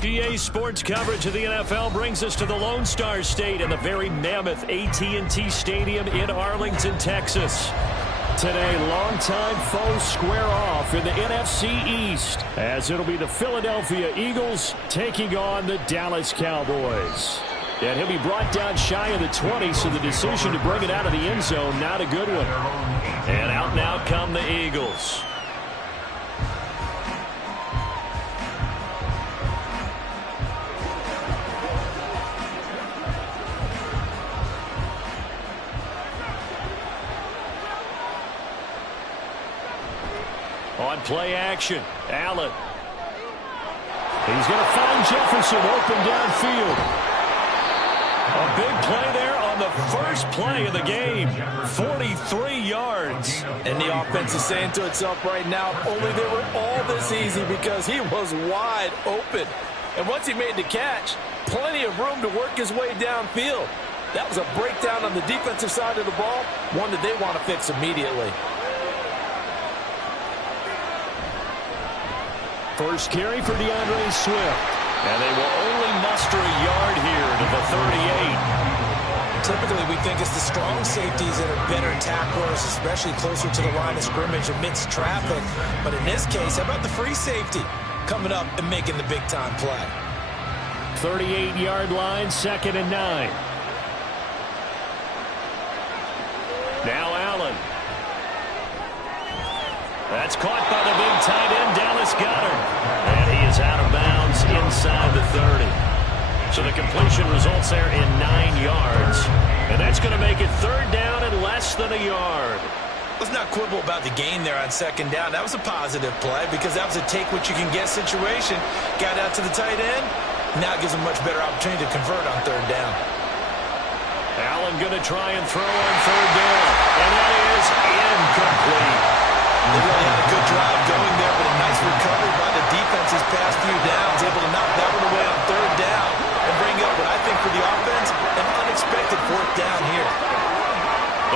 PA Sports coverage of the NFL brings us to the Lone Star State and the very mammoth AT&T Stadium in Arlington, Texas. Today, longtime foes square off in the NFC East, as it'll be the Philadelphia Eagles taking on the Dallas Cowboys. And he'll be brought down shy of the 20, so the decision to bring it out of the end zone, not a good one. And out now come the Eagles. On play action, Allen. He's going to find Jefferson open downfield. A big play there on the first play of the game. 43 yards. And the offense is saying to itself right now, only they were all this easy because he was wide open. And once he made the catch, plenty of room to work his way downfield. That was a breakdown on the defensive side of the ball, one that they want to fix immediately. First carry for DeAndre Swift. And they will only muster a yard here to the 38. Typically, we think it's the strong safeties that are better tacklers, especially closer to the line of scrimmage amidst traffic. But in this case, how about the free safety coming up and making the big-time play? 38-yard line, 2nd and 9. Now Allen. That's caught by the big tight end, Dallas Goedert. And he is out of bounds inside the 30. So the completion results there in 9 yards. And that's going to make it 3rd down and less than a yard. Let's not quibble about the gain there on 2nd down. That was a positive play because that was a take-what-you-can-get situation. Got out to the tight end. Now it gives him a much better opportunity to convert on 3rd down. Allen going to try and throw on 3rd down. And that is incomplete. They really had a good drive going there, but a nice recovery by the defense these past few downs, able to knock that one away on 3rd down and bring up what I think for the offense, an unexpected 4th down here.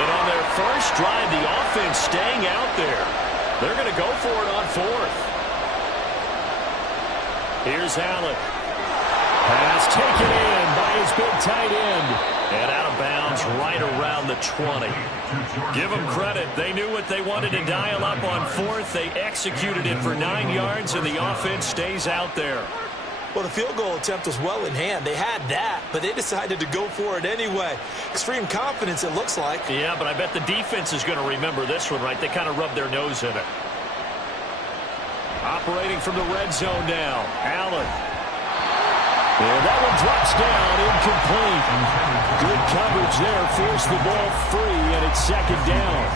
And on their first drive, the offense staying out there. They're going to go for it on 4th. Here's Allen. Pass taken in by his big tight end. And out of bounds right around the 20. Give them credit. They knew what they wanted to dial up on 4th. They executed it for 9 yards, and the offense stays out there. Well, the field goal attempt was well in hand. They had that, but they decided to go for it anyway. Extreme confidence, it looks like. Yeah, but I bet the defense is going to remember this one, right? They kind of rubbed their nose in it. Operating from the red zone now. Allen. And that one drops down, incomplete. Good coverage there, forced the ball free, and it's 2nd down.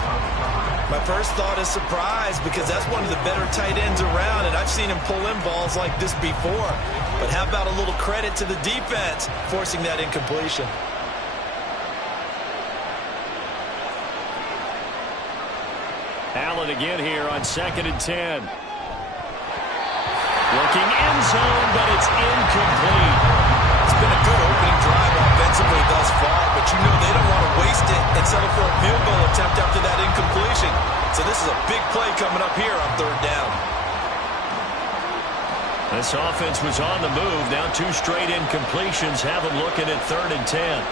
My first thought is surprise because that's one of the better tight ends around, and I've seen him pull in balls like this before. But how about a little credit to the defense forcing that incompletion? Allen again here on 2nd and 10. Looking end zone, but it's incomplete. It's been a good opening drive offensively thus far, but you know they don't want to waste it and settle for a field goal attempt after that incompletion. So this is a big play coming up here on 3rd down. This offense was on the move. Now 2 straight incompletions have them looking at 3rd and 10.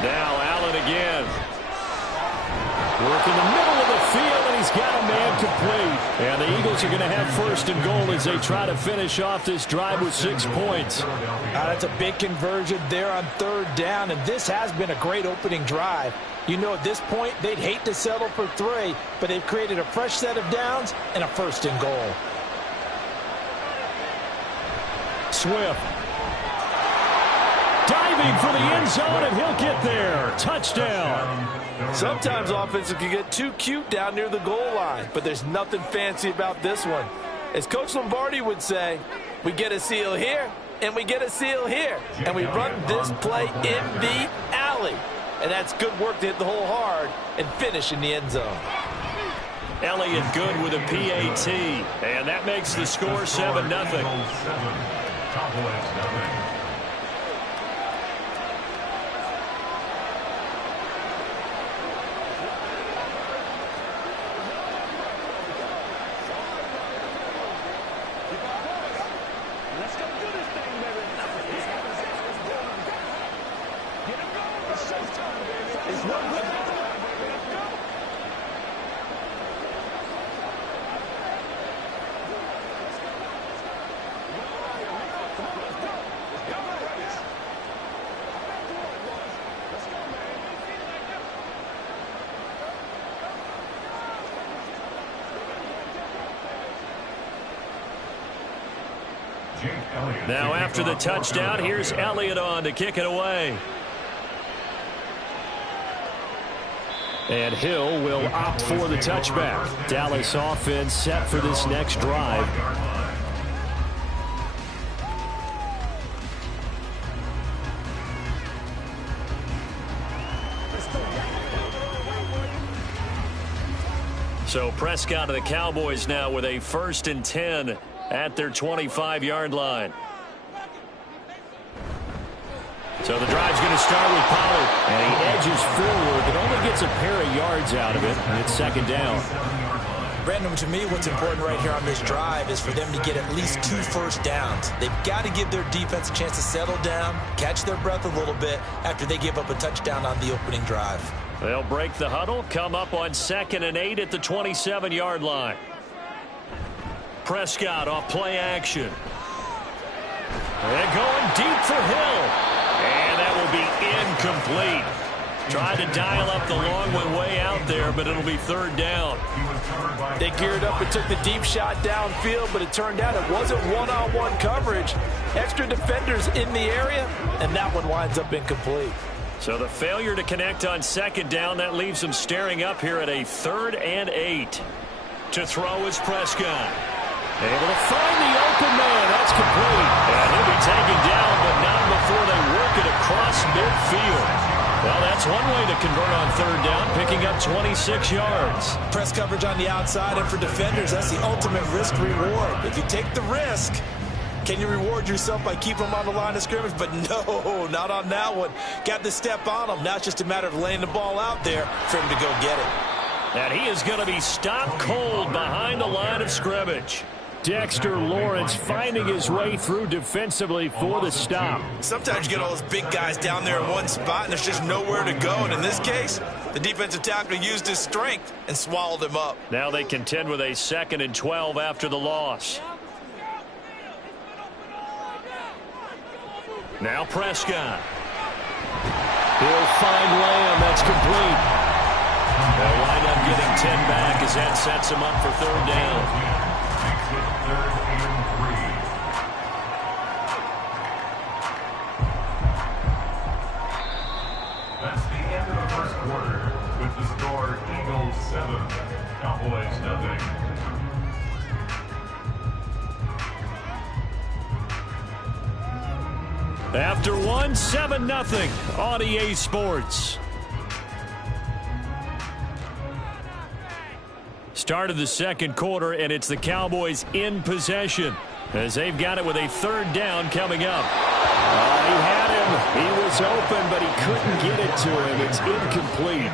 Now Allen again. Work in the middle of the field, and he's got a man complete. And the Eagles are going to have 1st and goal as they try to finish off this drive with 6 points. That's a big conversion there on 3rd down, and this has been a great opening drive. You know, at this point, they'd hate to settle for 3, but they've created a fresh set of downs and a 1st and goal. Swift. Diving for the end zone, and he'll get there. Touchdown. Sometimes offenses can get too cute down near the goal line, but there's nothing fancy about this one. As Coach Lombardi would say, we get a seal here, and we get a seal here, and we run this play in the alley. And that's good work to hit the hole hard and finish in the end zone. Elliott Good with a PAT, and that makes the score 7-0. Now after the touchdown, here's Elliott on to kick it away. And Hill will opt for the touchback. Dallas offense set for this next drive. So Prescott of the Cowboys now with a 1st and 10 at their 25-yard line. So the drive's going to start with Pollard. And he edges forward, but only gets a pair of yards out of it. And it's 2nd down. Brandon, to me, what's important right here on this drive is for them to get at least 2 first downs. They've got to give their defense a chance to settle down, catch their breath a little bit after they give up a touchdown on the opening drive. They'll break the huddle, come up on 2nd and 8 at the 27-yard line. Prescott off play action. They're going deep for Hill. And that will be incomplete. Tried to dial up the long one way out there, but it'll be 3rd down. They geared up and took the deep shot downfield, but it turned out it wasn't one-on-one coverage. Extra defenders in the area, and that one winds up incomplete. So the failure to connect on 2nd down, that leaves them staring up here at a 3rd and 8. To throw is Prescott. Able to find the open man. That's complete. And he'll be taken down, but not before they work it across midfield. Well, that's one way to convert on 3rd down, picking up 26 yards. Press coverage on the outside, and for defenders, that's the ultimate risk-reward. If you take the risk, can you reward yourself by keeping them on the line of scrimmage? But no, not on that one. Got the step on them. Now it's just a matter of laying the ball out there for him to go get it. And he is going to be stopped cold behind the line of scrimmage. Dexter Lawrence finding his way through defensively for the stop. Sometimes you get all those big guys down there in one spot, and there's just nowhere to go. And in this case, the defensive tackle used his strength and swallowed him up. Now they contend with a 2nd and 12 after the loss. Now Prescott. He'll find Lamb. That's complete. They'll wind up getting 10 back as that sets him up for 3rd down. That's the end of the first quarter with the score Eagles 7, Cowboys nothing. After 1, 7-0 on EA Sports. Start of the 2nd quarter, and it's the Cowboys in possession as they've got it with a 3rd down coming up. He had him. He was open, but he couldn't get it to him. It's incomplete.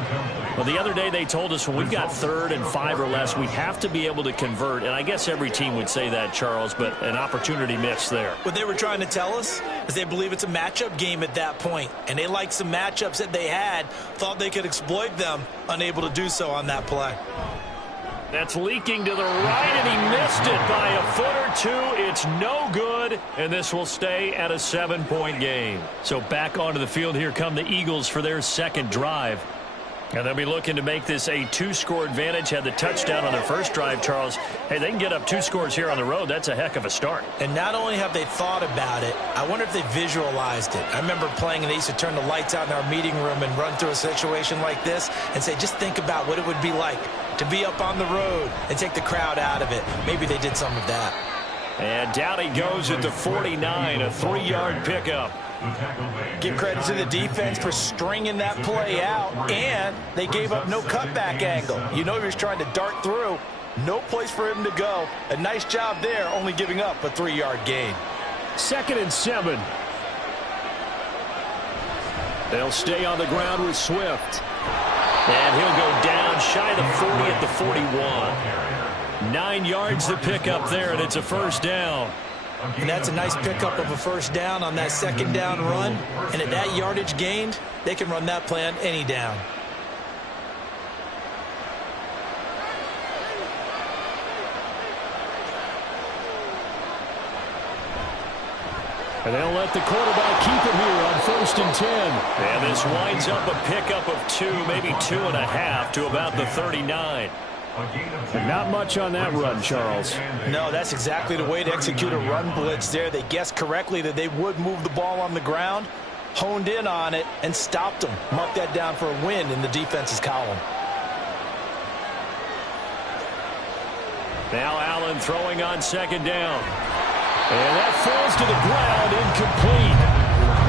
Well, the other day they told us when we've got 3rd and 5 or less, we have to be able to convert. And I guess every team would say that, Charles, but an opportunity missed there. What they were trying to tell us is they believe it's a matchup game at that point, and they liked some matchups that they had, thought they could exploit them, unable to do so on that play. That's leaking to the right, and he missed it by a foot or 2. It's no good, and this will stay at a 7-point game. So back onto the field, here come the Eagles for their 2nd drive. And they'll be looking to make this a 2-score advantage. Had the touchdown on their first drive, Charles. Hey, they can get up 2 scores here on the road. That's a heck of a start. And not only have they thought about it, I wonder if they visualized it. I remember playing, and they used to turn the lights out in our meeting room and run through a situation like this and say, just think about what it would be like to be up on the road and take the crowd out of it. Maybe they did some of that. And down he goes at the 49, a 3-yard pickup. Give credit to the defense for stringing that play out, and they gave up no cutback angle. You know he was trying to dart through. No place for him to go. A nice job there, only giving up a 3-yard gain. 2nd and 7. They'll stay on the ground with Swift. And he'll go down shy of the 40 at the 41. 9 yards to pick up there, and it's a 1st down. And that's a nice pickup of a 1st down on that 2nd down run. And at that yardage gained, they can run that play on any down. And they'll let the quarterback keep it here on 1st and 10. And this winds up a pickup of 2, maybe 2.5 to about the 39. And not much on that run, Charles. No, that's exactly the way to execute a run blitz there. They guessed correctly that they would move the ball on the ground, honed in on it, and stopped them. Mark that down for a win in the defense's column. Now Allen throwing on 2nd down. And that falls to the ground, incomplete.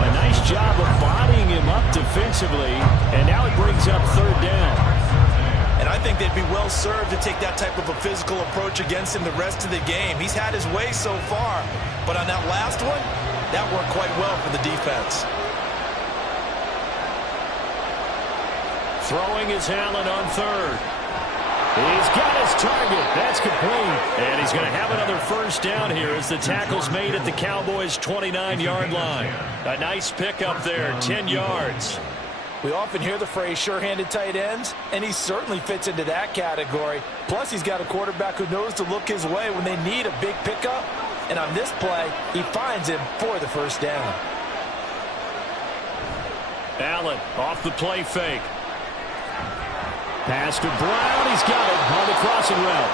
A nice job of bodying him up defensively, and now it brings up 3rd down. And I think they'd be well served to take that type of a physical approach against him the rest of the game. He's had his way so far, but on that last one, that worked quite well for the defense. Throwing is Allen on 3rd. He's got his target. That's complete. And he's going to have another first down here as the tackle's made at the Cowboys' 29-yard line. A nice pickup there, 10 yards. We often hear the phrase sure-handed tight ends, and he certainly fits into that category. Plus, he's got a quarterback who knows to look his way when they need a big pickup. And on this play, he finds him for the first down. Allen off the play fake. Pass to Brown. He's got it on the crossing route.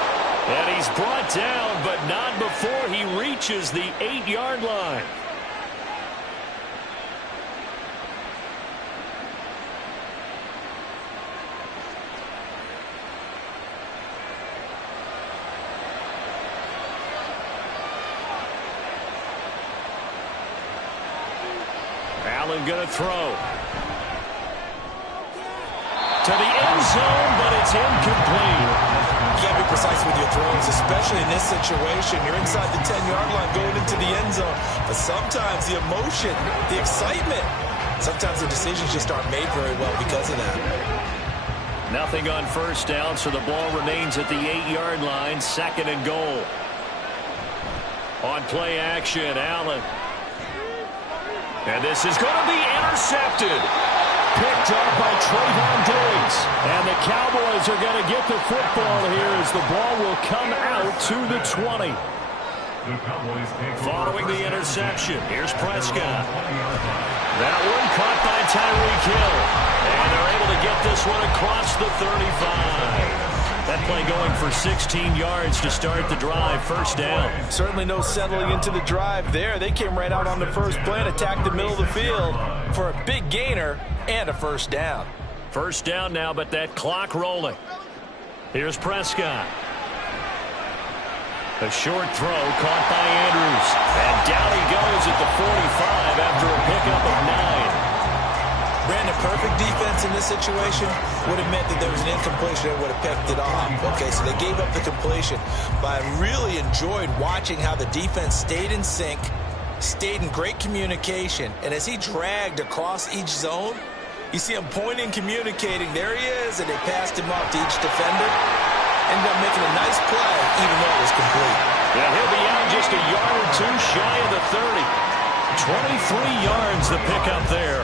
And he's brought down, but not before he reaches the 8-yard line. Allen going to throw. To the end zone, but it's incomplete. You can't be precise with your throws, especially in this situation. You're inside the 10-yard line going into the end zone. But sometimes the emotion, the excitement, sometimes the decisions just aren't made very well because of that. Nothing on first down, so the ball remains at the 8-yard line, 2nd and goal. On play action, Allen. And this is going to be intercepted. Picked up by Trayvon Diggs. And the Cowboys are going to get the football here as the ball will come out to the 20. Following the interception, here's Prescott. That one caught by Tyreek Hill. And they're able to get this one across the 35. That play going for 16 yards to start the drive. First down. Certainly no settling into the drive there. They came right out on the first play and attacked the middle of the field for a big gainer and a first down. First down now, but that clock rolling. Here's Prescott. A short throw caught by Andrews. And down he goes at the 45 after a pickup of 9. Brandon, perfect defense in this situation would have meant that there was an incompletion and would have picked it off. Okay, so they gave up the completion. But I really enjoyed watching how the defense stayed in sync, stayed in great communication, and as he dragged across each zone, you see him pointing, communicating. There he is, and they passed him off to each defender. Ended up making a nice play, even though it was complete. Yeah, he'll be out just a yard or two shy of the 30. 23 yards the pickup there.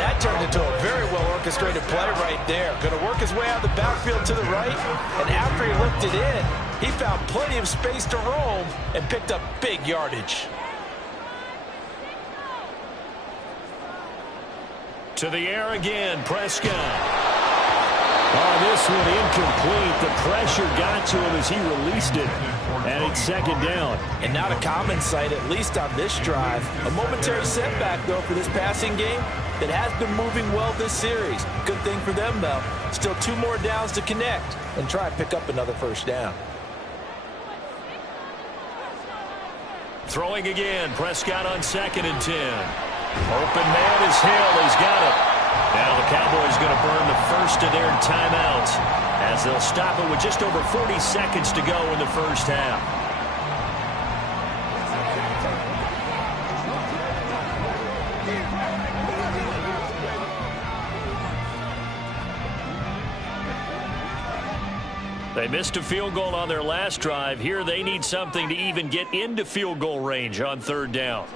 That turned into a very well-orchestrated play right there. Going to work his way out of the backfield to the right, and after he looked it in, he found plenty of space to roam and picked up big yardage. To the air again, Prescott. Oh, this one incomplete. The pressure got to him as he released it. And it's 2nd down. And not a common sight, at least on this drive. A momentary setback, though, for this passing game that has been moving well this series. Good thing for them, though. Still 2 more downs to connect and try and pick up another first down. Throwing again, Prescott on 2nd and 10. Open man is Hill. He's got it. Now the Cowboys going to burn the first of their timeouts as they'll stop it with just over 40 seconds to go in the first half. They missed a field goal on their last drive. Here they need something to even get into field goal range on 3rd down.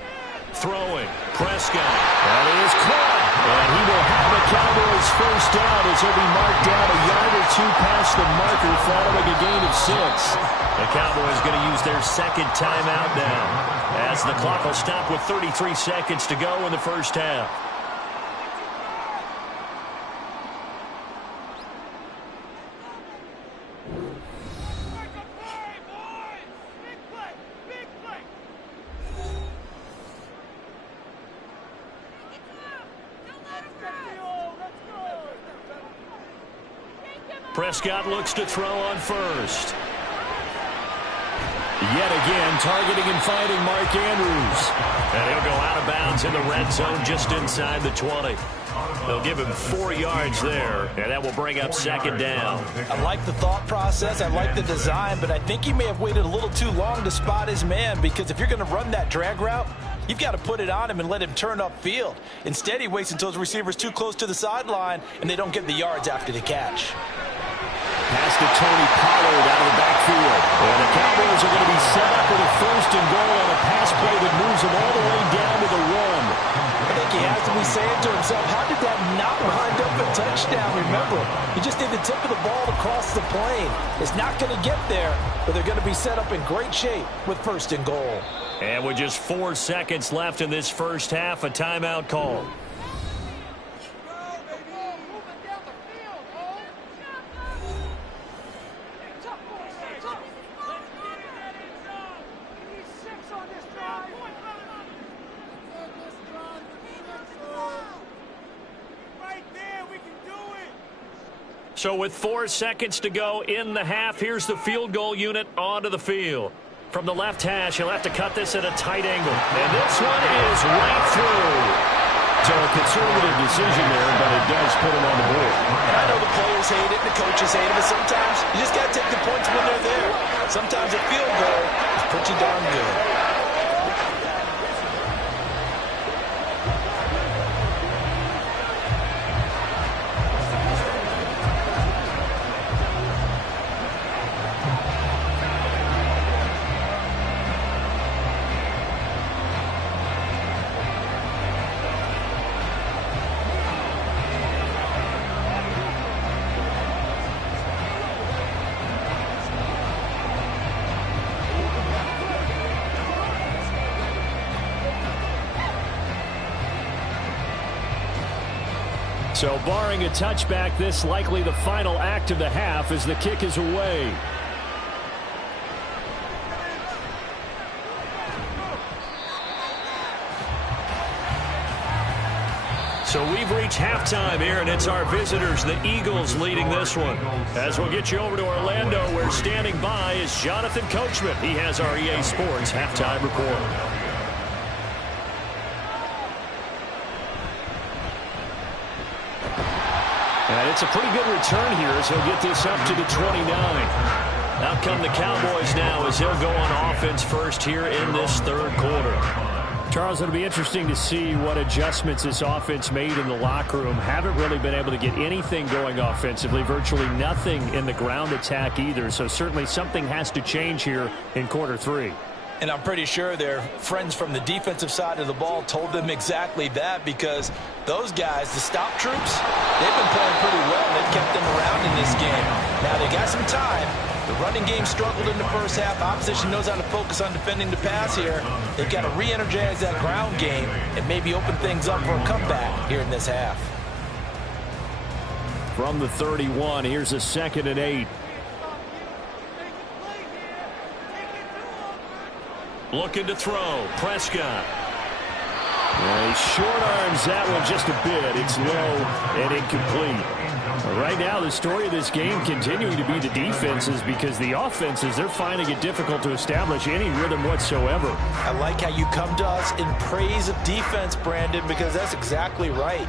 Throwing, Prescott. That is caught. And he will have the Cowboys first down as he'll be marked down a yard or 2 past the marker following a gain of 6. The Cowboys going to use their 2nd timeout now as the clock will stop with 33 seconds to go in the first half. Prescott looks to throw on first. Yet again, targeting and finding Mark Andrews. And he'll go out of bounds in the red zone just inside the 20. They'll give him 4 yards there, and that will bring up 2nd down. I like the thought process. I like the design, but I think he may have waited a little too long to spot his man, because if you're going to run that drag route, you've got to put it on him and let him turn upfield. Instead, he waits until his receiver's too close to the sideline, and they don't get the yards after the catch. Pass to Tony Pollard out of the backfield. And the Cowboys are going to be set up with a first and goal on a pass play that moves them all the way down to the 1. I think he has to be saying to himself, how did that not wind up a touchdown? Remember, you just need the tip of the ball to cross the plane. It's not going to get there, but they're going to be set up in great shape with first and goal. And with just 4 seconds left in this first half, a timeout call. So with 4 seconds to go in the half, here's the field goal unit onto the field. From the left hash, he'll have to cut this at a tight angle. And this one is right through. So a conservative decision there, but it does put him on the board. And I know the players hate it, the coaches hate it, but sometimes you just got to take the points when they're there. Sometimes a field goal is pretty darn good. So barring a touchback, this likely the final act of the half as the kick is away. So we've reached halftime here, and it's our visitors, the Eagles, leading this one. As we'll get you over to Orlando, where standing by is Jonathan Coachman. He has our EA Sports halftime report. And it's a pretty good return here as he'll get this up to the 29. Out come the Cowboys now as he'll go on offense first here in this third quarter. Charles, it'll be interesting to see what adjustments this offense made in the locker room. Haven't really been able to get anything going offensively, virtually nothing in the ground attack either. So certainly something has to change here in quarter 3. And I'm pretty sure their friends from the defensive side of the ball told them exactly that, because those guys, the stop troops, they've been playing pretty well. They've kept them around in this game. Now they got some time. The running game struggled in the first half. Opposition knows how to focus on defending the pass here. They've got to re-energize that ground game and maybe open things up for a comeback here in this half. From the 31, here's a 2nd and 8. Looking to throw. Prescott. He short arms that one just a bit. It's low and incomplete. Right now, the story of this game continuing to be the defenses, because the offenses, they're finding it difficult to establish any rhythm whatsoever. I like how you come to us in praise of defense, Brandon, because that's exactly right.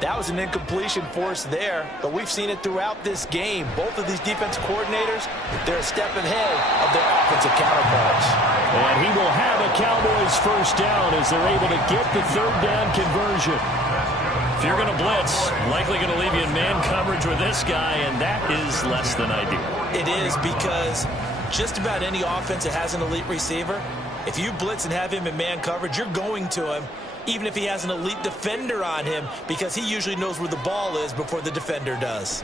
That was an incompletion force there, but we've seen it throughout this game. Both of these defense coordinators, they're a step ahead of their offensive counterparts. And he will have a Cowboys first down as they're able to get the third down conversion. If you're going to blitz, likely going to leave you in man coverage with this guy, and that is less than ideal. It is, because just about any offense that has an elite receiver, if you blitz and have him in man coverage, you're going to him, even if he has an elite defender on him, because he usually knows where the ball is before the defender does.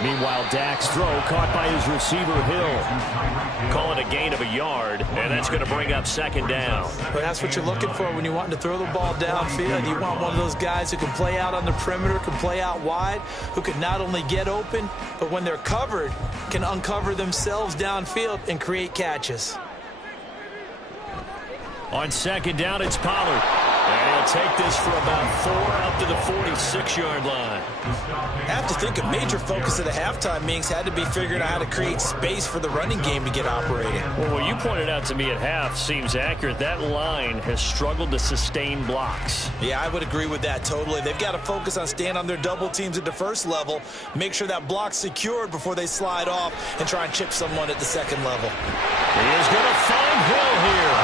Meanwhile, Dak's throw caught by his receiver, Hill. Call it a gain of a yard, and that's going to bring up 2nd down. But that's what you're looking for when you want to throw the ball downfield. You want one of those guys who can play out on the perimeter, can play out wide, who can not only get open, but when they're covered, can uncover themselves downfield and create catches. On 2nd down, it's Pollard. And he'll take this for about 4 up to the 46-yard line. I have to think a major focus of the halftime meetings had to be figuring out how to create space for the running game to get operating. Well, what you pointed out to me at half seems accurate. That line has struggled to sustain blocks. Yeah, I would agree with that totally. They've got to focus on staying on their double teams at the first level, make sure that block's secured before they slide off and try and chip someone at the second level. He is going to find Hill here.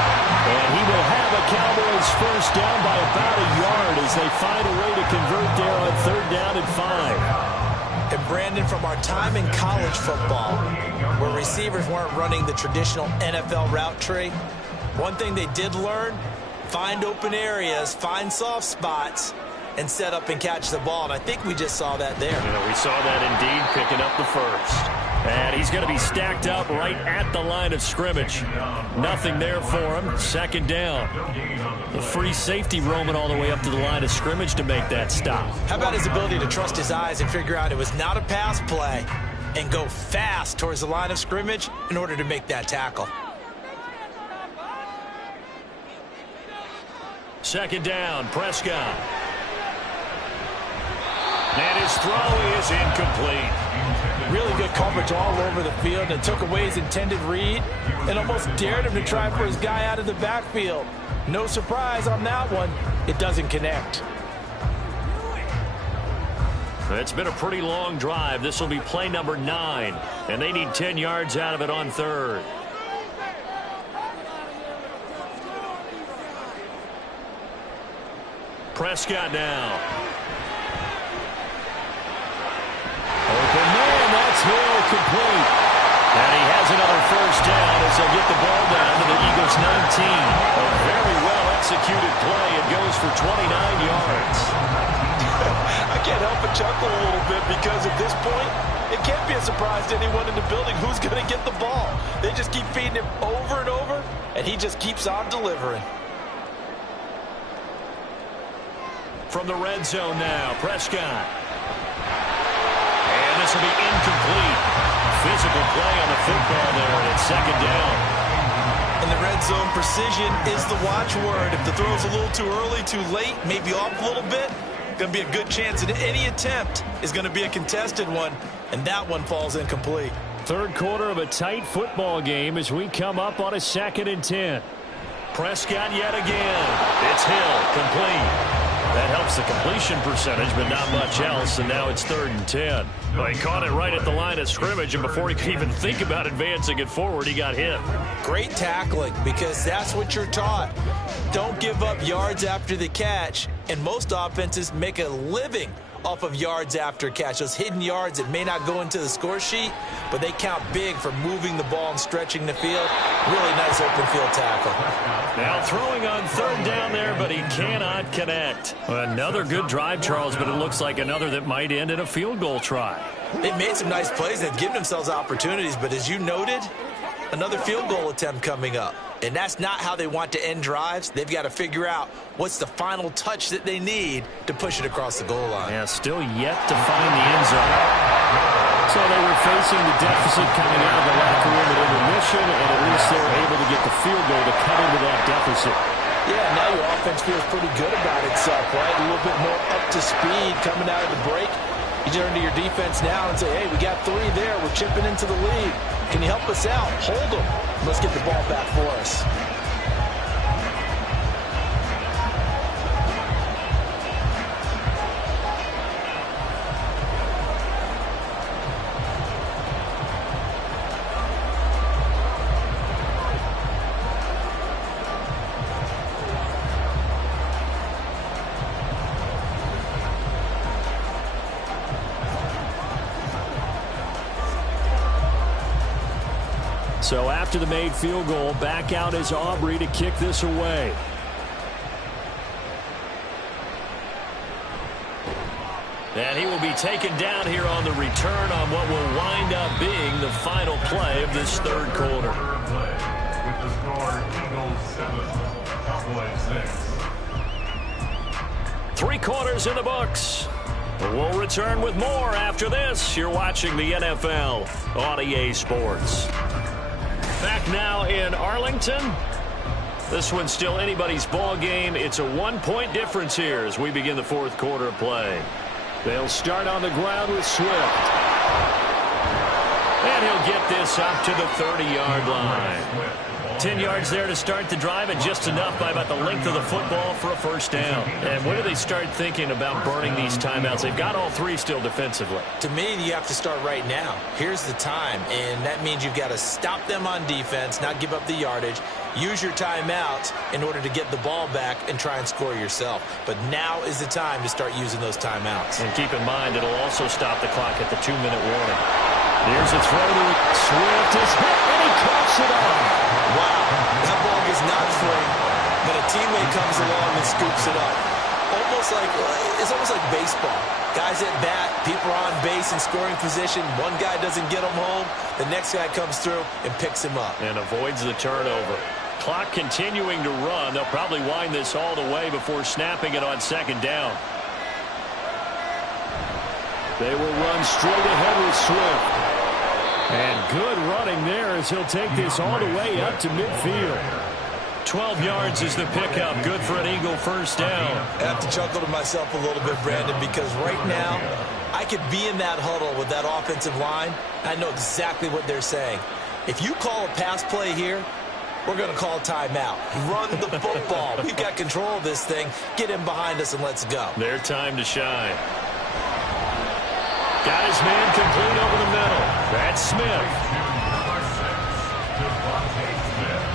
And he will have a Cowboys first down by about a yard as they find a way to convert there on 3rd down and 5. And Brandon, from our time in college football, where receivers weren't running the traditional NFL route tree, one thing they did learn, find open areas, find soft spots, and set up and catch the ball. And I think we just saw that there. Yeah, we saw that indeed, picking up the first. And he's going to be stacked up right at the line of scrimmage. Nothing there for him. Second down. The free safety roaming all the way up to the line of scrimmage to make that stop. How about his ability to trust his eyes and figure out it was not a pass play and go fast towards the line of scrimmage in order to make that tackle. Second down, Prescott. And his throw is incomplete. Really good coverage all over the field and took away his intended read and almost dared him to try for his guy out of the backfield. No surprise on that one. It doesn't connect. It's been a pretty long drive. This will be play number 9, and they need 10 yards out of it on third. Prescott now. Open man, that's Hill, complete. And he has another first down as they'll get the ball down to the Eagles' 19. A very well-executed play. It goes for 29 yards. I can't help but chuckle a little bit because at this point, it can't be a surprise to anyone in the building who's going to get the ball. They just keep feeding him over and over, and he just keeps on delivering. From the red zone now, Prescott. And this will be incomplete. Physical play on the football there, and it's second down. And the red zone precision is the watchword. If the throw's a little too early, too late, maybe off a little bit, going to be a good chance that any attempt is going to be a contested one, and that one falls incomplete. Third quarter of a tight football game as we come up on a 2nd and 10. Prescott yet again. It's Hill, complete. That helps the completion percentage, but not much else, and now it's 3rd and 10. Well, he caught it right at the line of scrimmage, and before he could even think about advancing it forward, he got hit. Great tackling, because that's what you're taught. Don't give up yards after the catch, and most offenses make a living off of yards after catch. Those hidden yards that may not go into the score sheet, but they count big for moving the ball and stretching the field. Really nice open field tackle. Now throwing on 3rd down there, but he cannot connect. Another good drive, Charles, but it looks like another that might end in a field goal try. They've made some nice plays. They've given themselves opportunities, but as you noted, another field goal attempt coming up. And that's not how they want to end drives. They've got to figure out what's the final touch that they need to push it across the goal line. Yeah, still yet to find the end zone. So they were facing the deficit coming out of the locker room at intermission, and at least they were able to get the field goal to cut into that deficit. Yeah, now your offense feels pretty good about itself, right? A little bit more up to speed coming out of the break. You turn to your defense now and say, hey, we got 3 there. We're chipping into the lead. Can you help us out? Hold them. Let's get the ball back for us. So after the made field goal, back out is Aubrey to kick this away. And he will be taken down here on the return on what will wind up being the final play of this 3rd quarter. With the score, Eagles 7, Cowboys 6. 3 quarters in the books. We'll return with more after this. You're watching the NFL on EA Sports. Back now in Arlington. This one's still anybody's ball game. It's a 1-point difference here as we begin the 4th quarter of play. They'll start on the ground with Swift. And he'll get this up to the 30-yard line. 10 yards there to start the drive, and just enough by about the length of the football for a first down. And when do they start thinking about burning these timeouts? They've got all three still defensively. To me, you have to start right now. Here's the time, and that means you've got to stop them on defense, not give up the yardage, use your timeouts in order to get the ball back and try and score yourself. But now is the time to start using those timeouts. And keep in mind, it'll also stop the clock at the 2-minute warning. Here's a throw to Swift. Is hit, and he coughs it on. Wow, that ball gets knocked free, but a teammate comes along and scoops it up. It's almost like baseball. Guys at bat, people are on base in scoring position. One guy doesn't get him home. The next guy comes through and picks him up. And avoids the turnover. Clock continuing to run. They'll probably wind this all the way before snapping it on second down. They will run straight ahead with Swift. And good running there as he'll take this all the way up to midfield. 12 yards is the pickup. Good for an Eagle first down. I have to chuckle to myself a little bit, Brandon, because right now I could be in that huddle with that offensive line. I know exactly what they're saying. If you call a pass play here, we're going to call timeout. Run the football. We've got control of this thing. Get him behind us and let's go. Their time to shine. Got his man complete over the middle. That's Smith. Number 6, Devontae Smith.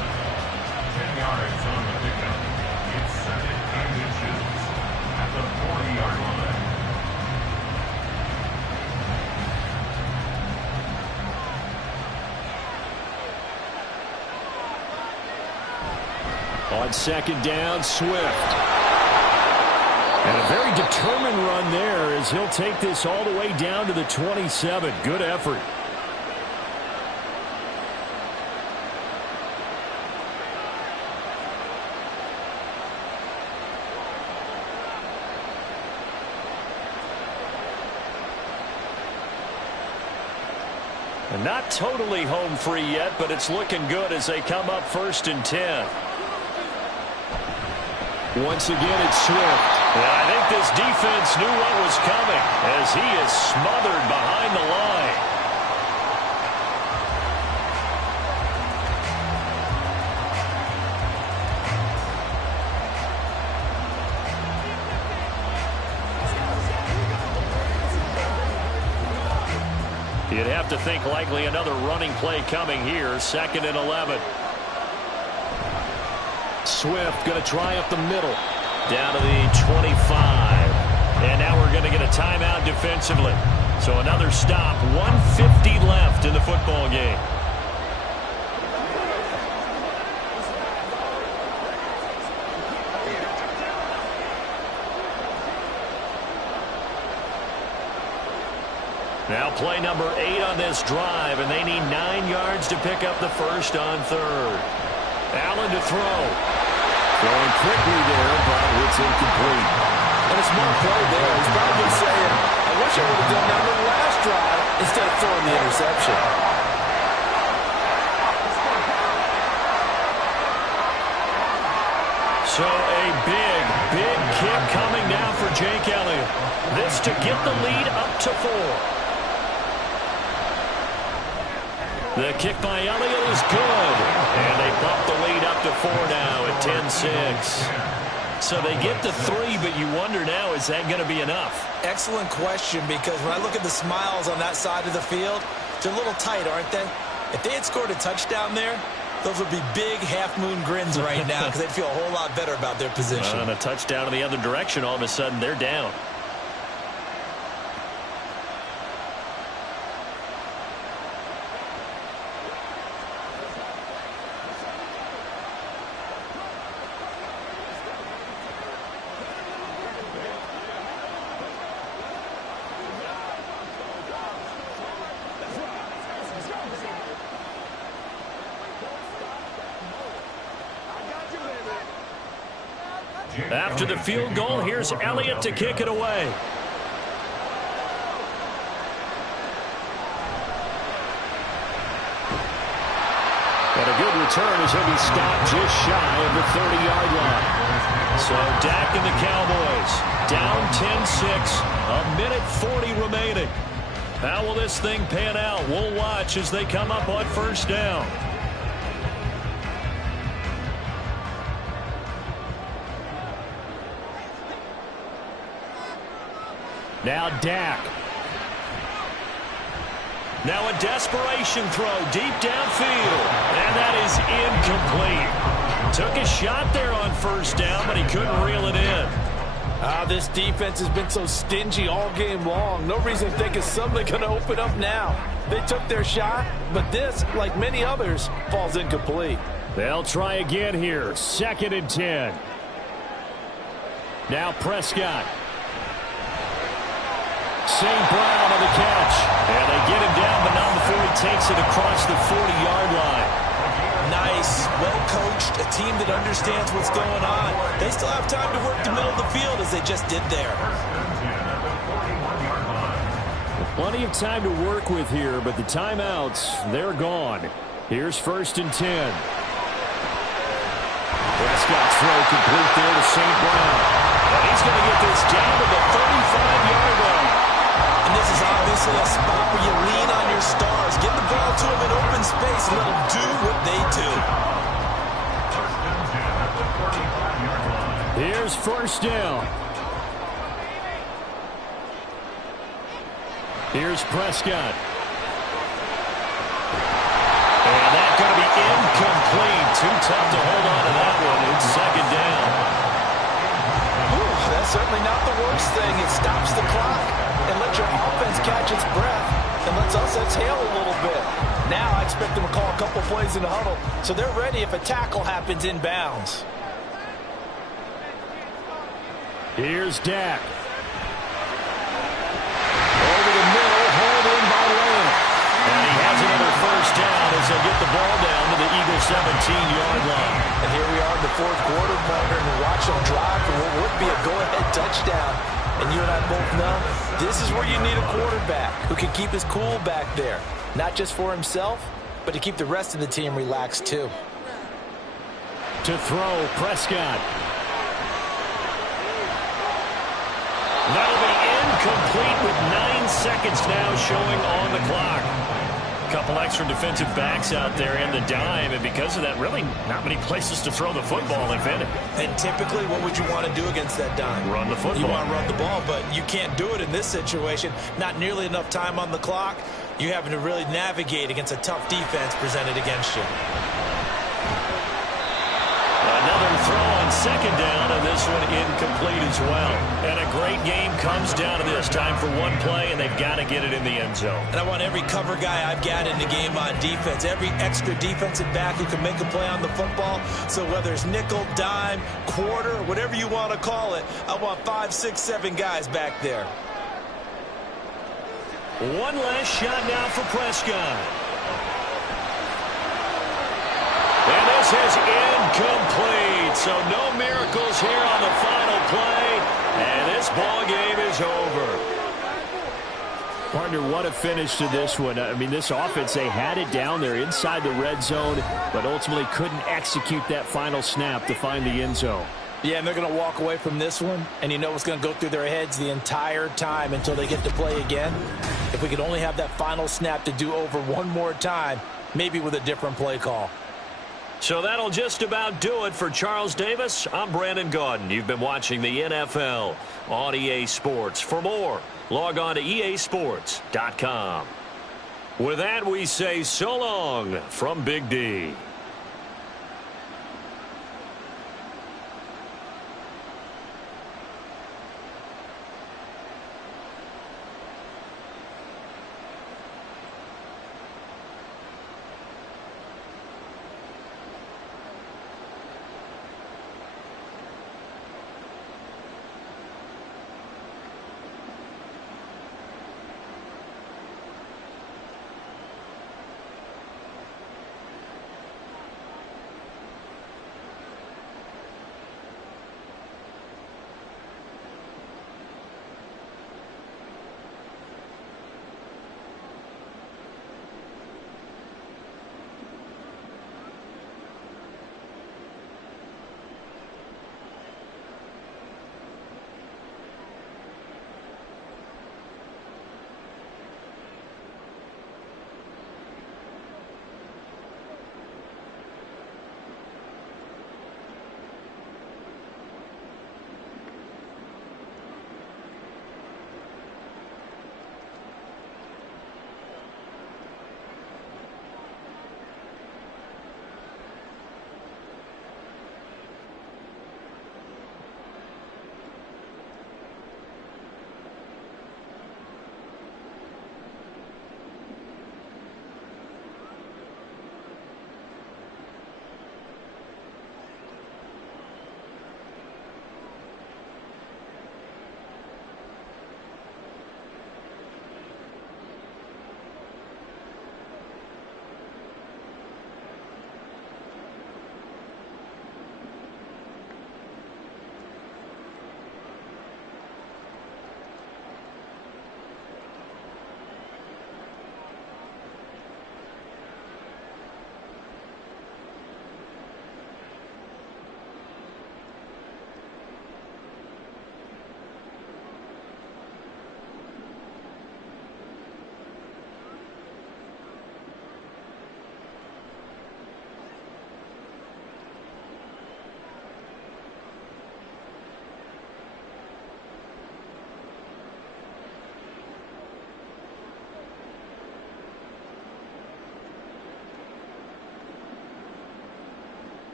10 yards on the pickup. It's 2nd and inches at the 40-yard line. On second down, Swift. And a very determined run there as he'll take this all the way down to the 27. Good effort. And not totally home free yet, but it's looking good as they come up 1st and 10. Once again, it's Swift. And I think this defense knew what was coming as he is smothered behind the line. You'd have to think likely another running play coming here. 2nd and 11. Swift going to try up the middle. Down to the 25. And now we're going to get a timeout defensively. So another stop. 1:50 left in the football game. Now play number 8 on this drive, and they need 9 yards to pick up the first on 3rd. Allen to throw. Going quickly there, but it's incomplete. And a smart play there. He's probably saying, I wish I would have done that on the last drive instead of throwing the interception. So a big kick coming now for Jake Elliott. This to get the lead up to 4. The kick by Elliott is good. And they bump the lead up to 4 now at 10-6. So they get to 3, but you wonder now, is that going to be enough? Excellent question, because when I look at the smiles on that side of the field, they're a little tight, aren't they? If they had scored a touchdown there, those would be big half-moon grins right now because they'd feel a whole lot better about their position. On a touchdown in the other direction, all of a sudden they're down. After the field goal, here's Elliott to kick it away. And a good return as he'll be stopped just shy of the 30-yard line. So Dak and the Cowboys down 10-6, a minute 40 remaining. How will this thing pan out? We'll watch as they come up on first down. Now Dak. Now a desperation throw deep downfield. And that is incomplete. Took a shot there on first down, but he couldn't reel it in. This defense has been so stingy all game long. No reason to think it's suddenly going to open up now. They took their shot, but this, like many others, falls incomplete. They'll try again here. 2nd and 10. Now Prescott. St. Brown on the catch. And they get him down, but not before he takes it across the 40-yard line. Nice, well-coached, a team that understands what's going on. They still have time to work the middle of the field as they just did there. Plenty of time to work with here, but the timeouts, they're gone. Here's 1st and 10. Prescott's throw complete there to St. Brown. And he's going to get this down to the 35-yard line. And this is obviously a spot where you lean on your stars. Get the ball to them in open space and let them do what they do. Here's 1st down. Here's Prescott. And that's going to be incomplete. Too tough to hold on to that one. It's 2nd down. That's certainly not the worst thing. It stops the clock and lets your offense catch its breath and lets us exhale a little bit. Now I expect them to call a couple plays in the huddle so they're ready if a tackle happens inbounds. Here's Dak. Over the middle, hauled in by Lamb. And he has another 1st down as they'll get the ball down to the Eagles' 17-yard line. And here we are in the 4th quarter, partner, and watch them drive for what would be a go-ahead touchdown. And you and I both know this is where you need a quarterback who can keep his cool back there. Not just for himself, but to keep the rest of the team relaxed too. To throw, Prescott. That'll be incomplete with 9 seconds now showing on the clock. A couple extra defensive backs out there in the dime, and because of that, really not many places to throw the football, if any. And typically, what would you want to do against that dime? Run the football. You want to run the ball, but you can't do it in this situation. Not nearly enough time on the clock. You're having to really navigate against a tough defense presented against you. Another throw on 2nd down, and this one incomplete as well. And a great game comes down to this. Time for one play, and they've got to get it in the end zone. And I want every cover guy I've got in the game on defense, every extra defensive back who can make a play on the football. So whether it's nickel, dime, quarter, whatever you want to call it, I want 5, 6, 7 guys back there. One last shot now for Prescott. And this is incomplete. So no miracles here on the final play. And this ball game is over. Partner, what a finish to this one. I mean, this offense, they had it down there inside the red zone, but ultimately couldn't execute that final snap to find the end zone. Yeah, and they're going to walk away from this one, and you know what's going to go through their heads the entire time until they get to play again. If we could only have that final snap to do over one more time, maybe with a different play call. So that'll just about do it for Charles Davis. I'm Brandon Gaudin. You've been watching the NFL on EA Sports. For more, log on to easports.com. With that, we say so long from Big D.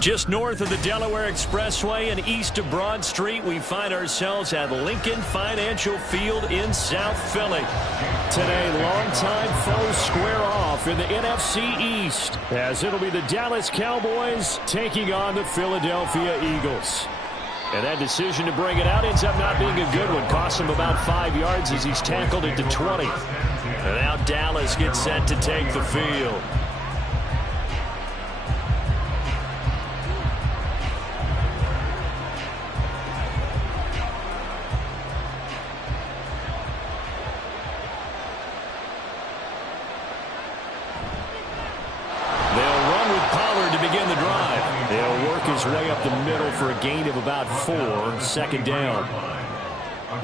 Just north of the Delaware Expressway and east of Broad Street, we find ourselves at Lincoln Financial Field in South Philly. Today, longtime foes square off in the NFC East, as it'll be the Dallas Cowboys taking on the Philadelphia Eagles. And that decision to bring it out ends up not being a good one. Costs him about 5 yards as he's tackled into 20. And now Dallas gets set to take the field. Way up the middle for a gain of about 4, second down.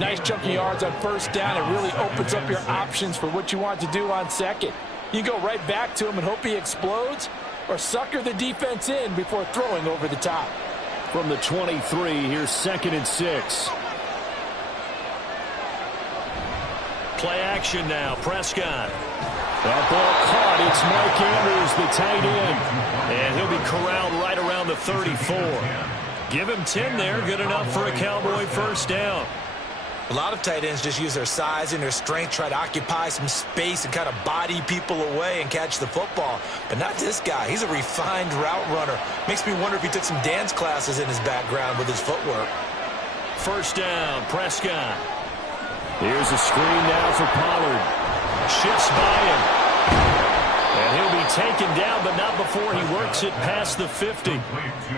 Nice chunky yards on first down. It really opens up your options for what you want to do on second. You go right back to him and hope he explodes, or sucker the defense in before throwing over the top. From the 23, here's 2nd and 6. Play action now, Prescott. That ball caught. It's Mark Andrews, the tight end. And he'll be corralled right around the 34. Give him 10 there. Good enough for a Cowboy first down. A lot of tight ends just use their size and their strength, try to occupy some space and kind of body people away and catch the football. But not this guy. He's a refined route runner. Makes me wonder if he took some dance classes in his background with his footwork. First down, Prescott. Here's a screen now for Pollard. Shifts by him. And he'll be taken down, but not before he works it past the 50.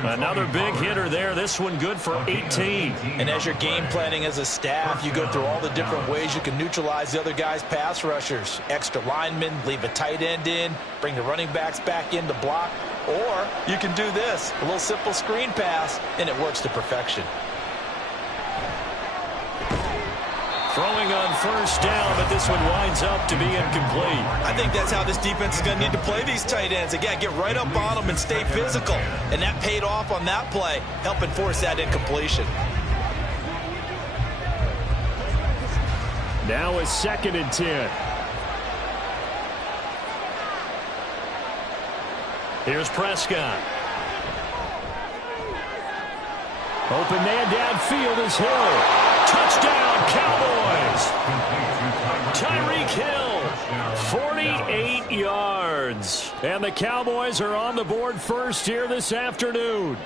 Another big hitter there. This one good for 18. And as you're game planning as a staff, you go through all the different ways you can neutralize the other guy's pass rushers. Extra linemen, leave a tight end in, bring the running backs back in to block. Or you can do this, a little simple screen pass, and it works to perfection. Throwing on first down, but this one winds up to be incomplete. I think that's how this defense is going to need to play these tight ends. Again, get right up on them and stay physical. And that paid off on that play, helping force that incompletion. Now it's 2nd and 10. Here's Prescott. Open man downfield is Hill. Touchdown, Cowboys! Tyreek Hill, 48 yards. And the Cowboys are on the board first here this afternoon.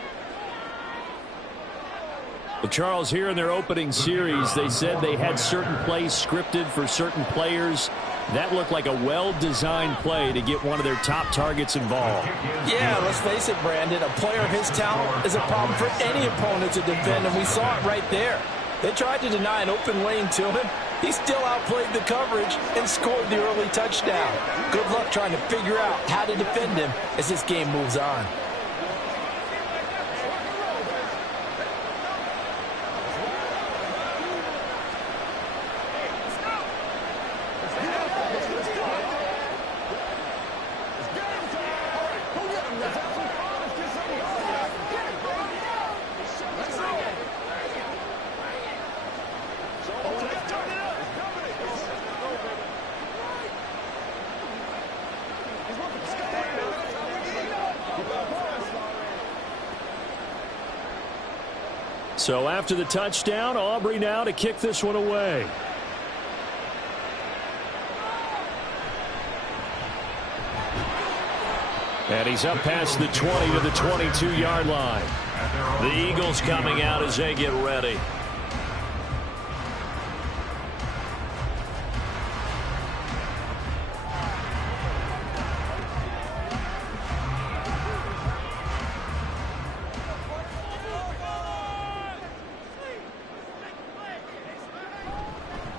Well, Charles, here in their opening series, they said they had certain plays scripted for certain players. That looked like a well-designed play to get one of their top targets involved. Yeah, let's face it, Brandon. A player of his talent is a problem for any opponent to defend, and we saw it right there. They tried to deny an open lane to him. He still outplayed the coverage and scored the early touchdown. Good luck trying to figure out how to defend him as this game moves on. So after the touchdown, Aubrey now to kick this one away. And he's up past the 20 to the 22-yard line. The Eagles coming out as they get ready.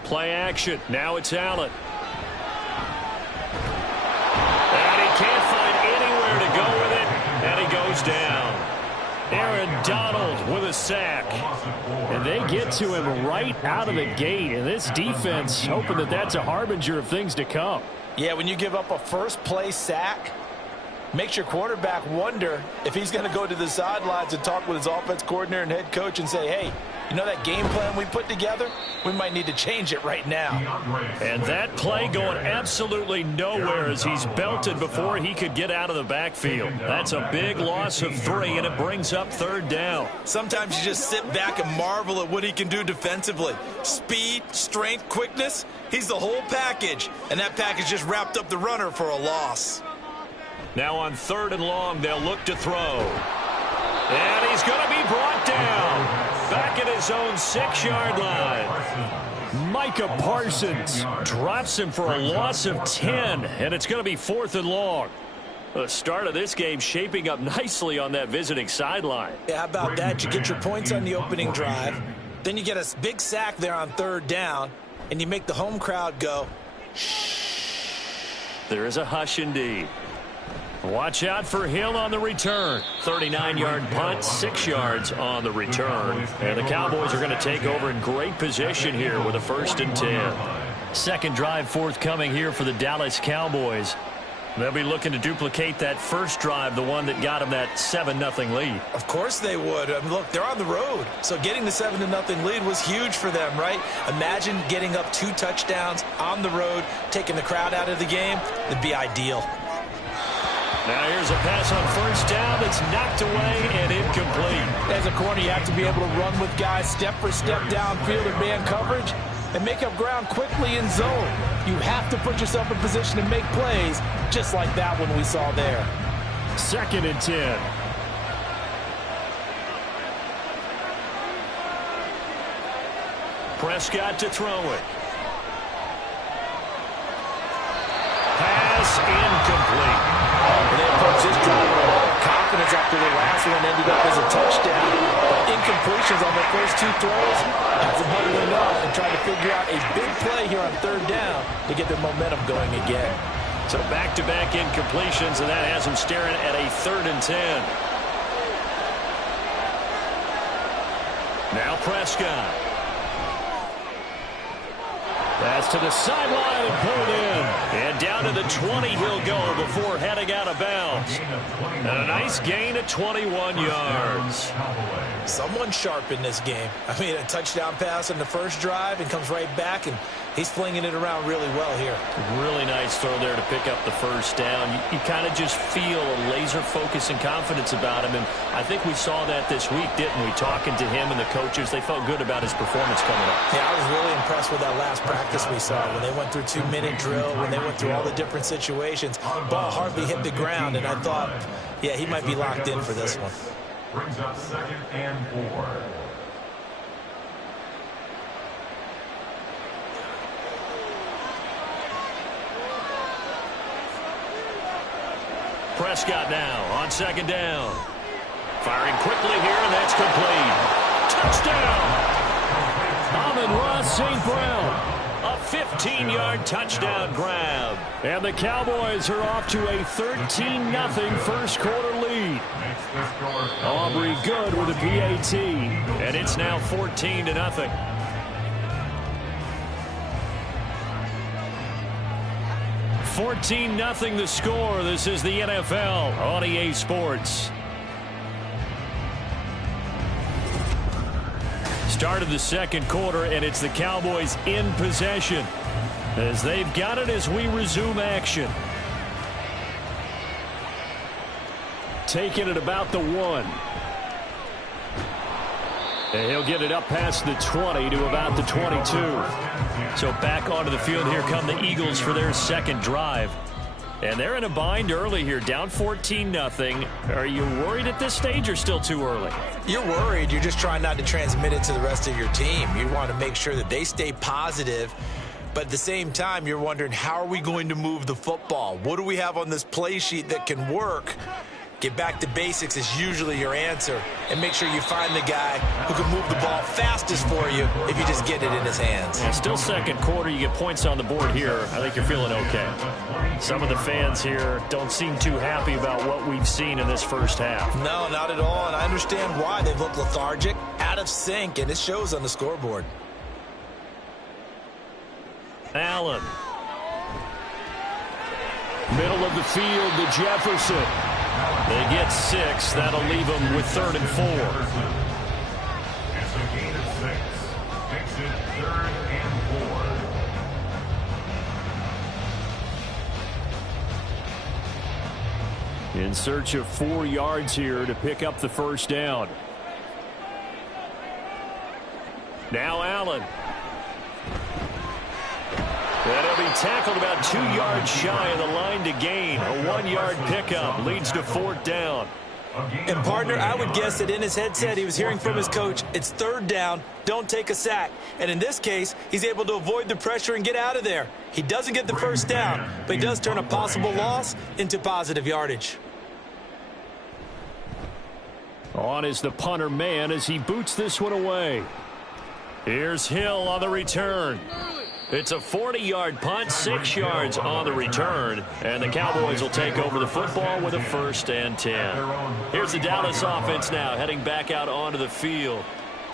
Play action. Now it's Allen. And he can't find anywhere to go with it. And he goes down. Aaron Donald with a sack. And they get to him right out of the gate. And this defense hoping that that's a harbinger of things to come. Yeah, when you give up a first play sack, Makes your quarterback wonder if he's going to go to the sidelines and talk with his offense coordinator and head coach and say, hey, you know that game plan we put together? We might need to change it right now. And that play going absolutely nowhere as he's belted before he could get out of the backfield. That's a big loss of 3, and it brings up 3rd down. Sometimes you just sit back and marvel at what he can do defensively. Speed, strength, quickness, he's the whole package. And that package just wrapped up the runner for a loss. Now on 3rd and long, they'll look to throw. And he's going to be brought down back at his own 6-yard line. Micah Parsons drops him for a loss of 10, and it's going to be 4th and long. The start of this game shaping up nicely on that visiting sideline. Yeah, how about that? You get your points on the opening drive, then you get a big sack there on 3rd down, and you make the home crowd go, shh. There is a hush indeed. Watch out for Hill on the return. 39-yard punt, 6 yards on the return. And the Cowboys are going to take over in great position here with a 1st and 10. Second drive forthcoming here for the Dallas Cowboys. They'll be looking to duplicate that first drive, the one that got them that 7-0 lead. Of course they would. I mean, look, they're on the road. So getting the 7-0 lead was huge for them, right? Imagine getting up 2 touchdowns on the road, taking the crowd out of the game. It'd be ideal. Now here's a pass on 1st down that's knocked away and incomplete. As a corner, you have to be able to run with guys step for step downfield in man coverage and make up ground quickly in zone. You have to put yourself in position to make plays, just like that one we saw there. 2nd and 10. Prescott to throw it. Pass incomplete. They approached this drive with a lot of confidence after the last one ended up as a touchdown. But incompletions on their first 2 throws got them huddling up and trying to figure out a big play here on 3rd down to get their momentum going again. So back-to-back incompletions, and that has them staring at a 3rd and 10. Now Prescott. Pass to the sideline and pulled in. And down to the 20 he'll go before heading out of bounds. And a nice gain of 21 yards. Someone sharp in this game. I mean, a touchdown pass on the first drive and comes right back, and he's flinging it around really well here. Really nice throw there to pick up the 1st down. You kind of just feel a laser focus and confidence about him, and I think we saw that this week, didn't we? Talking to him and the coaches, they felt good about his performance coming up. Yeah, I was really impressed with that last practice we saw when they went through 2-minute drill, when they went through all the different situations. Ball hardly hit the ground, and I thought, yeah, he might be locked in for this one. Brings up 2nd and 4. Prescott now on 2nd down. Firing quickly here, and that's complete. Touchdown! Amon-Ra St. Brown. A 15-yard touchdown grab. And the Cowboys are off to a 13-0 first-quarter lead. Aubrey Good with a PAT. And it's now 14-0. $14-0 the score. This is the NFL on EA Sports. Start of the 2nd quarter, and it's the Cowboys in possession as they've got it as we resume action. Taking it about the 1. And he'll get it up past the 20 to about the 22. So back onto the field, here come the Eagles for their 2nd drive. And they're in a bind early here, down 14-0. Are you worried at this stage or still too early? You're worried. You're just trying not to transmit it to the rest of your team. You want to make sure that they stay positive. But at the same time, you're wondering, how are we going to move the football? What do we have on this play sheet that can work? Get back to basics is usually your answer. And make sure you find the guy who can move the ball fastest for you if you just get it in his hands. Yeah, still 2nd quarter. You get points on the board here. I think you're feeling okay. Some of the fans here don't seem too happy about what we've seen in this first half. No, not at all. And I understand why. They've looked lethargic, out of sync, and it shows on the scoreboard. Allen. Middle of the field to Jefferson. They get 6. That'll leave them with 3rd and 4. It's a gain of 6. Makes it 3rd and 4. In search of 4 yards here to pick up the first down. Now Allen. And he'll be tackled about 2 yards shy of the line to gain. A 1-yard pickup leads to 4th down. And, partner, I would guess that in his headset he was hearing from his coach, it's 3rd down, don't take a sack. And in this case, he's able to avoid the pressure and get out of there. He doesn't get the first down, but he does turn a possible loss into positive yardage. On is the punter man as he boots this one away. Here's Hill on the return. It's a 40-yard punt, 6 yards on the return, and the Cowboys will take over the football with a 1st and 10. Here's the Dallas offense now heading back out onto the field.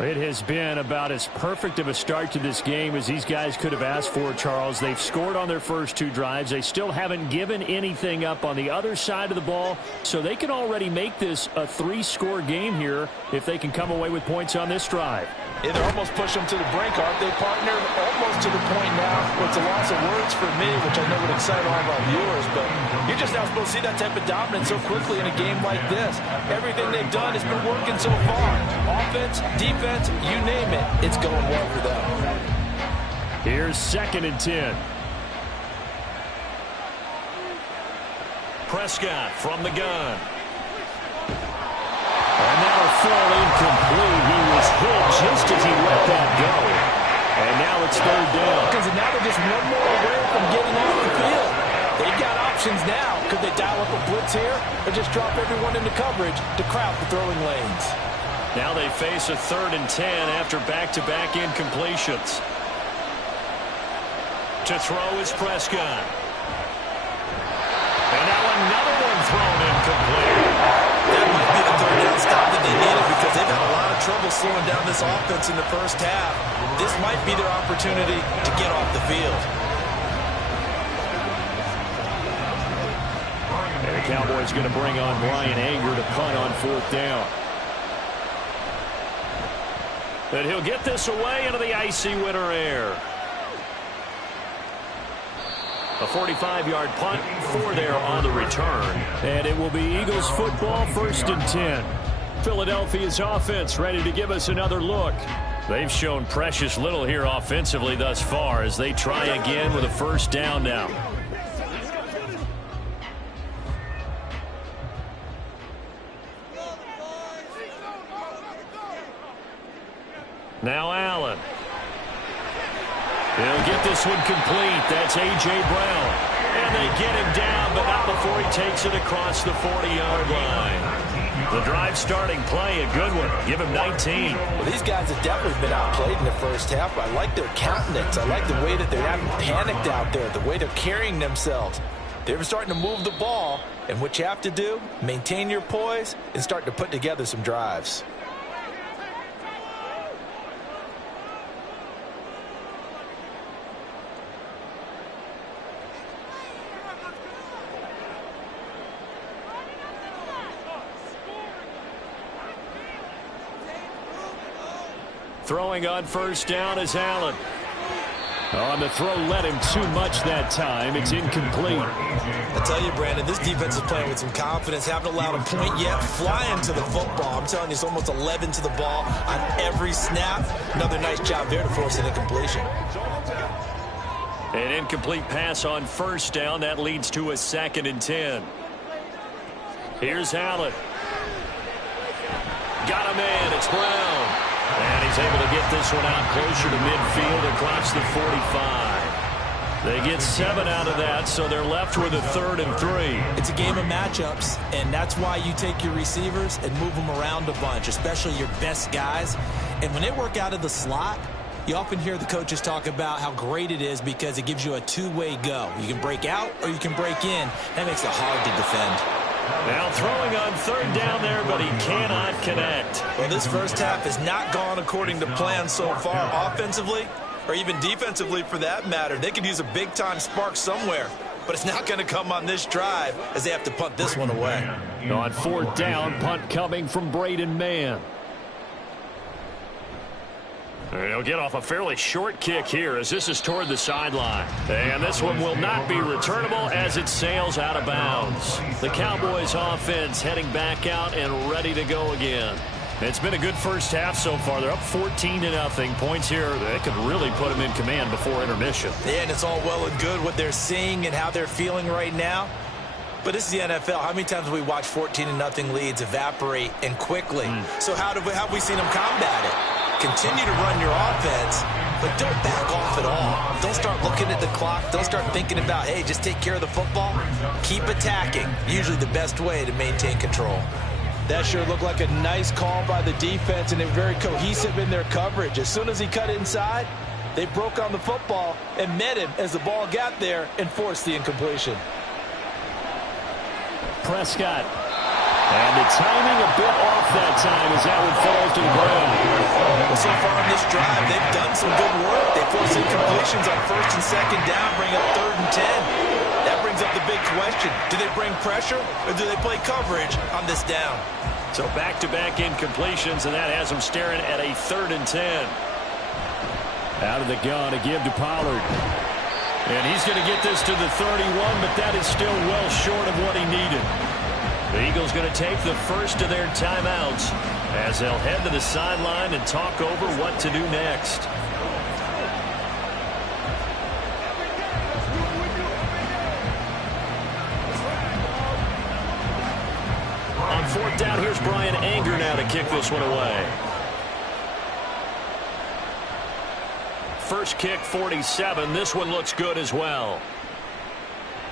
It has been about as perfect of a start to this game as these guys could have asked for, Charles. They've scored on their first 2 drives. They still haven't given anything up on the other side of the ball, so they can already make this a 3-score game here if they can come away with points on this drive. Yeah, they're almost pushing them to the brink, aren't they, partner? Almost to the point now where it's a loss of words for me, which I know would excite all of our viewers, but you're just not supposed to see that type of dominance so quickly in a game like this. Everything they've done has been working so far. Offense, defense, you name it, it's going well for them. Here's 2nd and 10. Prescott from the gun. And that'll fall incomplete. He was hit just as he let that go. And now it's 3rd down. Because now they're just one more away from getting off the field. They've got options now. Could they dial up a blitz here or just drop everyone into coverage to crowd the throwing lanes? Now they face a 3rd and 10 after back-to-back incompletions. To throw is Prescott. And now another one thrown incomplete. That might be the 3rd down stop that they needed because they've had a lot of trouble slowing down this offense in the first half. This might be their opportunity to get off the field. And the Cowboys going to bring on Brian Anger to punt on 4th down. But he'll get this away into the icy winter air. A 45-yard punt, 4 there on the return. And it will be Eagles football, 1st and 10. Philadelphia's offense ready to give us another look. They've shown precious little here offensively thus far as they try again with a 1st down now. Now Allen. He'll get this one complete. That's A.J. Brown. And they get him down, but not before he takes it across the 40-yard line. The drive starting play, a good one. Give him 19. Well, these guys have definitely been outplayed in the first half. I like their countenance. I like the way that they're not panicked out there, the way they're carrying themselves. They're starting to move the ball, and what you have to do, maintain your poise and start to put together some drives. Throwing on 1st down is Allen. On the throw, led him too much that time. It's incomplete. I tell you, Brandon, this defense is playing with some confidence. Haven't allowed a point yet. Flying to the football. I'm telling you, it's almost 11 to the ball on every snap. Another nice job there to force an incompletion. An incomplete pass on 1st down. That leads to a 2nd and 10. Here's Allen. Got a man. It's Brown. And he's able to get this one out closer to midfield across the 45. They get 7 out of that, so they're left with a 3rd and 3. It's a game of matchups, and that's why you take your receivers and move them around a bunch, especially your best guys. And when they work out of the slot, you often hear the coaches talk about how great it is because it gives you a 2-way go. You can break out or you can break in. That makes it hard to defend. Now throwing on 3rd down there, but he cannot connect. Well, this first half has not gone according to plan so far offensively or even defensively for that matter. They could use a big-time spark somewhere. but it's not going to come on this drive as they have to punt this one away. On 4th down, punt coming from Braden Mann. He'll get off a fairly short kick here as this is toward the sideline. And this one will not be returnable as it sails out of bounds. The Cowboys offense heading back out and ready to go again. It's been a good first half so far. They're up 14-0. Points here that could really put them in command before intermission. Yeah, and it's all well and good what they're seeing and how they're feeling right now. But this is the NFL. How many times have we watched 14-0 leads evaporate and quickly? So how have we seen them combat it? Continue to run your offense, but don't back off at all. Don't start looking at the clock. Don't start thinking about, hey, just take care of the football. Keep attacking. Usually the best way to maintain control. That sure looked like a nice call by the defense, and they're very cohesive in their coverage. As soon as he cut inside, they broke on the football and met him as the ball got there and forced the incompletion. Prescott. And the timing a bit off that time as that one falls to the ground. Well, so far on this drive, they've done some good work. They force incompletions on 1st and 2nd down, bring up 3rd and 10. That brings up the big question. Do they bring pressure or do they play coverage on this down? So back-to-back incompletions, and that has them staring at a 3rd and 10. Out of the gun to give to Pollard. And he's going to get this to the 31, but that is still well short of what he needed. The Eagles going to take the first of their timeouts as they'll head to the sideline and talk over what to do next. On 4th down, here's Brian Anger now to kick this one away. First kick, 47. This one looks good as well.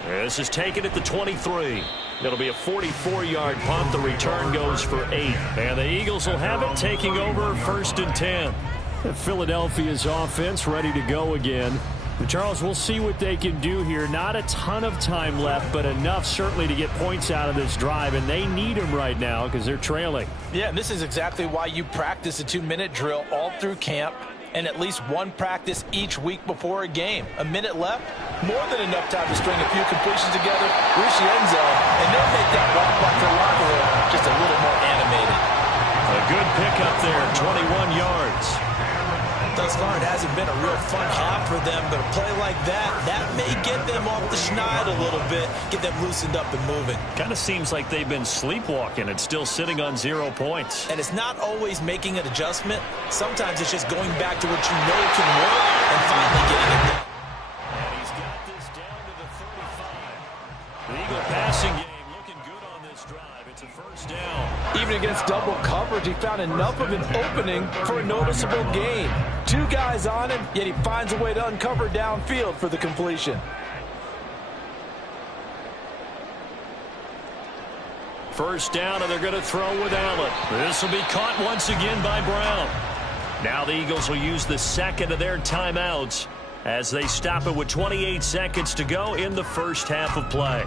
This is taken at the 23. It'll be a 44-yard punt. The return goes for 8. And the Eagles will have it, taking over 1st and 10. Philadelphia's offense ready to go again. Charles, we'll see what they can do here. Not a ton of time left, but enough certainly to get points out of this drive, and they need them right now because they're trailing. Yeah, and this is exactly why you practice a 2-minute drill all through camp and at least one practice each week before a game. A minute left, more than enough time to string a few completions together, reach the end zone, and then make that walk back to the locker room just a little more animated. A good pickup there, 21 yards. Thus far, it hasn't been a real fun half for them, but a play like that may get them off the schneid a little bit, get them loosened up and moving. Kind of seems like they've been sleepwalking and still sitting on 0 points. And it's not always making an adjustment. Sometimes it's just going back to what you know can work and finally getting it done. And he's got this down to the 35. The Eagle passing game looking good on this drive. It's a first down. Even against double coverage, he found enough of an opening for a noticeable gain. 2 guys on him, yet he finds a way to uncover downfield for the completion. First down, and they're going to throw with Allen. This will be caught once again by Brown. Now the Eagles will use the second of their timeouts as they stop it with 28 seconds to go in the first half of play.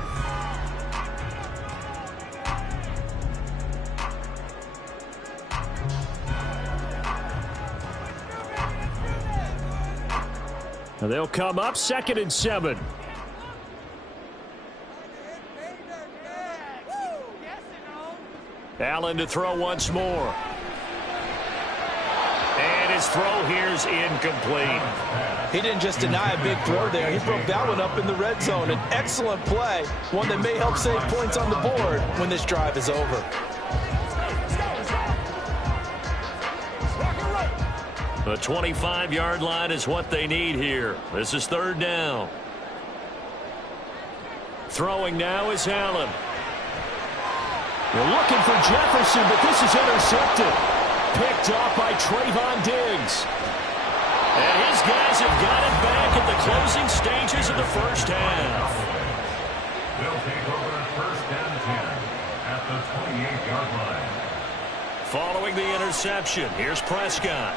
They'll come up 2nd and 7. Allen to throw once more. And his throw here's incomplete. He didn't just deny a big throw there. He broke that one up in the red zone. An excellent play, one that may help save points on the board when this drive is over. The 25-yard line is what they need here. This is 3rd down. Throwing now is Allen. They're looking for Jefferson, but this is intercepted. Picked off by Trayvon Diggs. And his guys have got it back at the closing stages of the first half. They'll take over 1st and 10 at the 28-yard line. Following the interception, here's Prescott.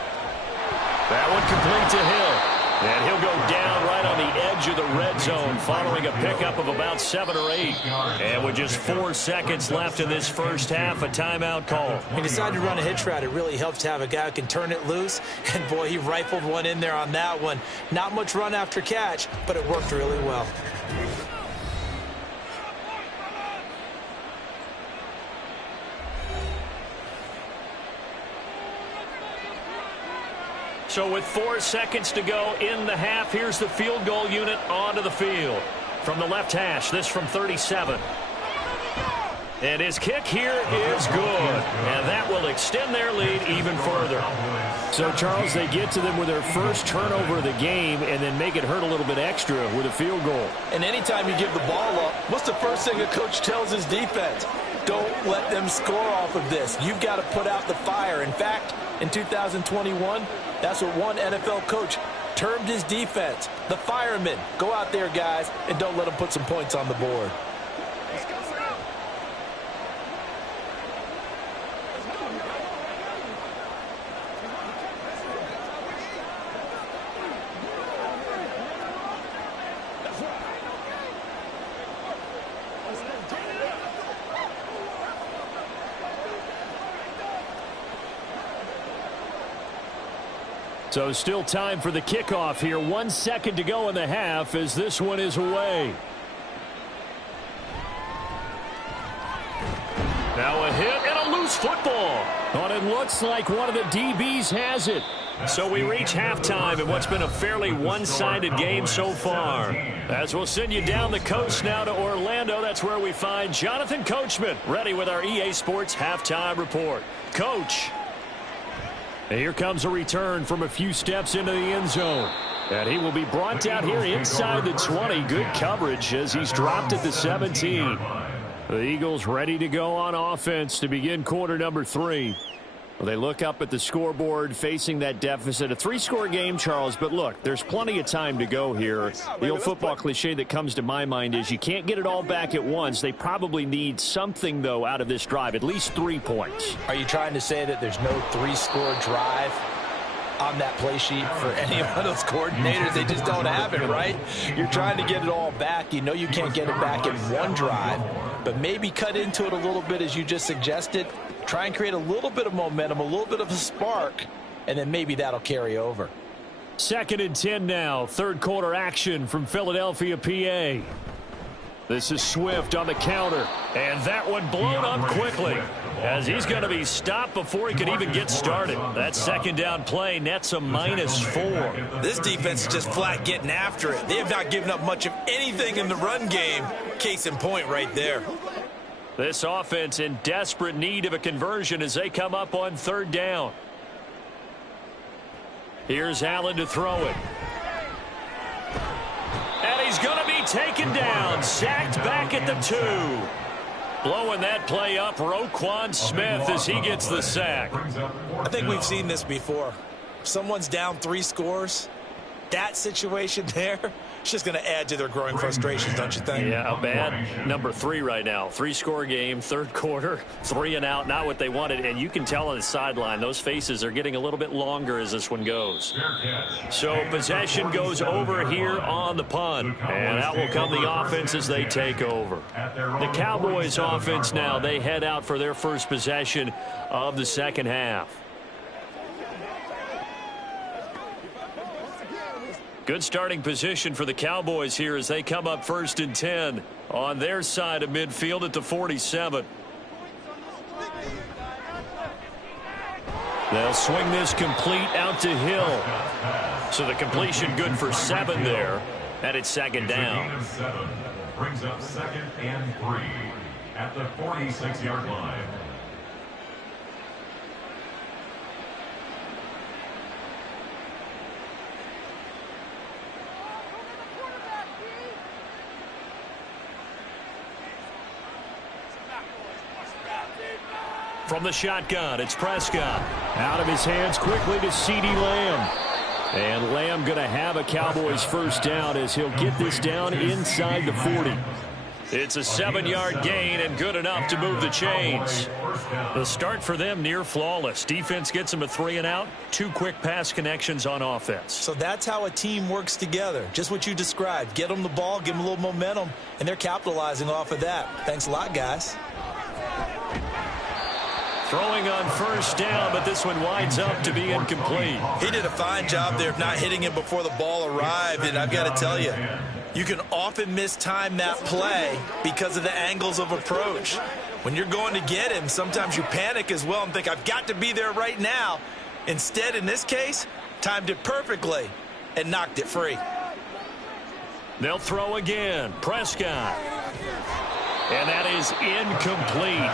That one complete to Hill. And he'll go down right on the edge of the red zone following a pickup of about 7 or 8. And with just 4 seconds left in this first half, a timeout call. He decided to run a hitch route. It really helps to have a guy who can turn it loose. And, boy, he rifled one in there on that one. Not much run after catch, but it worked really well. So with 4 seconds to go in the half, here's the field goal unit onto the field. From the left hash, this from 37. And his kick here is good. And that will extend their lead even further. So, Charles, they get to them with their first turnover of the game and then make it hurt a little bit extra with a field goal. And anytime you give the ball up, what's the first thing a coach tells his defense? Don't let them score off of this. You've got to put out the fire. In fact, in 2021, that's what one NFL coach termed his defense. The firemen. Go out there, guys, and don't let them put some points on the board. So still time for the kickoff here. 1 second to go in the half as this one is away. Now a hit and a loose football. But it looks like one of the DBs has it. So we reach halftime in what's been a fairly one-sided game so far. As we'll send you down the coast now to Orlando, that's where we find Jonathan Coachman, ready with our EA Sports Halftime Report. Coach. And here comes a return from a few steps into the end zone. And he will be brought down here inside the 20. Good coverage as he's dropped at the 17. The Eagles ready to go on offense to begin quarter number 3. Well, they look up at the scoreboard facing that deficit. A 3-score game, Charles, but look, there's plenty of time to go here. The old football cliche that comes to my mind is you can't get it all back at once. They probably need something, though, out of this drive, at least 3 points. Are you trying to say that there's no 3-score drive on that play sheet for any of those coordinators? They just don't have it, right? You're trying to get it all back. You know you can't get it back in one drive, but maybe cut into it a little bit as you just suggested. Try and create a little bit of momentum, a little bit of a spark, and then maybe that'll carry over. 2nd and 10 now. Third quarter action from Philadelphia, PA. This is Swift on the counter, and that one blown up quickly as he's going to be stopped before he could even get started. That second down play nets a -4. This defense is just flat getting after it. They have not given up much of anything in the run game. Case in point right there. This offense in desperate need of a conversion as they come up on 3rd down. Here's Allen to throw it. And he's going to be taken down. Sacked back at the 2. Blowing that play up, Roquan Smith as he gets the sack. I think we've seen this before. Someone's down 3 scores. That situation there, it's just going to add to their growing frustrations, don't you think? Yeah, a bad number 3 right now. 3-score game, 3rd quarter, 3 and out, not what they wanted. And you can tell on the sideline, those faces are getting a little bit longer as this one goes. So possession goes over here on the punt. And out will come the offense as they take over. The Cowboys offense now, they head out for their first possession of the second half. Good starting position for the Cowboys here as they come up 1st and 10 on their side of midfield at the 47. They'll swing this complete out to Hill. So the completion good for 7 there. And it's 2nd down. Brings up 2nd and 3 at the 46-yard line. From the shotgun, it's Prescott. Out of his hands quickly to CeeDee Lamb. And Lamb going to have a Cowboys first down as he'll get this down inside the 40. It's a 7-yard gain and good enough to move the chains. The start for them near flawless. Defense gets them a 3 and out. 2 quick pass connections on offense. So that's how a team works together. Just what you described. Get them the ball, give them a little momentum, and they're capitalizing off of that. Thanks a lot, guys. Throwing on first down, but this one winds up to be incomplete. He did a fine job there of not hitting him before the ball arrived, and I've got to tell you, you can often mistime that play because of the angles of approach. When you're going to get him, sometimes you panic as well and think, I've got to be there right now. Instead, in this case, timed it perfectly, and knocked it free. They'll throw again. Prescott. And that is incomplete.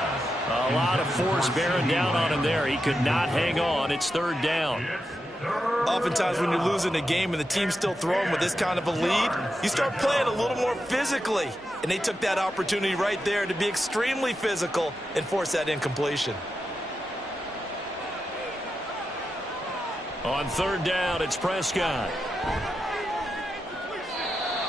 A lot of force bearing down on him there. He could not hang on. It's third down. Oftentimes when you're losing a game and the team's still throwing with this kind of a lead, you start playing a little more physically. And they took that opportunity right there to be extremely physical and force that incompletion. On third down, it's Prescott.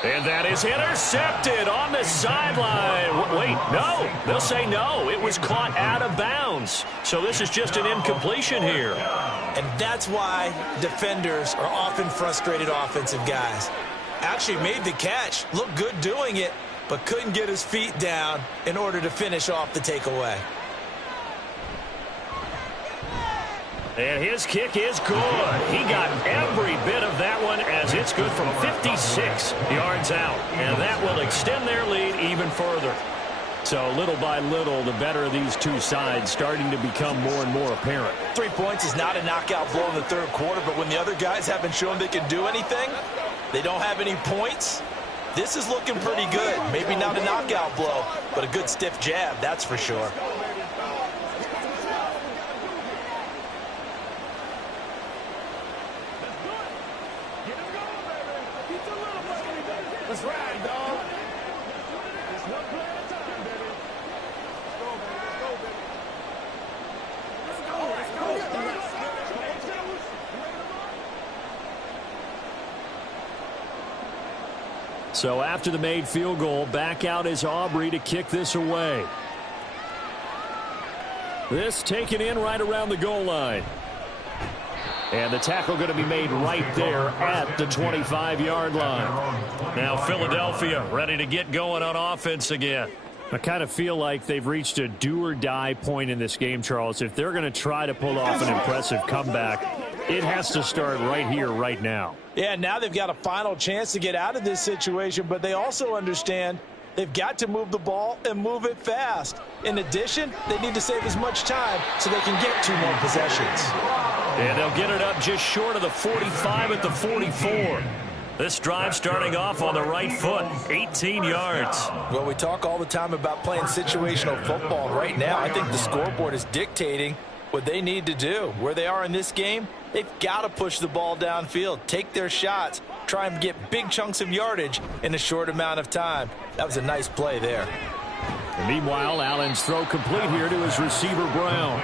And that is intercepted on the sideline. Wait, no. They'll say no. It was caught out of bounds. So this is just an incompletion here. And that's why defenders are often frustrated offensive guys. Actually made the catch, looked good doing it, but couldn't get his feet down in order to finish off the takeaway. And his kick is good. He got every bit of that one as it's good from 56 yards out. And that will extend their lead even further. So little by little, the better of these two sides starting to become more and more apparent. 3 points is not a knockout blow in the third quarter, but when the other guys haven't shown they can do anything, they don't have any points, this is looking pretty good. Maybe not a knockout blow, but a good stiff jab, that's for sure. Let's ride, dog. It's one play at a time, baby. Let's go, baby. Let's go. Let's go. So after the made field goal, back out is Aubrey to kick this away. This taken in right around the goal line. And the tackle going to be made right there at the 25-yard line. Now Philadelphia ready to get going on offense again. I kind of feel like they've reached a do-or-die point in this game, Charles. If they're going to try to pull off an impressive comeback, it has to start right here, right now. Yeah, now they've got a final chance to get out of this situation, but they also understand they've got to move the ball and move it fast. In addition, they need to save as much time so they can get 2 more possessions. And they'll get it up just short of the 45 at the 44. This drive starting off on the right foot, 18 yards. Well, we talk all the time about playing situational football. Right now, I think the scoreboard is dictating what they need to do. Where they are in this game, they've got to push the ball downfield, take their shots, try and get big chunks of yardage in a short amount of time. That was a nice play there. And meanwhile, Allen's throw complete here to his receiver, Brown.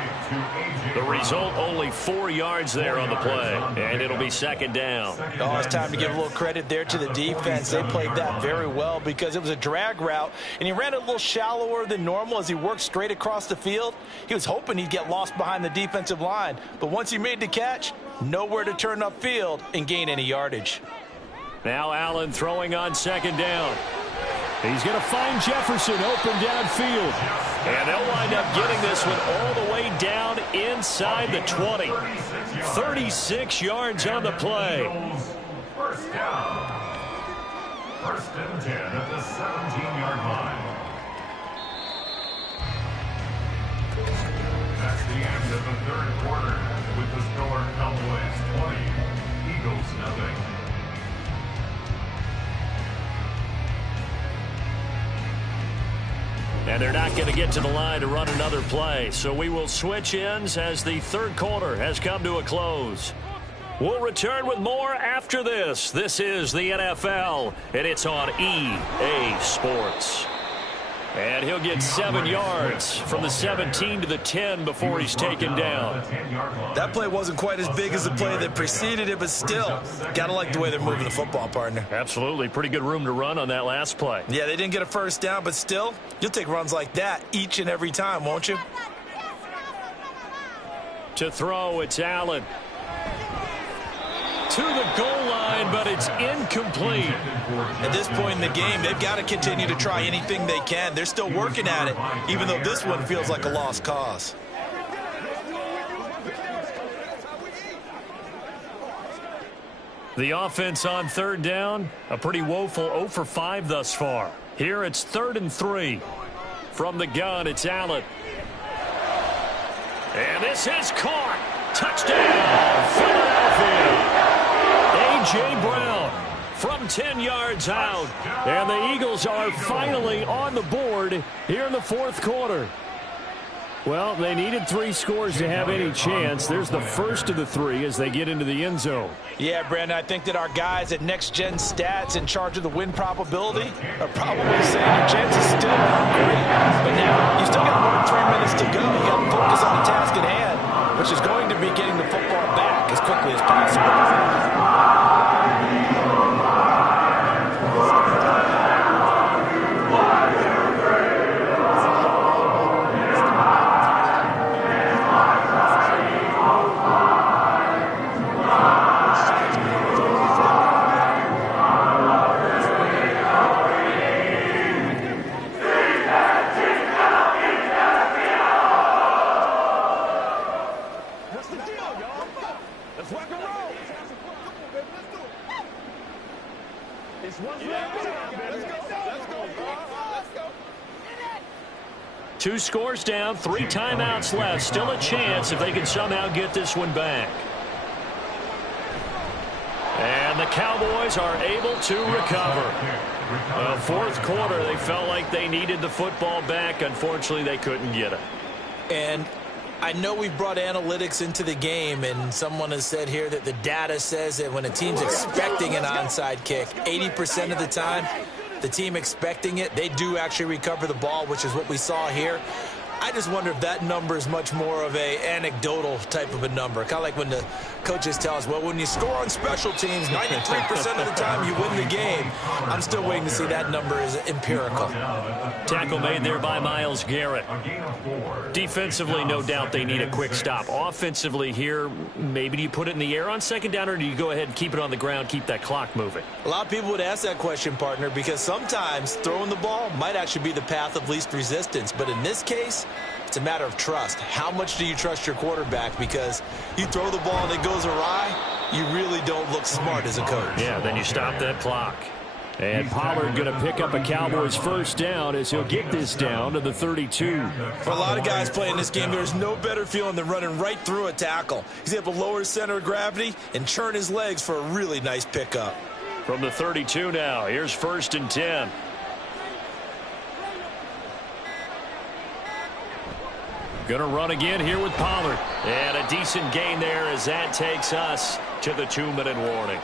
The result, only 4 yards there on the play, and it'll be second down. Oh, it's time to give a little credit there to the defense. They played that very well because it was a drag route, and he ran a little shallower than normal as he worked straight across the field. He was hoping he'd get lost behind the defensive line, but once he made the catch, nowhere to turn upfield and gain any yardage. Now Allen throwing on second down. He's going to find Jefferson open downfield. And they'll wind up getting this one all the way down inside the 20. 36 yards on the play. First down. First and 10 at the 17-yard line. That's the end of the third quarter with the score Cowboys 20, Eagles nothing. And they're not going to get to the line to run another play. So we will switch ends as the third quarter has come to a close. We'll return with more after this. This is the NFL, and it's on EA Sports. And he'll get 7 yards from the 17 to the 10 before he's taken down. That play wasn't quite as big as the play that preceded it, but still, got to like the way they're moving the football, partner. Absolutely. Pretty good room to run on that last play. Yeah, they didn't get a first down, but still, you'll take runs like that each and every time, won't you? To throw, it's Allen. To the goal line, but it's incomplete. At this point in the game, they've got to continue to try anything they can. They're still working at it, even though this one feels like a lost cause. The offense on third down, a pretty woeful 0 for 5 thus far. Here it's 3rd and 3. From the gun, it's Allen. And this is caught. Touchdown, Philadelphia. from 10 yards out. And the Eagles are finally on the board here in the fourth quarter. Well, they needed 3 scores to have any chance. There's the first of the 3 as they get into the end zone. Yeah, Brandon, I think that our guys at Next Gen Stats in charge of the win probability are probably saying your chances still aren't great. But now you still got more than 3 minutes to go. You got to focus on the task at hand, which is going to be getting the football back as quickly as possible. Two scores down, 3 timeouts left. Still a chance if they can somehow get this one back. And the Cowboys are able to recover. Fourth quarter, they felt like they needed the football back. Unfortunately, they couldn't get it. And I know we've brought analytics into the game, and someone has said here that the data says that when a team's expecting an onside kick, 80% of the time, the team expecting it, they do actually recover the ball, which is what we saw here. I just wonder if that number is much more of a anecdotal type of a number. Kind of like when the coaches tell us, well, when you score on special teams, 93% of the time you win the game. I'm still waiting to see that number is empirical. Tackle made there by Myles Garrett. Defensively, no doubt they need a quick stop. Offensively here, maybe do you put it in the air on second down, or do you go ahead and keep it on the ground, keep that clock moving? A lot of people would ask that question, partner, because sometimes throwing the ball might actually be the path of least resistance. But in this case, it's a matter of trust. How much do you trust your quarterback? Because you throw the ball and it goes awry, you really don't look smart as a coach. Yeah, then you stop that clock. And Pollard going to pick up a Cowboys first down as he'll get this down to the 32. For a lot of guys playing this game, there's no better feeling than running right through a tackle. He's able to lower his center of gravity and churn his legs for a really nice pickup. From the 32 now, here's 1st and 10. Going to run again here with Pollard. And a decent gain there as that takes us to the 2-minute warning.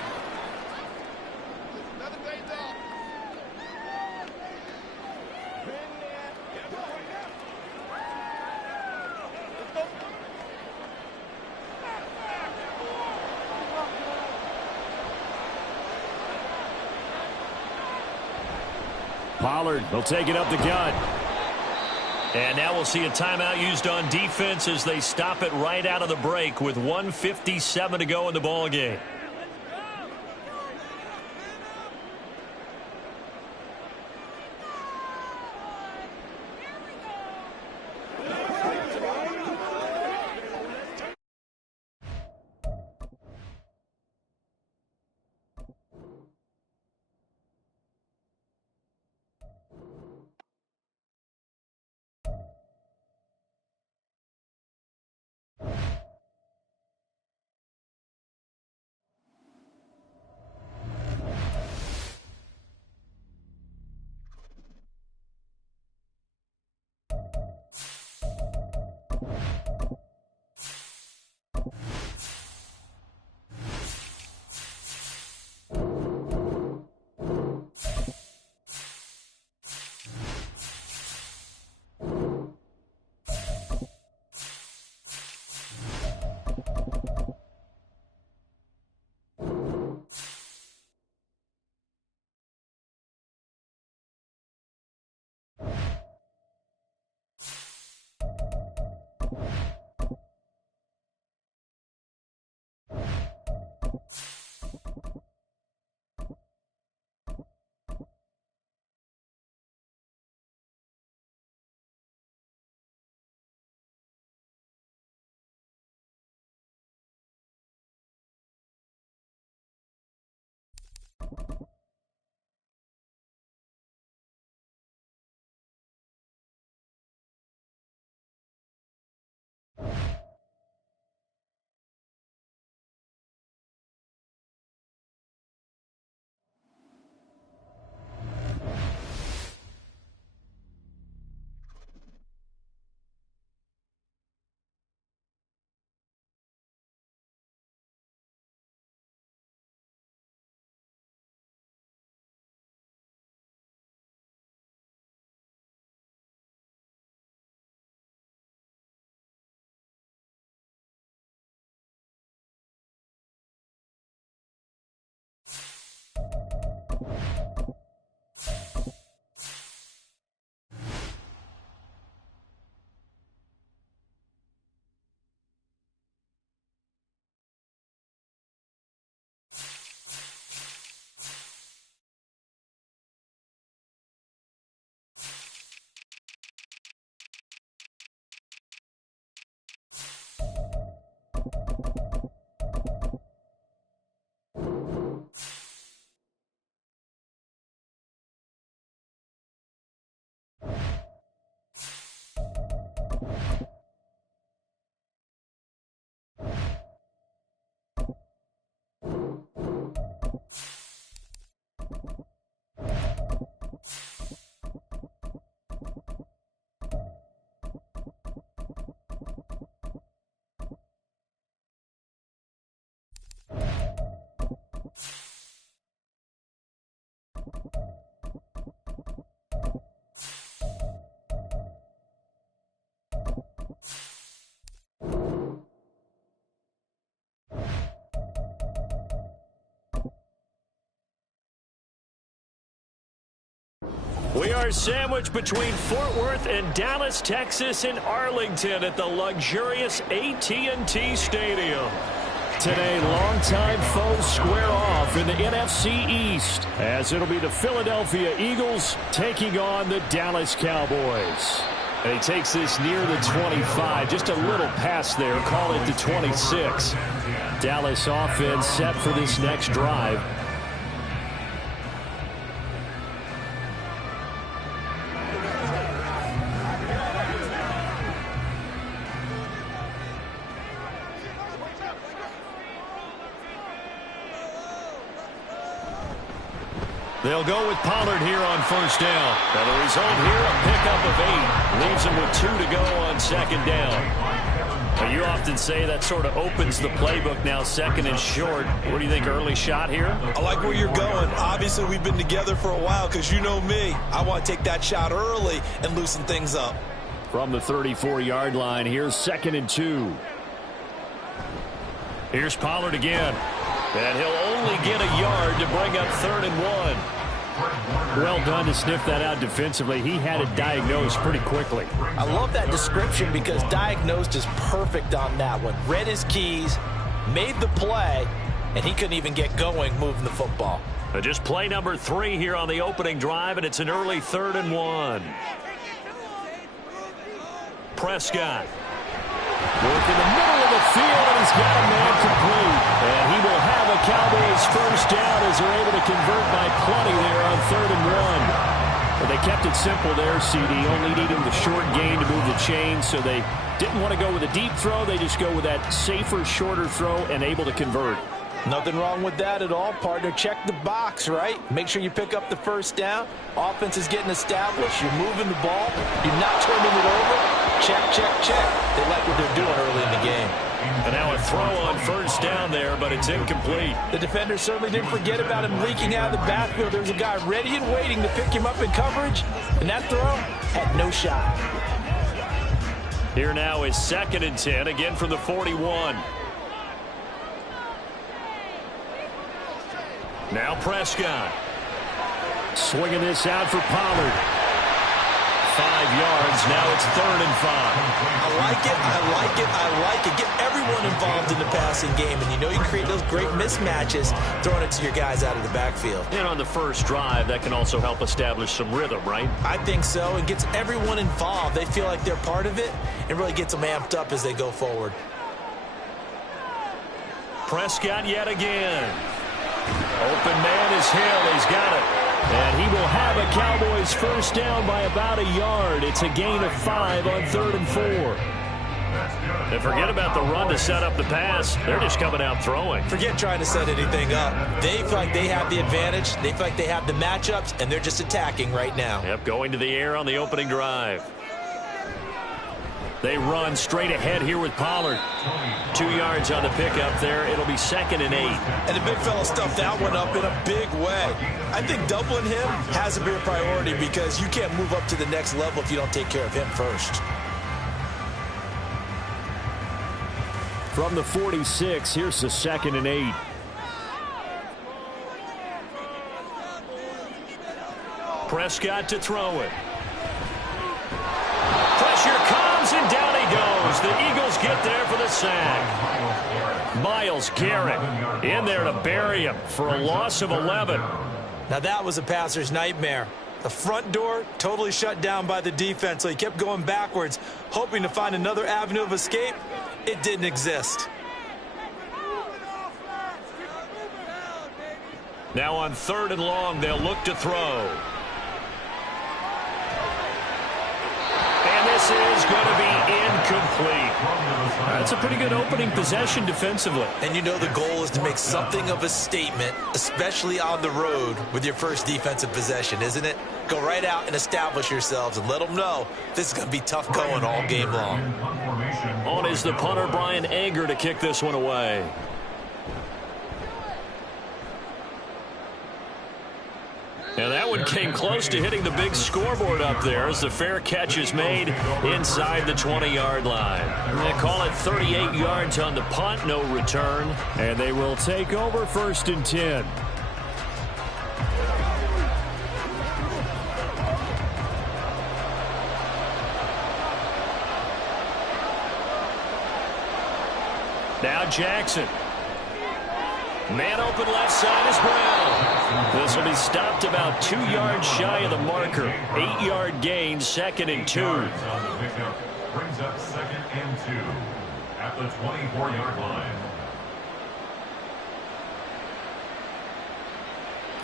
Pollard will take it up the gut. And now we'll see a timeout used on defense as they stop it right out of the break with 1:57 to go in the ball game. We are sandwiched between Fort Worth and Dallas, Texas, and Arlington at the luxurious AT&T Stadium. Today, longtime foes square off in the NFC East, as it'll be the Philadelphia Eagles taking on the Dallas Cowboys. And he takes this near the 25, just a little past there, call it the 26. Dallas offense set for this next drive. They'll go with Pollard here on first down. And the result here, a pickup of 8. Leaves him with 2 to go on second down. Now, you often say that sort of opens the playbook now, second and short. What do you think, early shot here? I like where you're going. Obviously, we've been together for a while because you know me. I want to take that shot early and loosen things up. From the 34-yard line, here's second and 2. Here's Pollard again. And he'll only get a yard to bring up 3rd and 1. Well done to sniff that out defensively. He had it diagnosed pretty quickly. I love that description because diagnosed is perfect on that one. Read his keys, made the play, and he couldn't even get going moving the football. Just play number 3 here on the opening drive, and it's an early 3rd and 1. Prescott. Work in the middle of the field, and he's got a man complete. And he will have a Cowboys first down as they're able to convert by plenty there on 3rd and 1. But they kept it simple there, CD, only needing the short gain to move the chain, so they didn't want to go with a deep throw. They just go with that safer, shorter throw and able to convert. Nothing wrong with that at all, partner. Check the box, right? Make sure you pick up the first down. Offense is getting established. You're moving the ball. You're not turning it over. Check, check, check. They like what they're doing early in the game. And now a throw on first down there, but it's incomplete. The defender certainly didn't forget about him leaking out of the backfield. There's a guy ready and waiting to pick him up in coverage, and that throw had no shot. Here now is 2nd and 10, again from the 41. Now Prescott. Swinging this out for Pollard. 5 yards. Now it's 3rd and 5. I like it. I like it. I like it. Get everyone involved in the passing game. And you know you create those great mismatches throwing it to your guys out of the backfield. And on the first drive, that can also help establish some rhythm, right? I think so. It gets everyone involved. They feel like they're part of it. It really gets them amped up as they go forward. Prescott yet again. Open man is Hill. He's got it. And he will have a Cowboys first down by about a yard. It's a gain of 5 on 3rd and 4. And forget about the run to set up the pass. They're just coming out throwing. Forget trying to set anything up. They feel like they have the advantage. They feel like they have the matchups, and they're just attacking right now. Yep, going to the air on the opening drive. They run straight ahead here with Pollard. 2 yards on the pickup there. It'll be 2nd and 8. And the big fella stuffed that one up in a big way. I think doubling him has to be a priority because you can't move up to the next level if you don't take care of him first. From the 46, here's the 2nd and 8. Prescott to throw it. Pressure comes, and down he goes. The Eagles get there for the sack. Myles Garrett in there to bury him for a loss of 11. Now that was a passer's nightmare. The front door totally shut down by the defense, so he kept going backwards, hoping to find another avenue of escape. It didn't exist. Now on 3rd and long, they'll look to throw. And this is going to be incomplete. That's a pretty good opening possession defensively. And you know the goal is to make something of a statement, especially on the road with your first defensive possession, isn't it? Go right out and establish yourselves and let them know this is going to be tough going all game long. On is the punter, Brian Anger, to kick this one away. And that one came close to hitting the big scoreboard up there as the fair catch is made inside the 20-yard line. They call it 38 yards on the punt, no return. And they will take over 1st and 10. Now Jackson. Man open left side is Brown. This will be stopped about 2 yards shy of the marker. 8-yard gain, 2nd and 2. Brings up 2nd and 2 at the 24-yard line.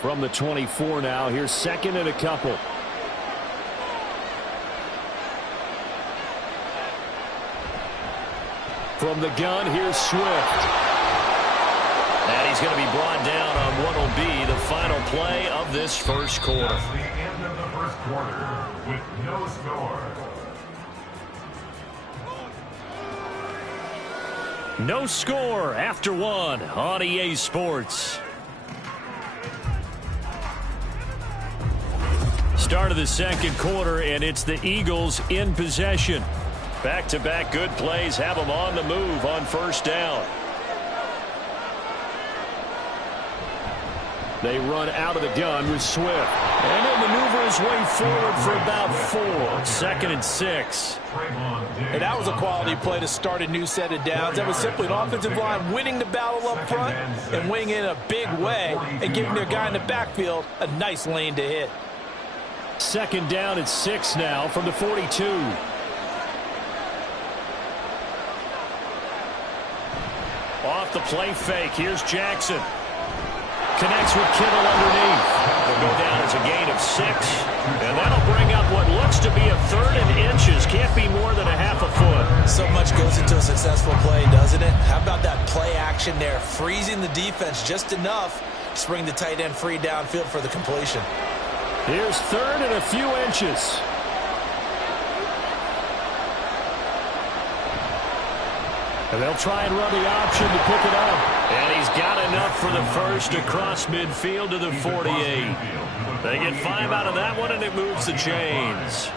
From the 24 now, here's 2nd and a couple. From the gun, here's Swift. And he's going to be brought down on what will be the final play of this first quarter. That's the end of the first quarter with no score. No score after 1 on EA Sports. Start of the second quarter, and it's the Eagles in possession. Back-to-back good plays have them on the move on 1st down. They run out of the gun with Swift. And he'll maneuver his way forward for about 4. 2nd and 6. And that was a quality play to start a new set of downs. That was simply an offensive line winning the battle up front and winning in a big way and giving their guy in the backfield a nice lane to hit. 2nd down at 6 now from the 42. Off the play fake, here's Jackson. Connects with Kittle underneath. Will go down as a gain of 6. And that'll bring up what looks to be a 3rd and inches. Can't be more than a half a foot. So much goes into a successful play, doesn't it? How about that play action there? Freezing the defense just enough to bring the tight end free downfield for the completion. Here's 3rd and a few inches. And they'll try and run the option to pick it up. And he's got enough for the first across midfield to the 48. They get 5 out of that one, and it moves the chains.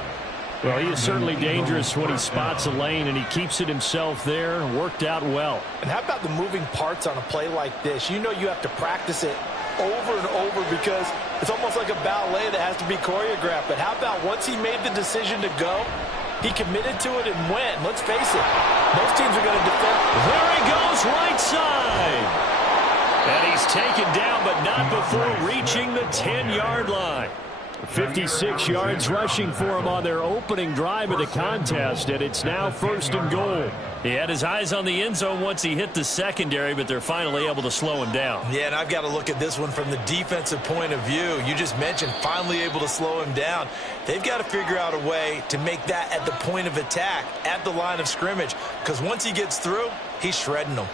Well, he is certainly dangerous when he spots a lane, and he keeps it himself there. Worked out well. And how about the moving parts on a play like this? You know you have to practice it over and over because it's almost like a ballet that has to be choreographed. But how about once he made the decision to go, he committed to it and went. Let's face it, most teams are going to defend. There he goes, right side. And he's taken down, but not before reaching the 10-yard line. 56 yards rushing for him on their opening drive of the contest, and it's now 1st and goal. He had his eyes on the end zone once he hit the secondary, but they're finally able to slow him down. Yeah, and I've got to look at this one from the defensive point of view. You just mentioned finally able to slow him down. They've got to figure out a way to make that at the point of attack, at the line of scrimmage, because once he gets through, he's shredding them.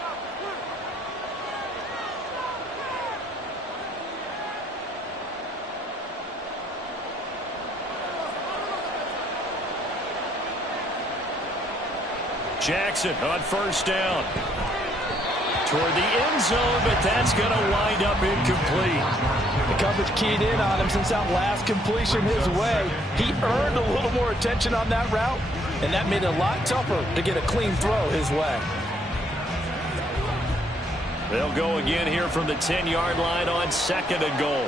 Jackson on 1st down. Toward the end zone, but that's going to wind up incomplete. The coverage keyed in on him since that last completion his way. He earned a little more attention on that route, and that made it a lot tougher to get a clean throw his way. They'll go again here from the 10-yard line on 2nd and goal.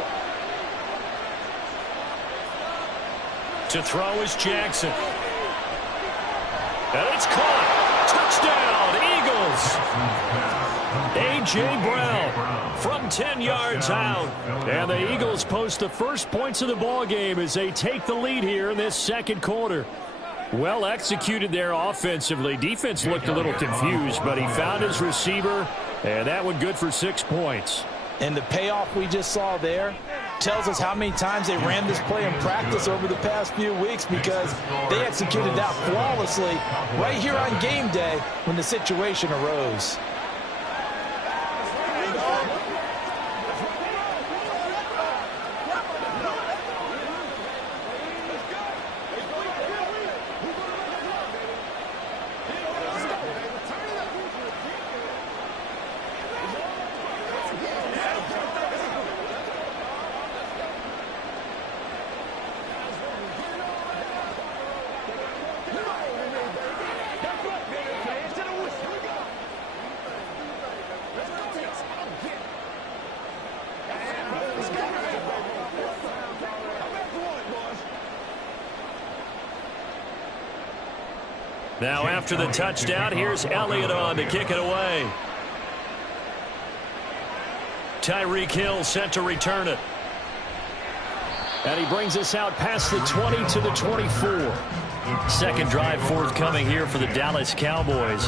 To throw is Jackson. And it's caught. Touchdown, Eagles. A.J. Brown from 10 yards out. And the Eagles post the first points of the ball game as they take the lead here in this second quarter. Well executed there offensively. Defense looked a little confused, but he found his receiver, and that one good for 6 points. And the payoff we just saw there tells us how many times they ran this play in practice over the past few weeks, because they executed that flawlessly right here on game day when the situation arose. Now after the touchdown, here's Elliott on to kick it away. Tyreek Hill set to return it. And he brings us out past the 20 to the 24. Second drive forthcoming here for the Dallas Cowboys.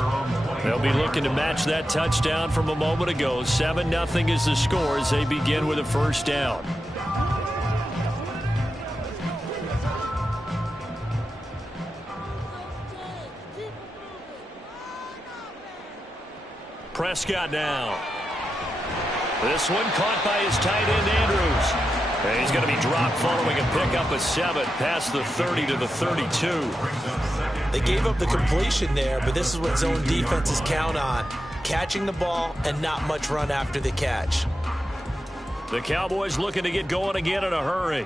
They'll be looking to match that touchdown from a moment ago. 7-0 is the score as they begin with a first down. Prescott now. This one caught by his tight end, Andrews. And he's going to be dropped following a pickup of 7 past the 30 to the 32. They gave up the completion there, but this is what zone defenses count on. Catching the ball and not much run after the catch. The Cowboys looking to get going again in a hurry.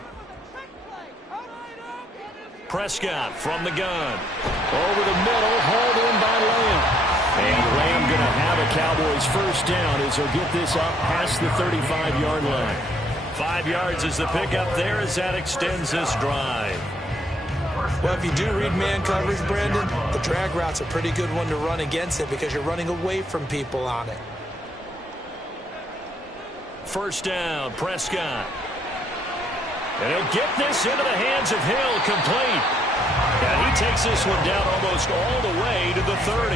Prescott from the gun. Over the middle, hauled in by Lamb. And Lamb going to have a Cowboys first down as he'll get this up past the 35-yard line. 5 yards is the pickup there as that extends this drive. Well, if you do read man coverage, Brandon, the drag route's a pretty good one to run against it because you're running away from people on it. First down, Prescott. And he'll get this into the hands of Hill, complete. And he takes this one down almost all the way to the 30.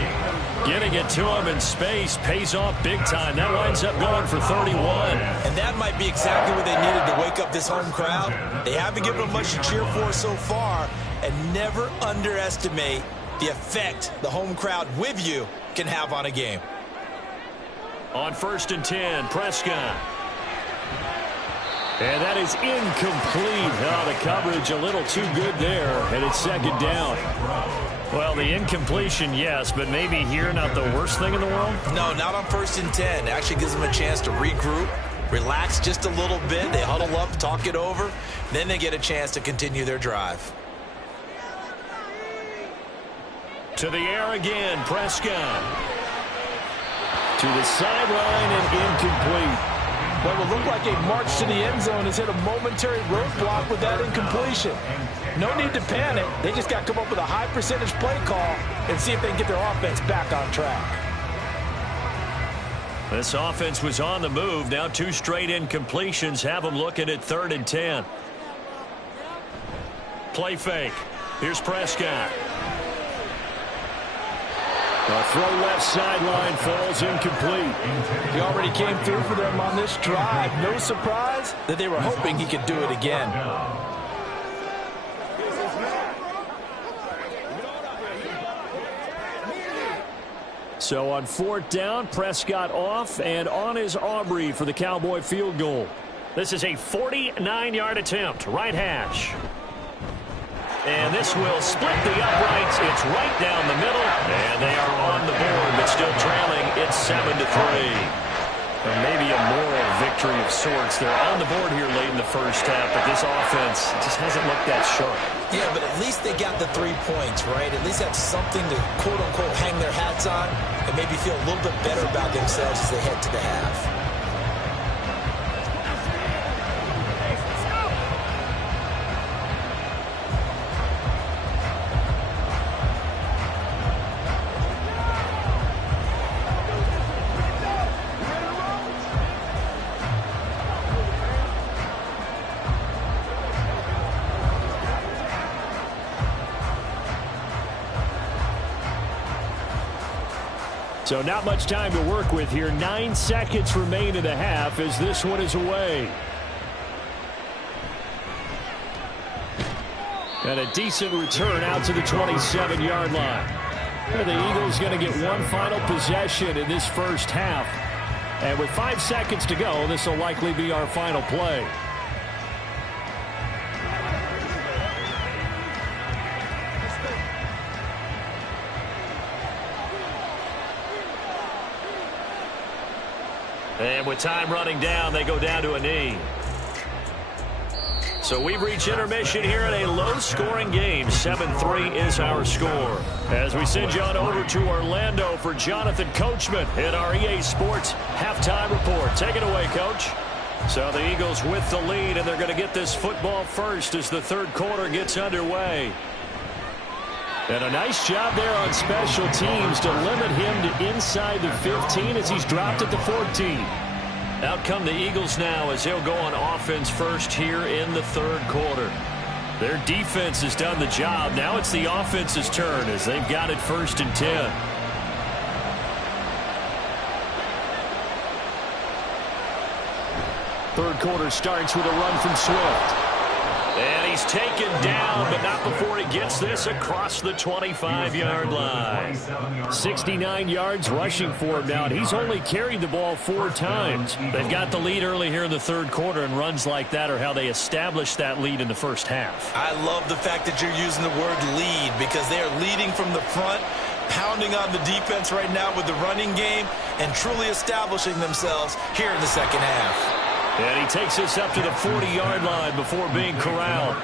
Getting it to him in space pays off big time. That winds up going for 31. And that might be exactly what they needed to wake up this home crowd. They haven't given them much to cheer for so far. And never underestimate the effect the home crowd with you can have on a game. On 1st and 10, Prescott. And that is incomplete. Oh, the coverage a little too good there, and it's second down. Well, the incompletion, yes, but maybe here not the worst thing in the world? No, not on 1st and 10. It actually gives them a chance to regroup, relax just a little bit. They huddle up, talk it over. Then they get a chance to continue their drive. To the air again, Prescott. To the sideline and incomplete. What will look like a march to the end zone has hit a momentary roadblock with that incompletion. No need to panic. They just got to come up with a high percentage play call and see if they can get their offense back on track. This offense was on the move. Now 2 straight incompletions have them looking at 3rd and 10. Play fake. Here's Prescott. The throw left sideline falls incomplete. He already came through for them on this drive. No surprise that they were hoping he could do it again. So on 4th down, Prescott off, and on is Aubrey for the Cowboy field goal. This is a 49-yard attempt, right hash. And this will split the uprights. It's right down the middle. And they are on the board, but still trailing. It's 7-3. Or maybe a moral victory of sorts. They're on the board here late in the first half, but this offense just hasn't looked that sharp. Yeah, but at least they got the 3 points, right? At least have something to, quote-unquote, hang their hats on and maybe feel a little bit better about themselves as they head to the half. So not much time to work with here. 9 seconds remain in the half as this one is away. And a decent return out to the 27-yard line. And the Eagles going to get one final possession in this first half. And with 5 seconds to go, this will likely be our final play. And with time running down, they go down to a knee. So we've reached intermission here in a low-scoring game. 7-3 is our score. As we send you on over to Orlando for Jonathan Coachman in our EA Sports halftime report. Take it away, Coach. So the Eagles with the lead, and they're going to get this football first as the third quarter gets underway. And a nice job there on special teams to limit him to inside the 15 as he's dropped at the 14. Out come the Eagles now as they'll go on offense first here in the third quarter. Their defense has done the job. Now it's the offense's turn as they've got it 1st and 10. Third quarter starts with a run from Swift. And he's taken down, but not before he gets this across the 25-yard line. 69 yards rushing for him now, and he's only carried the ball 4 times. They've got the lead early here in the third quarter, and runs like that are how they established that lead in the first half. I love the fact that you're using the word lead because they are leading from the front, pounding on the defense right now with the running game, and truly establishing themselves here in the second half. And he takes us up to the 40-yard line before being corralled.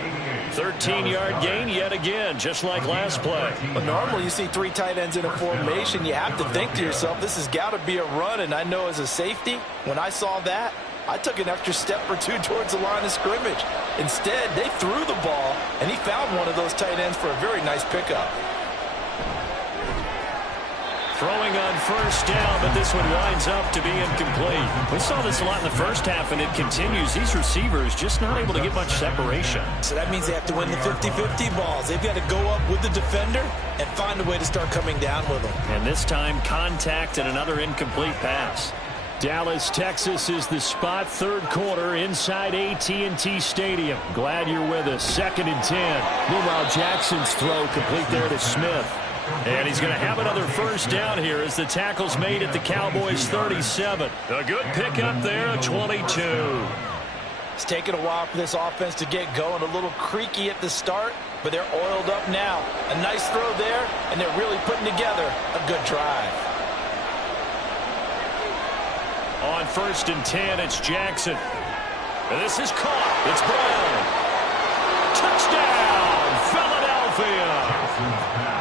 13-yard gain yet again, just like last play. But normally you see 3 tight ends in a formation. You have to think to yourself, this has got to be a run. And I know as a safety, when I saw that, I took an extra step or 2 towards the line of scrimmage. Instead, they threw the ball, and he found one of those tight ends for a very nice pickup. Throwing on first down, but this one winds up to be incomplete. We saw this a lot in the first half, and it continues. These receivers just not able to get much separation. So that means they have to win the 50-50 balls. They've got to go up with the defender and find a way to start coming down with them. And this time, contact and another incomplete pass. Dallas, Texas is the spot. Third quarter inside AT&T Stadium. Glad you're with us. 2nd and 10. Meanwhile, Jackson's throw complete there to Smith. And he's going to have another first down here as the tackle's made at the Cowboys' 37. A good pickup there, a 22. It's taken a while for this offense to get going. A little creaky at the start, but they're oiled up now. A nice throw there, and they're really putting together a good drive. On 1st and 10, it's Jackson. And this is caught. It's Brown. Touchdown, Philadelphia.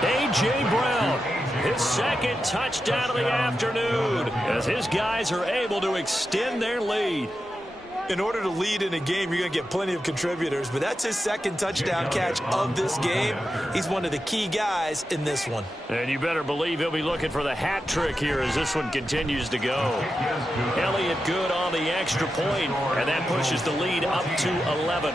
A.J. Brown, his 2nd touchdown of the afternoon, as his guys are able to extend their lead. In order to lead in a game, you're going to get plenty of contributors, but that's his 2nd touchdown catch of this game. He's one of the key guys in this one. And you better believe he'll be looking for the hat trick here as this one continues to go. Elliott Good on the extra point, and that pushes the lead up to 11.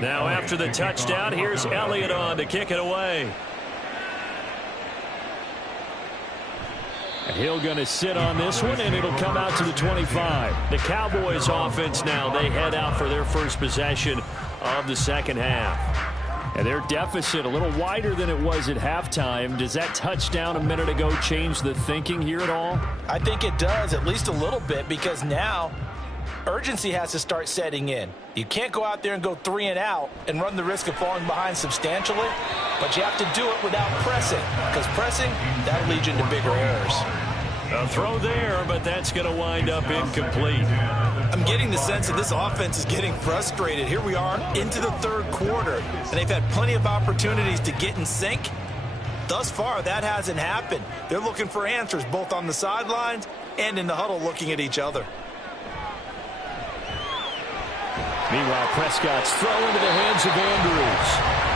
Now after the touchdown, here's Elliott on to kick it away. Hill going to sit on this one, and it'll come out to the 25. The Cowboys offense now, they head out for their first possession of the second half. And their deficit a little wider than it was at halftime. Does that touchdown a minute ago change the thinking here at all? I think it does, at least a little bit, because now urgency has to start setting in. You can't go out there and go 3 and out and run the risk of falling behind substantially, but you have to do it without pressing, because pressing, that'll lead you into bigger errors. A throw there, but that's going to wind up incomplete. I'm getting the sense that this offense is getting frustrated. Here we are into the third quarter, and they've had plenty of opportunities to get in sync. Thus far, that hasn't happened. They're looking for answers both on the sidelines and in the huddle looking at each other. Meanwhile, Prescott's throw into the hands of Andrews.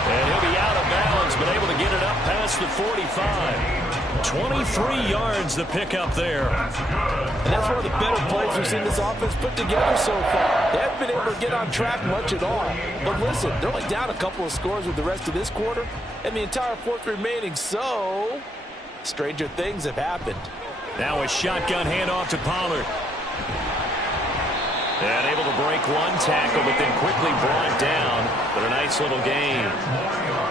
And he'll be out of bounds, but able to get it up past the 45. 23 yards the pickup there. And that's one of the better plays we've seen this offense put together so far. They haven't been able to get on track much at all. But listen, they're only down a couple of scores with the rest of this quarter and the entire fourth remaining, so stranger things have happened. Now a shotgun handoff to Pollard. And able to break one tackle, but then quickly brought down. But a nice little gain.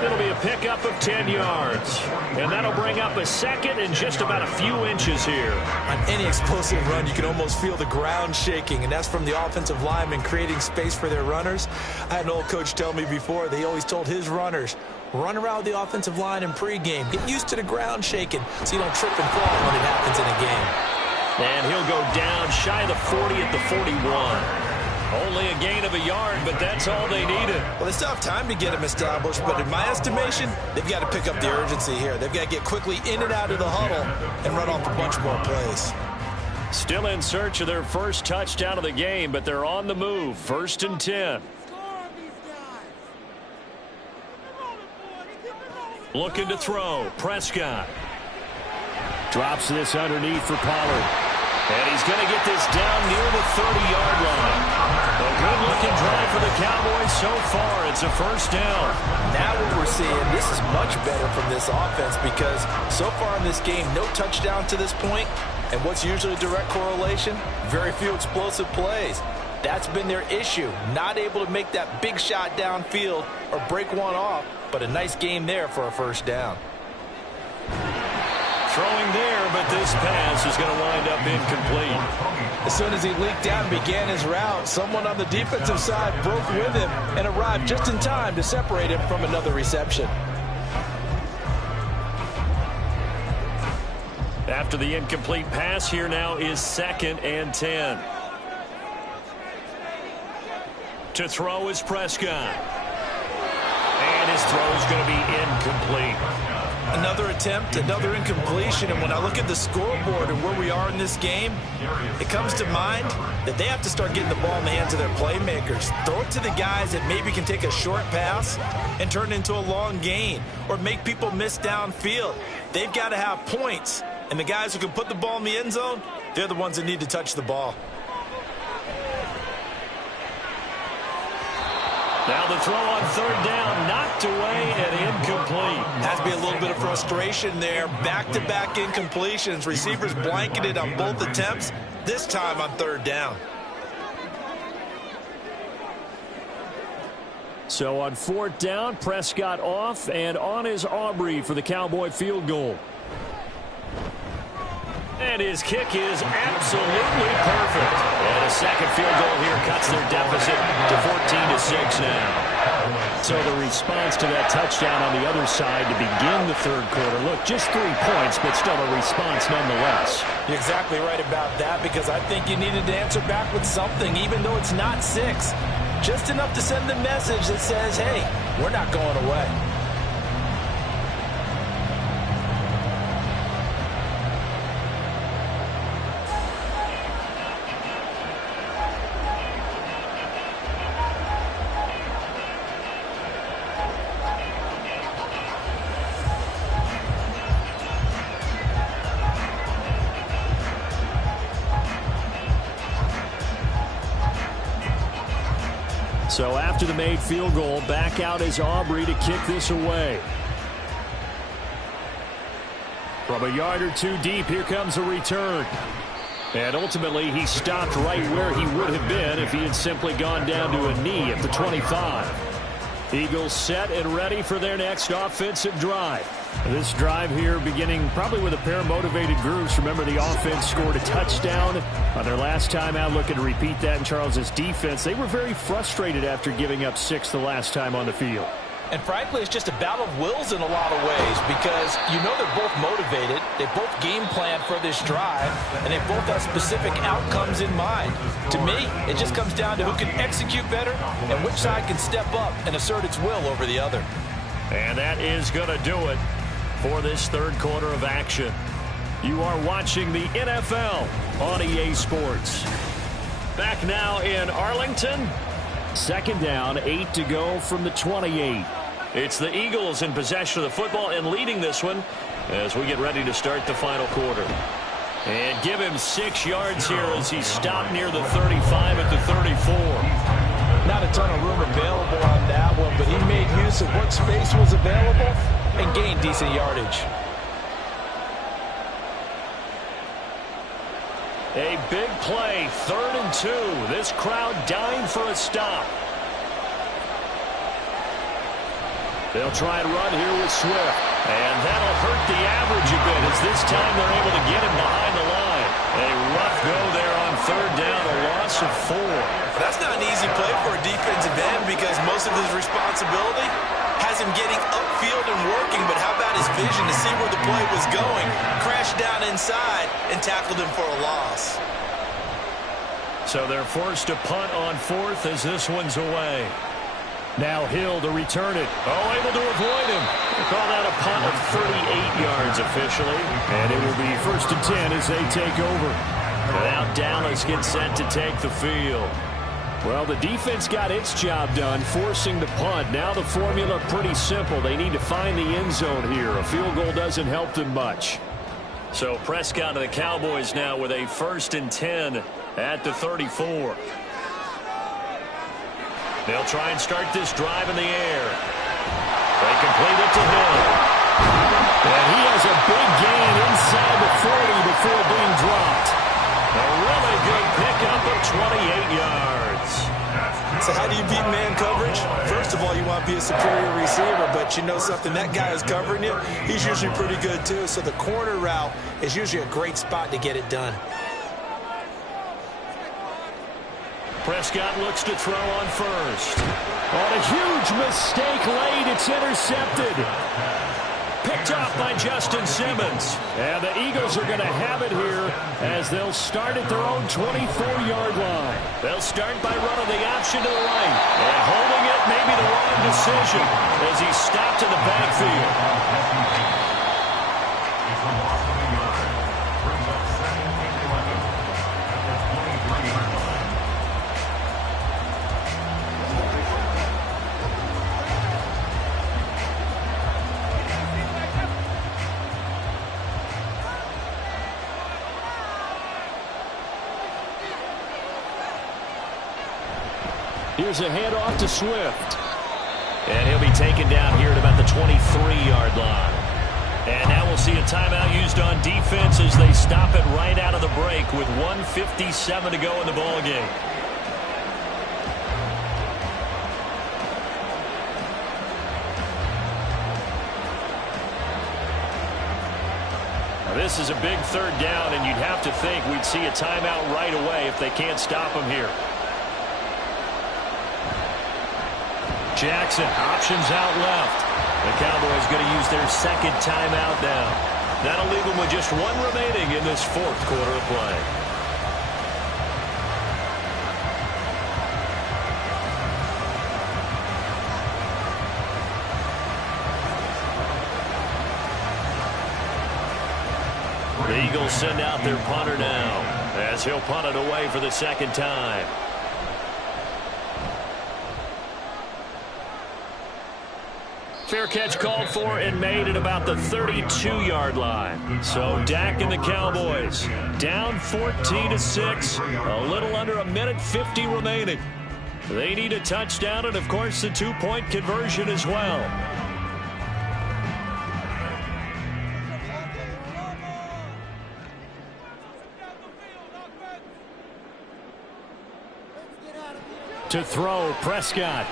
It'll be a pickup of 10 yards. And that'll bring up a second and just about a few inches here. On any explosive run, you can almost feel the ground shaking, and that's from the offensive linemen creating space for their runners. I had an old coach tell me before, they always told his runners, run around the offensive line in pregame. Get used to the ground shaking so you don't trip and fall when it happens in a game. And he'll go down shy of the 40 at the 41. Only a gain of a yard, but that's all they needed. Well, they still have time to get him established, but in my estimation, they've got to pick up the urgency here. They've got to get quickly in and out of the huddle and run off a bunch more plays. Still in search of their first touchdown of the game, but they're on the move. 1st and 10. Looking to throw. Prescott. Drops this underneath for Pollard. And he's going to get this down near the 30-yard line. A good-looking drive for the Cowboys so far. It's a first down. Now what we're seeing, this is much better from this offense because so far in this game, no touchdown to this point. And what's usually a direct correlation? Very few explosive plays. That's been their issue. Not able to make that big shot downfield or break one off. But a nice game there for a first down. Throwing there, but this pass is going to wind up incomplete. As soon as he leaked out and began his route, someone on the defensive side broke with him and arrived just in time to separate him from another reception. After the incomplete pass, here now is 2nd and 10. To throw is Prescott. And his throw is going to be incomplete. Another attempt, another incompletion, and when I look at the scoreboard and where we are in this game, it comes to mind that they have to start getting the ball in the hands of their playmakers. Throw it to the guys that maybe can take a short pass and turn it into a long gain or make people miss downfield. They've got to have points, and the guys who can put the ball in the end zone, they're the ones that need to touch the ball. Now the throw on 3rd down, knocked away and incomplete. Has to be a little bit of frustration there. Back-to-back incompletions. Receivers blanketed on both attempts, this time on 3rd down. So on 4th down, Prescott off, and on is Aubrey for the Cowboy field goal. And his kick is absolutely perfect. And a second field goal here cuts their deficit to 14-6 now. So the response to that touchdown on the other side to begin the 3rd quarter. Look, just 3 points, but still a response nonetheless. You're exactly right about that because I think you needed to answer back with something, even though it's not 6. Just enough to send the message that says, hey, we're not going away. So after the made field goal, back out is Aubrey to kick this away. From a yard or two deep, here comes a return. And ultimately, he stopped right where he would have been if he had simply gone down to a knee at the 25. Eagles set and ready for their next offensive drive. This drive here beginning probably with a pair of motivated groups. Remember, the offense scored a touchdown on their last time out. Looking to repeat that in Charles's defense. They were very frustrated after giving up 6 the last time on the field. And frankly, it's just a battle of wills in a lot of ways because you know they're both motivated. They both game plan for this drive, and they both have specific outcomes in mind. To me, it just comes down to who can execute better and which side can step up and assert its will over the other. And that is going to do it for this third quarter of action. You are watching the NFL on EA Sports. Back now in Arlington. Second down, 8 to go from the 28. It's the Eagles in possession of the football and leading this one as we get ready to start the final quarter. And give him 6 yards here as he stopped near the 35 at the 34. Not a ton of room available on that one, but he made use of what space was available and gained decent yardage. A big play, 3rd and 2. This crowd dying for a stop. They'll try and run here with Swift. And that'll hurt the average a bit as this time they're able to get him behind the line. A rough go there on 3rd down, a loss of 4. That's not an easy play for a defensive end because most of his responsibility has him getting upfield and working, but how about his vision to see where the play was going, crashed down inside, and tackled him for a loss. So they're forced to punt on 4th as this one's away. Now Hill to return it. Oh, able to avoid him. They call that a punt of 38 yards officially. And it will be 1st and 10 as they take over. Now Dallas gets set to take the field. Well, the defense got its job done, forcing the punt. Now the formula pretty simple. They need to find the end zone here. A field goal doesn't help them much. So Prescott and the Cowboys now with a 1st and 10 at the 34. They'll try and start this drive in the air. They complete it to Hill. And he has a big gain inside the 40 before being dropped. A really good pickup of 28 yards. So how do you beat man coverage? First of all, you want to be a superior receiver, but you know something, that guy is covering you. He's usually pretty good too, so the corner route is usually a great spot to get it done. Prescott looks to throw on 1st. On a huge mistake late, it's intercepted. Picked off by Justin Simmons. And the Eagles are going to have it here as they'll start at their own 24-yard line. They'll start by running the option to the right. And holding it may be the wrong decision as he stopped in the backfield. Here's a handoff to Swift. And he'll be taken down here at about the 23-yard line. And now we'll see a timeout used on defense as they stop it right out of the break with 1:57 to go in the ballgame. Now this is a big 3rd down, and you'd have to think we'd see a timeout right away if they can't stop him here. Jackson, options out left. The Cowboys going to use their 2nd timeout now. That'll leave them with just 1 remaining in this 4th quarter of play. The Eagles send out their punter now as he'll punt it away for the 2nd time. Fair catch called for and made at about the 32-yard line. So Dak and the Cowboys down 14-6, a little under 1:50 remaining. They need a touchdown and, of course, the 2-point conversion as well. To throw, Prescott.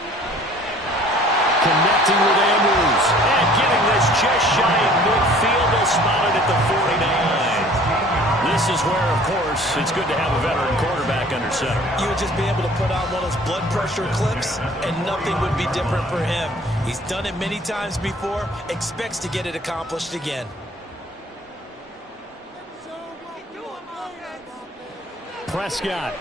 Connecting with Andrews. And getting this just shy of midfield. They'll spot it at the 49. This is where, of course, it's good to have a veteran quarterback under center. You would just be able to put on one of those blood pressure clips, and nothing would be different for him. He's done it many times before, expects to get it accomplished again. Prescott.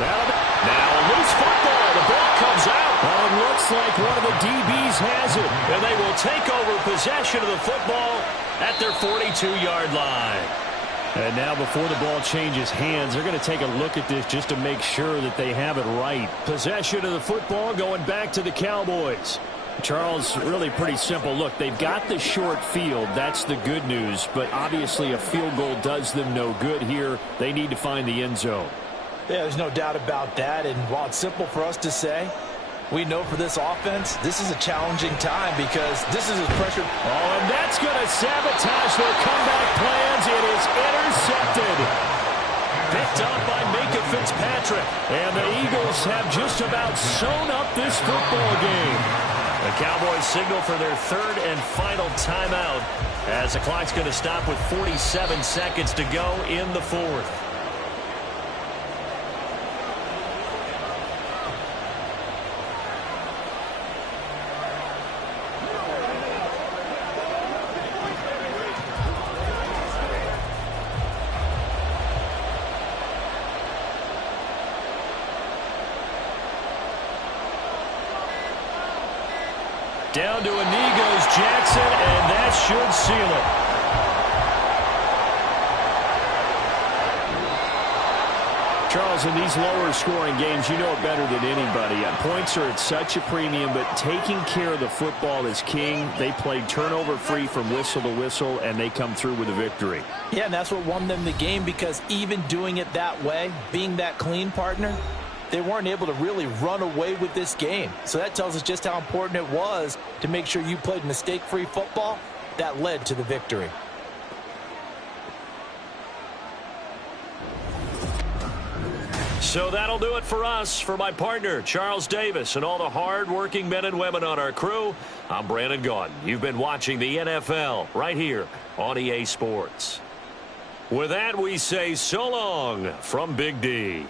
Now a loose football. The ball comes out. Well, it looks like one of the DBs has it. And they will take over possession of the football at their 42-yard line. And now before the ball changes hands, they're going to take a look at this just to make sure that they have it right. Possession of the football going back to the Cowboys. Charles, really pretty simple. Look, they've got the short field. That's the good news. But obviously a field goal does them no good here. They need to find the end zone. Yeah, there's no doubt about that. And while it's simple for us to say, we know for this offense, this is a challenging time because this is his pressure. Oh, and that's going to sabotage their comeback plans. It is intercepted. Picked up by Minkah Fitzpatrick. And the Eagles have just about sewn up this football game. The Cowboys signal for their third and final timeout as the clock's going to stop with 47 seconds to go in the fourth. Down to a knee goes Jackson, and that should seal it. Charles, in these lower scoring games, you know it better than anybody. Points are at such a premium, but taking care of the football is king. They played turnover-free from whistle to whistle, and they come through with a victory. Yeah, and that's what won them the game because even doing it that way, being that clean partner, they weren't able to really run away with this game. So that tells us just how important it was to make sure you played mistake-free football. That led to the victory. So that'll do it for us. For my partner, Charles Davis, and all the hard-working men and women on our crew, I'm Brandon Gaudin. You've been watching the NFL right here on EA Sports. With that, we say so long from Big D.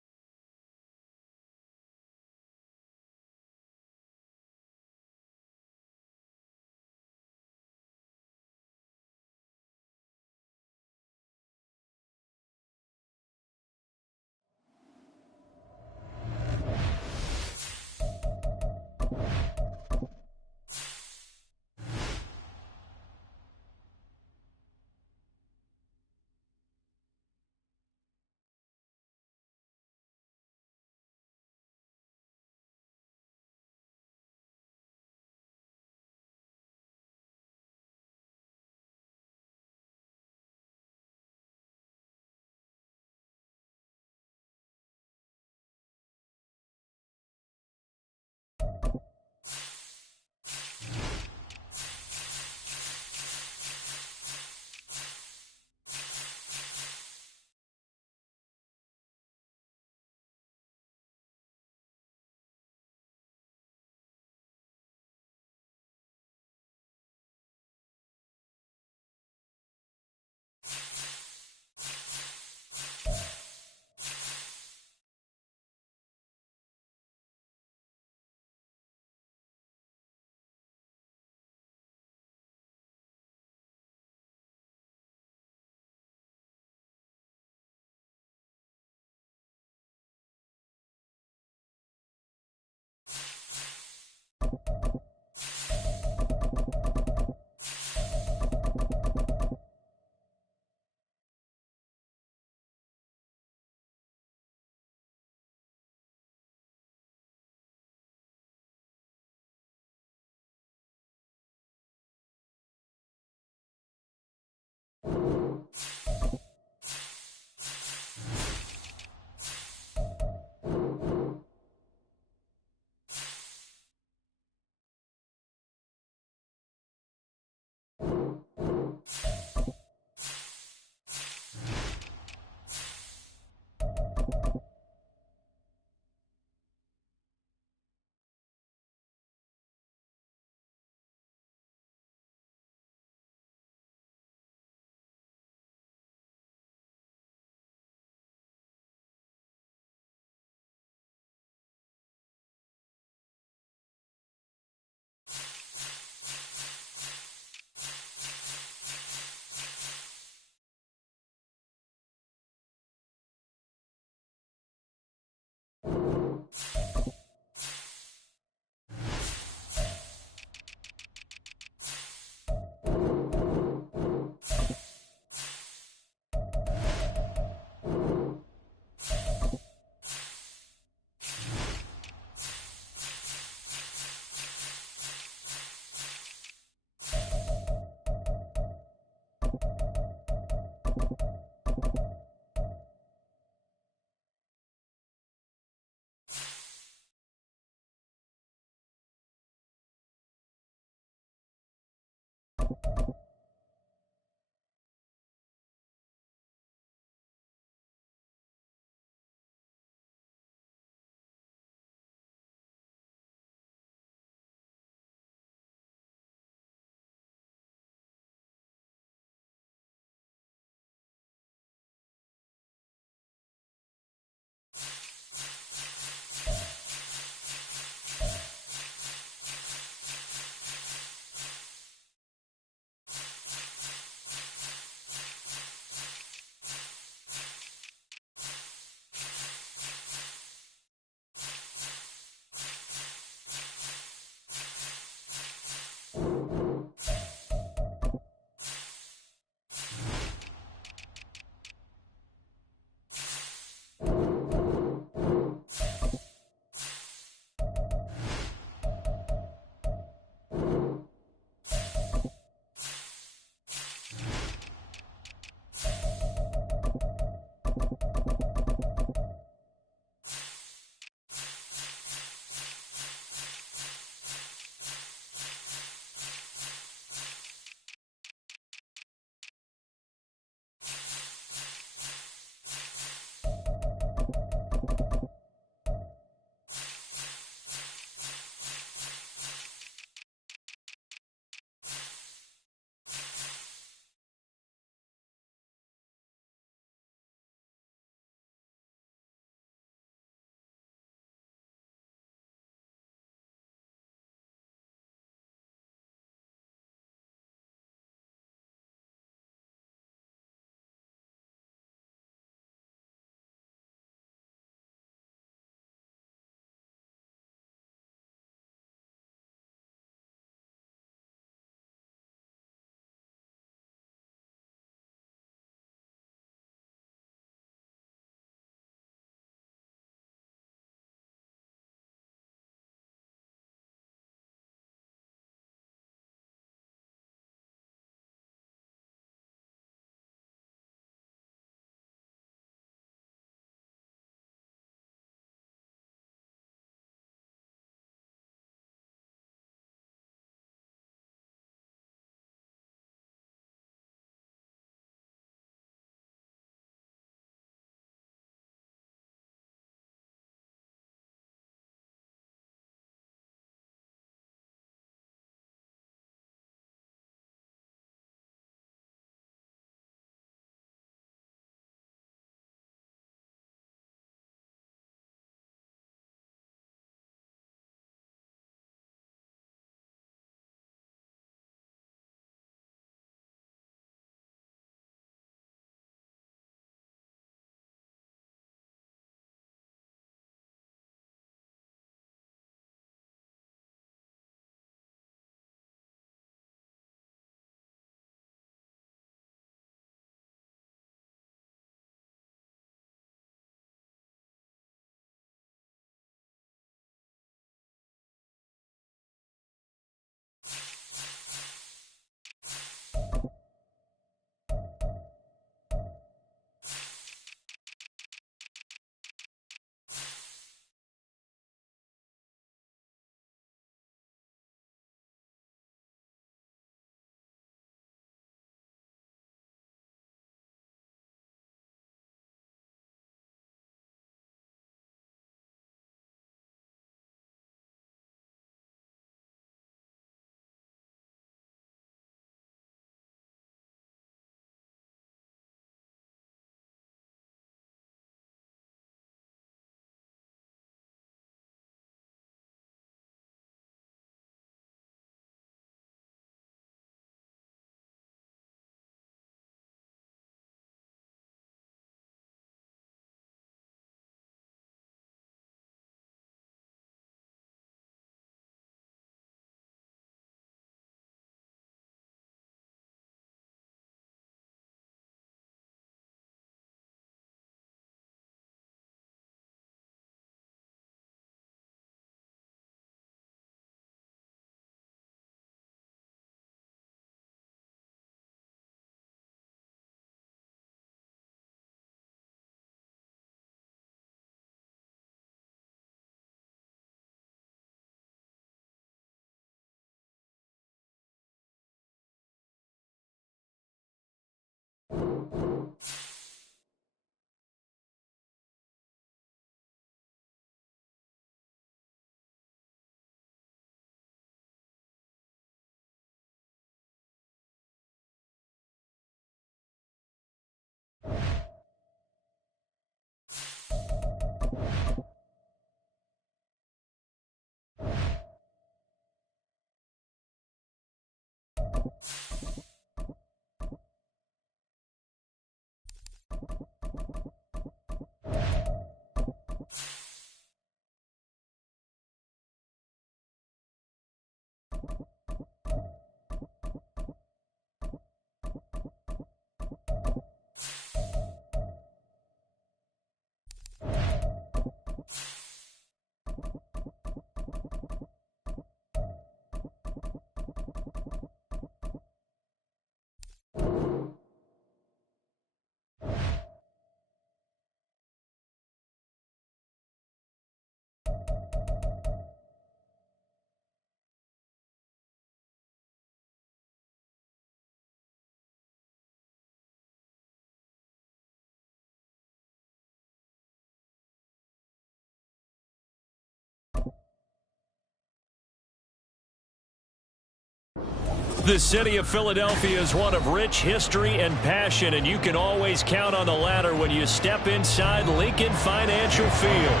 The city of Philadelphia is one of rich history and passion, and you can always count on the latter when you step inside Lincoln Financial Field.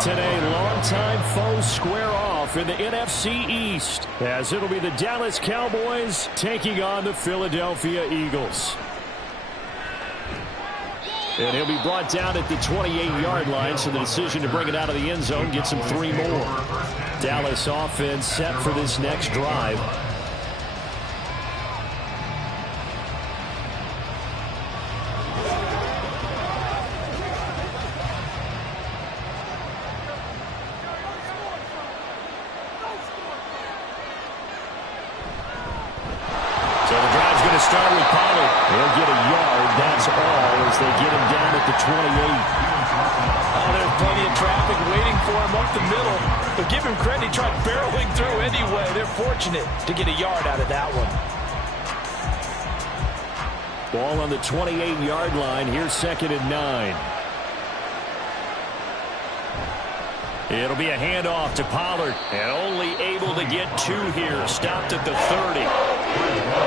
Today, longtime foes square off in the NFC East, as it'll be the Dallas Cowboys taking on the Philadelphia Eagles. And he'll be brought down at the 28-yard line, so the decision to bring it out of the end zone gets him 3 more. Dallas offense set for this next drive. Start with Pollard. He'll get a yard. That's all as they get him down at the 28. Oh, there's plenty of traffic waiting for him up the middle. But give him credit. He tried barreling through anyway. They're fortunate to get a yard out of that one. Ball on the 28-yard line. Here's 2nd and 9. It'll be a handoff to Pollard. And only able to get 2 here. Stopped at the 30.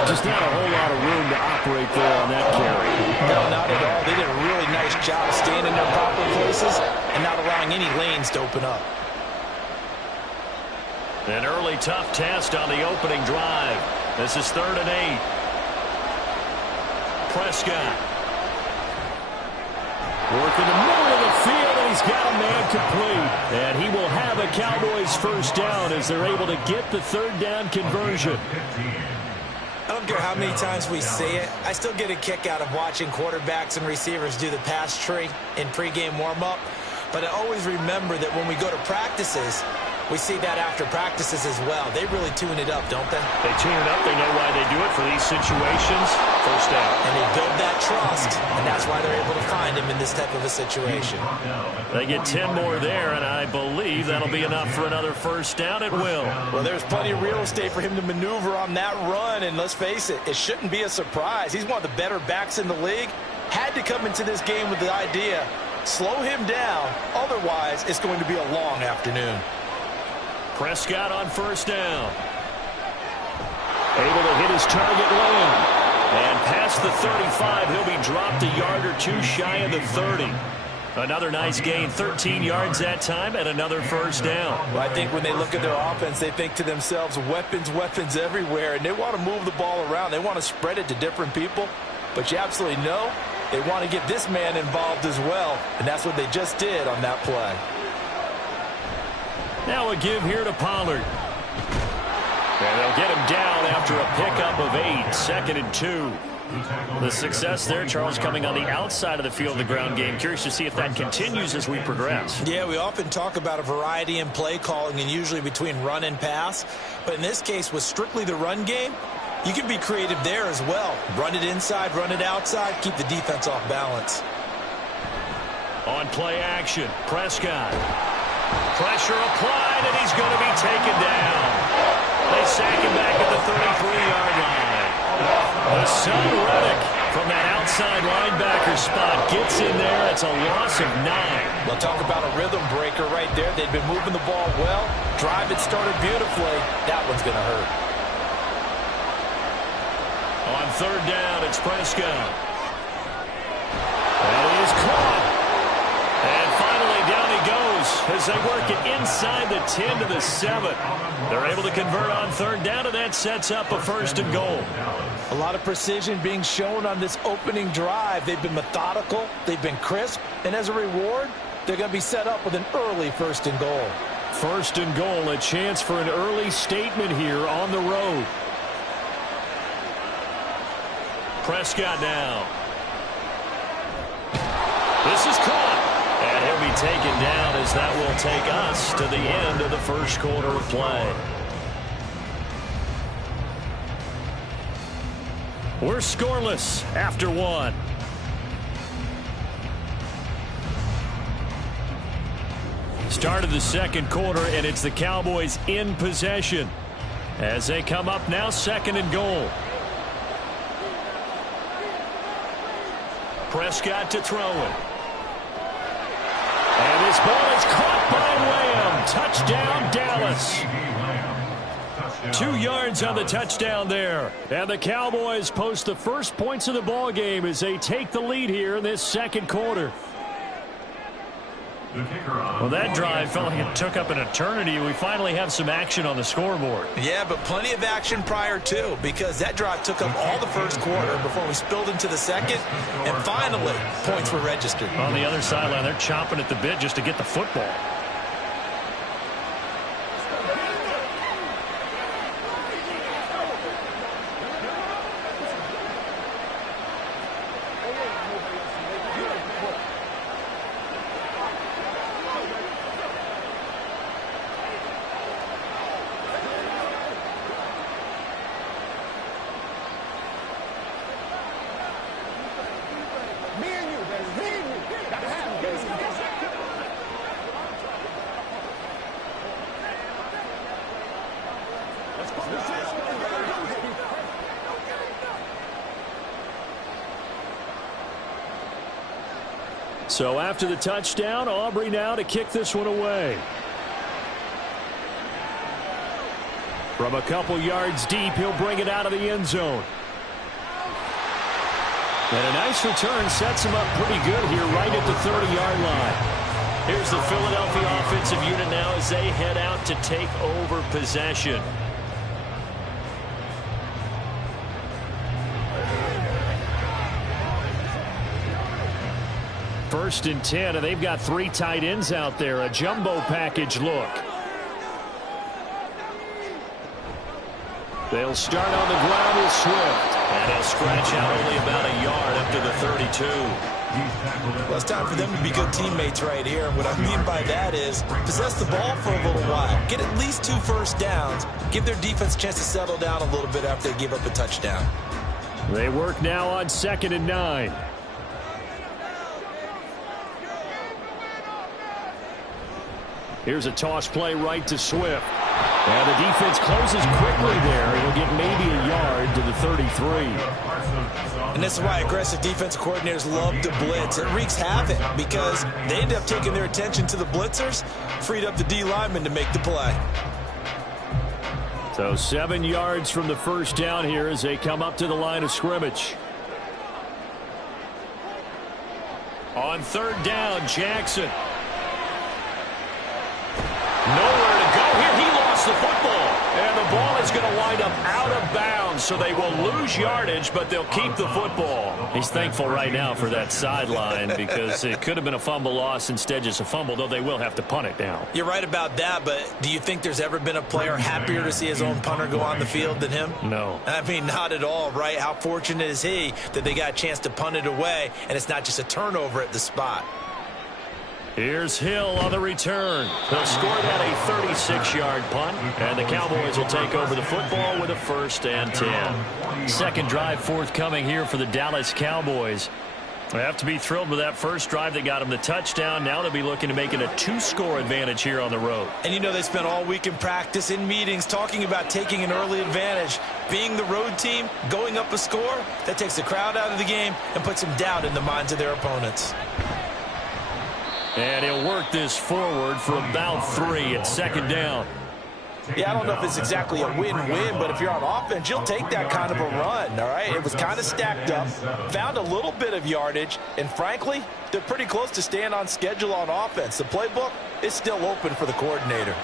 Just not a whole lot of room to operate there on that carry. No, not at all. They did a really nice job staying in their proper places and not allowing any lanes to open up. An early tough test on the opening drive. This is 3rd and 8. Prescott. Working the middle of the field, and he's got a man complete. And he will have a Cowboys first down as they're able to get the 3rd down conversion. I don't care how many times we see it. I still get a kick out of watching quarterbacks and receivers do the pass tree in pregame warm-up. But I always remember that when we go to practices, we see that after practices as well. They really tune it up, don't they? They tune it up. They know why they do it for these situations. First down. And they build that trust, and that's why they're able to find him in this type of a situation. They get 10 more there, and I believe that'll be enough for another first down. It will. Well, there's plenty of real estate for him to maneuver on that run, and let's face it, it shouldn't be a surprise. He's one of the better backs in the league. Had to come into this game with the idea, slow him down, otherwise it's going to be a long afternoon. Prescott on first down. Able to hit his target lane. And past the 35, he'll be dropped a yard or 2 shy of the 30. Another nice gain, 13 yards that time, and another first down. Well, I think when they look at their offense, they think to themselves, weapons, weapons everywhere, and they want to move the ball around. They want to spread it to different people, but you absolutely know they want to get this man involved as well, and that's what they just did on that play. Now a give here to Pollard. And they'll get him down after a pickup of 8, 2nd and 2. The success there, Charles, coming on the outside of the field of the ground game. Curious to see if that continues as we progress. Yeah, we often talk about a variety in play calling and usually between run and pass. But in this case, with strictly the run game, you can be creative there as well. Run it inside, run it outside, keep the defense off balance. On play action, Prescott. Pressure applied, and he's going to be taken down. They sack him back at the 33-yard line. Hassan Reddick from that outside linebacker spot gets in there. It's a loss of 9. Well, talk about a rhythm breaker right there. They've been moving the ball well. Drive it started beautifully. That one's going to hurt. On 3rd down, it's Prescott. And he is caught. And finally, down he goes. as they work it inside the 10 to the 7. They're able to convert on third down, and that sets up a 1st and goal. A lot of precision being shown on this opening drive. They've been methodical, they've been crisp, and as a reward, they're going to be set up with an early 1st and goal. 1st and goal, a chance for an early statement here on the road. Prescott now. This is caught. And he'll be taken down as that will take us to the end of the 1st quarter of play. We're scoreless after 1. Start of the 2nd quarter, and it's the Cowboys in possession as they come up now 2nd and goal. Prescott to throw it. And this ball is caught by Lamb. Touchdown, Dallas. 2 yards on the touchdown there. And the Cowboys post the first points of the ball game as they take the lead here in this 2nd quarter. Well, that drive felt like it took up an eternity. We finally have some action on the scoreboard. Yeah, but plenty of action prior to, because that drive took up all the 1st quarter before we spilled into the 2nd, and finally, points were registered. On the other sideline, they're chomping at the bit just to get the football. So after the touchdown, Aubrey now to kick this one away. From a couple yards deep, he'll bring it out of the end zone. And a nice return sets him up pretty good here right at the 30-yard line. Here's the Philadelphia offensive unit now as they head out to take over possession. First and 10, and they've got 3 tight ends out there. A jumbo package look. They'll start on the ground with Swift. And he'll scratch out only about a yard up to the 32. Well, it's time for them to be good teammates right here. And what I mean by that is possess the ball for a little while. Get at least 2 first downs. Give their defense a chance to settle down a little bit after they give up a touchdown. They work now on 2nd and 9. Here's a toss play right to Swift. And the defense closes quickly there. He'll get maybe a yard to the 33. And this is why aggressive defensive coordinators love to blitz. It wreaks havoc because they end up taking their attention to the blitzers, freed up the D lineman to make the play. So 7 yards from the first down here as they come up to the line of scrimmage. On 3rd down, Jackson. Nowhere to go here. He lost the football. And the ball is going to wind up out of bounds, so they will lose yardage, but they'll keep the football. He's thankful right now for that sideline because it could have been a fumble loss, instead just a fumble, though they will have to punt it now. You're right about that, but do you think there's ever been a player happier to see his own punter go on the field than him? No. I mean, not at all, right? How fortunate is he that they got a chance to punt it away, and it's not just a turnover at the spot. Here's Hill on the return. He'll score that a 36-yard punt, and the Cowboys will take over the football with a 1st and 10. Second drive forthcoming here for the Dallas Cowboys. They have to be thrilled with that first drive that got them the touchdown. Now they'll be looking to make it a 2-score advantage here on the road. And you know they spent all week in practice, in meetings, talking about taking an early advantage. Being the road team, going up a score, that takes the crowd out of the game and puts some doubt in the minds of their opponents. And he'll work this forward for about 3 at 2nd down. Yeah, I don't know if it's exactly a win-win, but if you're on offense, you'll take that kind of a run, all right? It was kind of stacked up, found a little bit of yardage, and frankly, they're pretty close to staying on schedule on offense. The playbook is still open for the coordinator.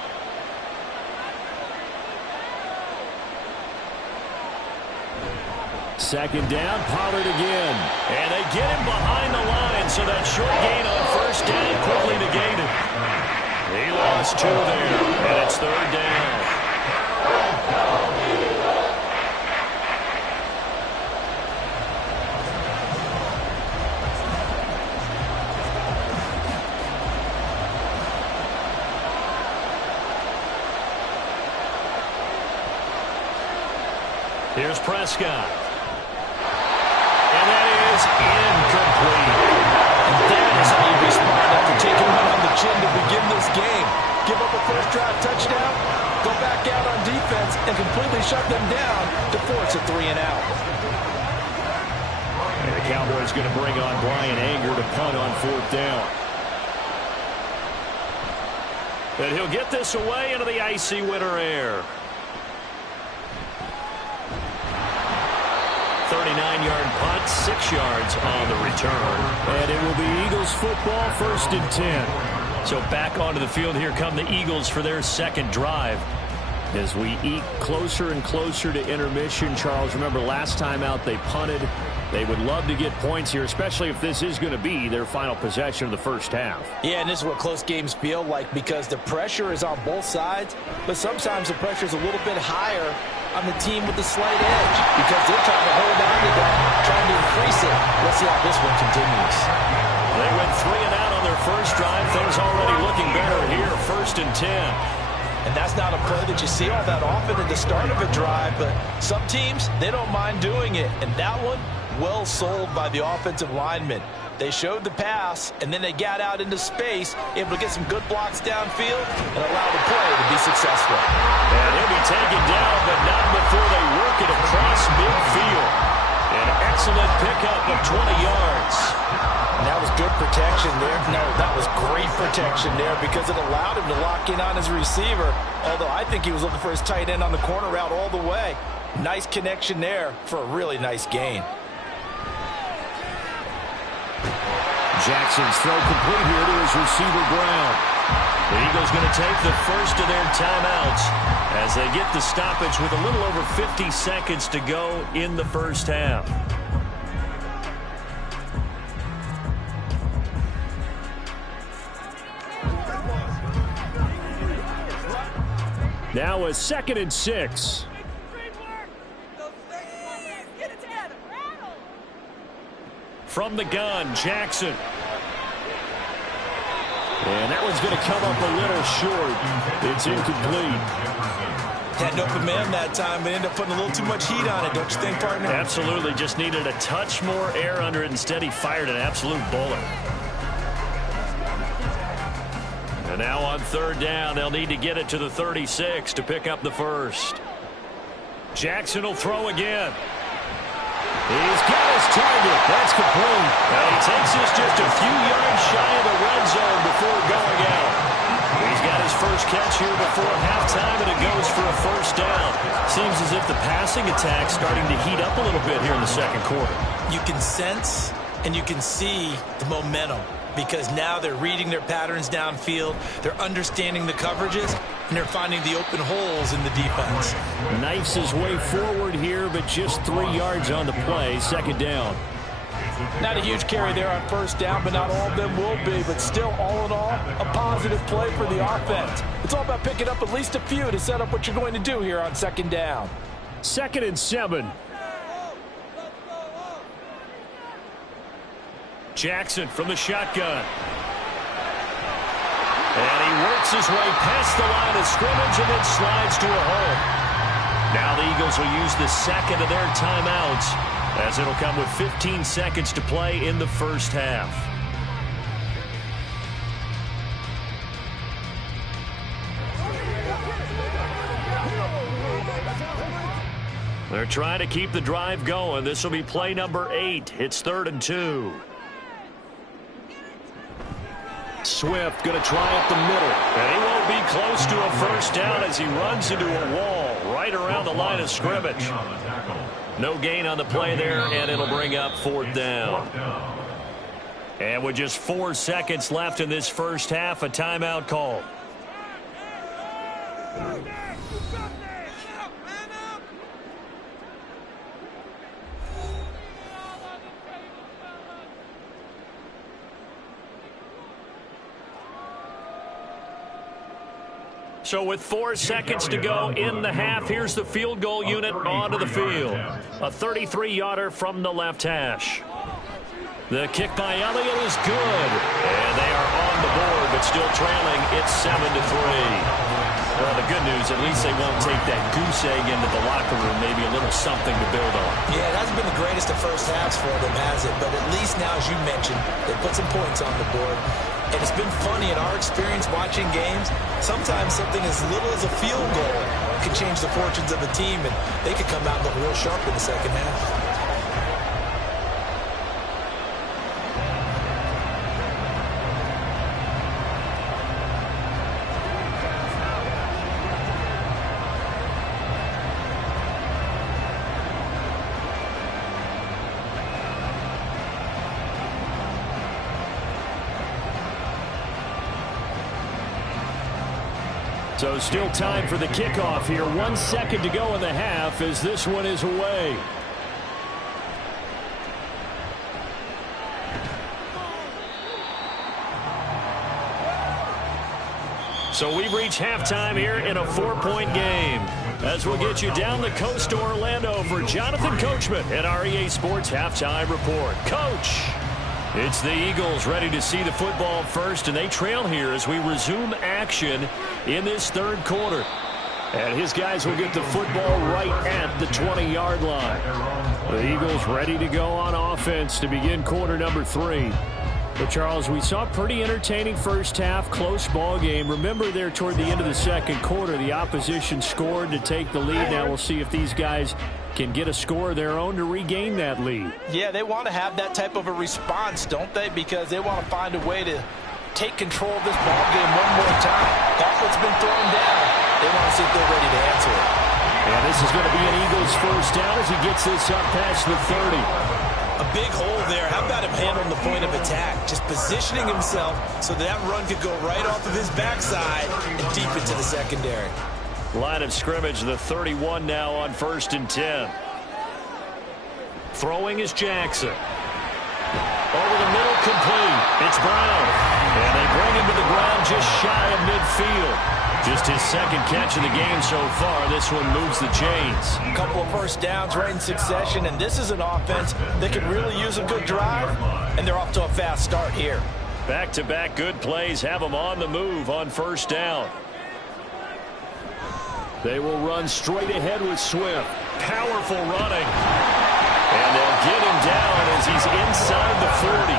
Second down, Pollard again. And they get him behind the line, so that short gain on first down quickly negated. He lost 2 there, and it's third down. Here's Prescott. And that is incomplete. And that is how you respond after taking one on the chin to begin this game. Give up a first drive touchdown, go back out on defense, and completely shut them down to force a 3 and out. And the Cowboys going to bring on Brian Anger to punt on 4th down. And he'll get this away into the icy winter air. 39-yard punt, 6 yards on the return. And it will be Eagles football, 1st and 10. So back onto the field, here come the Eagles for their second drive. As we eke closer and closer to intermission, Charles, remember last time out they punted. They would love to get points here, especially if this is going to be their final possession of the first half. Yeah, and this is what close games feel like because the pressure is on both sides, but sometimes the pressure is a little bit higher on the team with the slight edge because they're trying to hold on to that, trying to increase it. Let's see how this one continues. They went 3 and out on their first drive. Things already looking better here, 1st and 10. And that's not a play that you see all that often at the start of a drive, but some teams, they don't mind doing it. And that one, well sold by the offensive lineman. They showed the pass, and then they got out into space, able to get some good blocks downfield and allow the play to be successful. And he'll be taken down, but not before they work it across midfield. An excellent pickup of 20 yards. And that was good protection there. No, that was great protection there because it allowed him to lock in on his receiver, although I think he was looking for his tight end on the corner route all the way. Nice connection there for a really nice gain. Jackson's throw complete here to his receiver, Brown. The Eagles going to take the first of their timeouts as they get the stoppage with a little over 50 seconds to go in the first half. Now a 2nd and 6. From the gun, Jackson. And that one's going to come up a little short. It's incomplete. Had an open man that time, but ended up putting a little too much heat on it, don't you think, partner? Absolutely. Just needed a touch more air under it. Instead, he fired an absolute bullet. And now on 3rd down, they'll need to get it to the 36 to pick up the first. Jackson will throw again. He's got his target. That's complete. And he takes this just a few yards shy of the red zone before going out. He's got his first catch here before halftime, and it goes for a first down. Seems as if the passing attack's starting to heat up a little bit here in the second quarter. You can sense and you can see the momentum because now they're reading their patterns downfield, they're understanding the coverages, and they're finding the open holes in the defense. Knifes his way forward here, but just 3 yards on the play. 2nd down. Not a huge carry there on 1st down, but not all of them will be. But still, all in all, a positive play for the offense. It's all about picking up at least a few to set up what you're going to do here on 2nd down. 2nd and 7. Jackson from the shotgun. And he works his way past the line of scrimmage and then slides to a hole. Now the Eagles will use the second of their timeouts as it'll come with 15 seconds to play in the first half. They're trying to keep the drive going. This will be play number 8. It's 3rd and 2. Swift going to try up the middle. And he won't be close to a first down as he runs into a wall right around the line of scrimmage. No gain on the play there, and it'll bring up 4th down. And with just 4 seconds left in this first half, a timeout call. So with 4 seconds to go in the half, here's the field goal unit onto the field. A 33-yarder from the left hash. The kick by Elliott is good. And they are on the board, but still trailing. It's 7-3. Well, the good news, at least they won't take that goose egg into the locker room. Maybe a little something to build on. Yeah, it hasn't been the greatest of first halves for them, has it? But at least now, as you mentioned, they put some points on the board. And it's been funny in our experience watching games. Sometimes something as little as a field goal can change the fortunes of a team, and they could come out and look real sharp in the second half. So still time for the kickoff here. 1 second to go in the half as this one is away. So we've reached halftime here in a 4-point game. As we'll get you down the coast to Orlando for Jonathan Coachman at our EA Sports Halftime Report. Coach! It's the Eagles ready to see the football first, and they trail here as we resume action in this third quarter. And his guys will get the football right at the 20-yard line. The Eagles ready to go on offense to begin quarter number 3. But, Charles, we saw a pretty entertaining first half, close ball game. Remember there toward the end of the second quarter, the opposition scored to take the lead. Now we'll see if these guys can get a score of their own to regain that lead. Yeah, they want to have that type of a response, don't they? Because they want to find a way to take control of this ball game one more time. That's what's been thrown down. They want to see if they're ready to answer it. And this is going to be an Eagles first down as he gets this up past the 30. A big hole there. How about him handling the point of attack? Just positioning himself so that run could go right off of his backside and deep into the secondary. Line of scrimmage, the 31 now on 1st and 10. Throwing is Jackson. Over the middle, complete. It's Brown. And they bring him to the ground just shy of midfield. Just his second catch of the game so far. This one moves the chains. A couple of first downs right in succession, and this is an offense that could really use a good drive, and they're off to a fast start here. Back-to-back good plays have them on the move on first down. They will run straight ahead with Swift. Powerful running. And they'll get him down as he's inside the 40.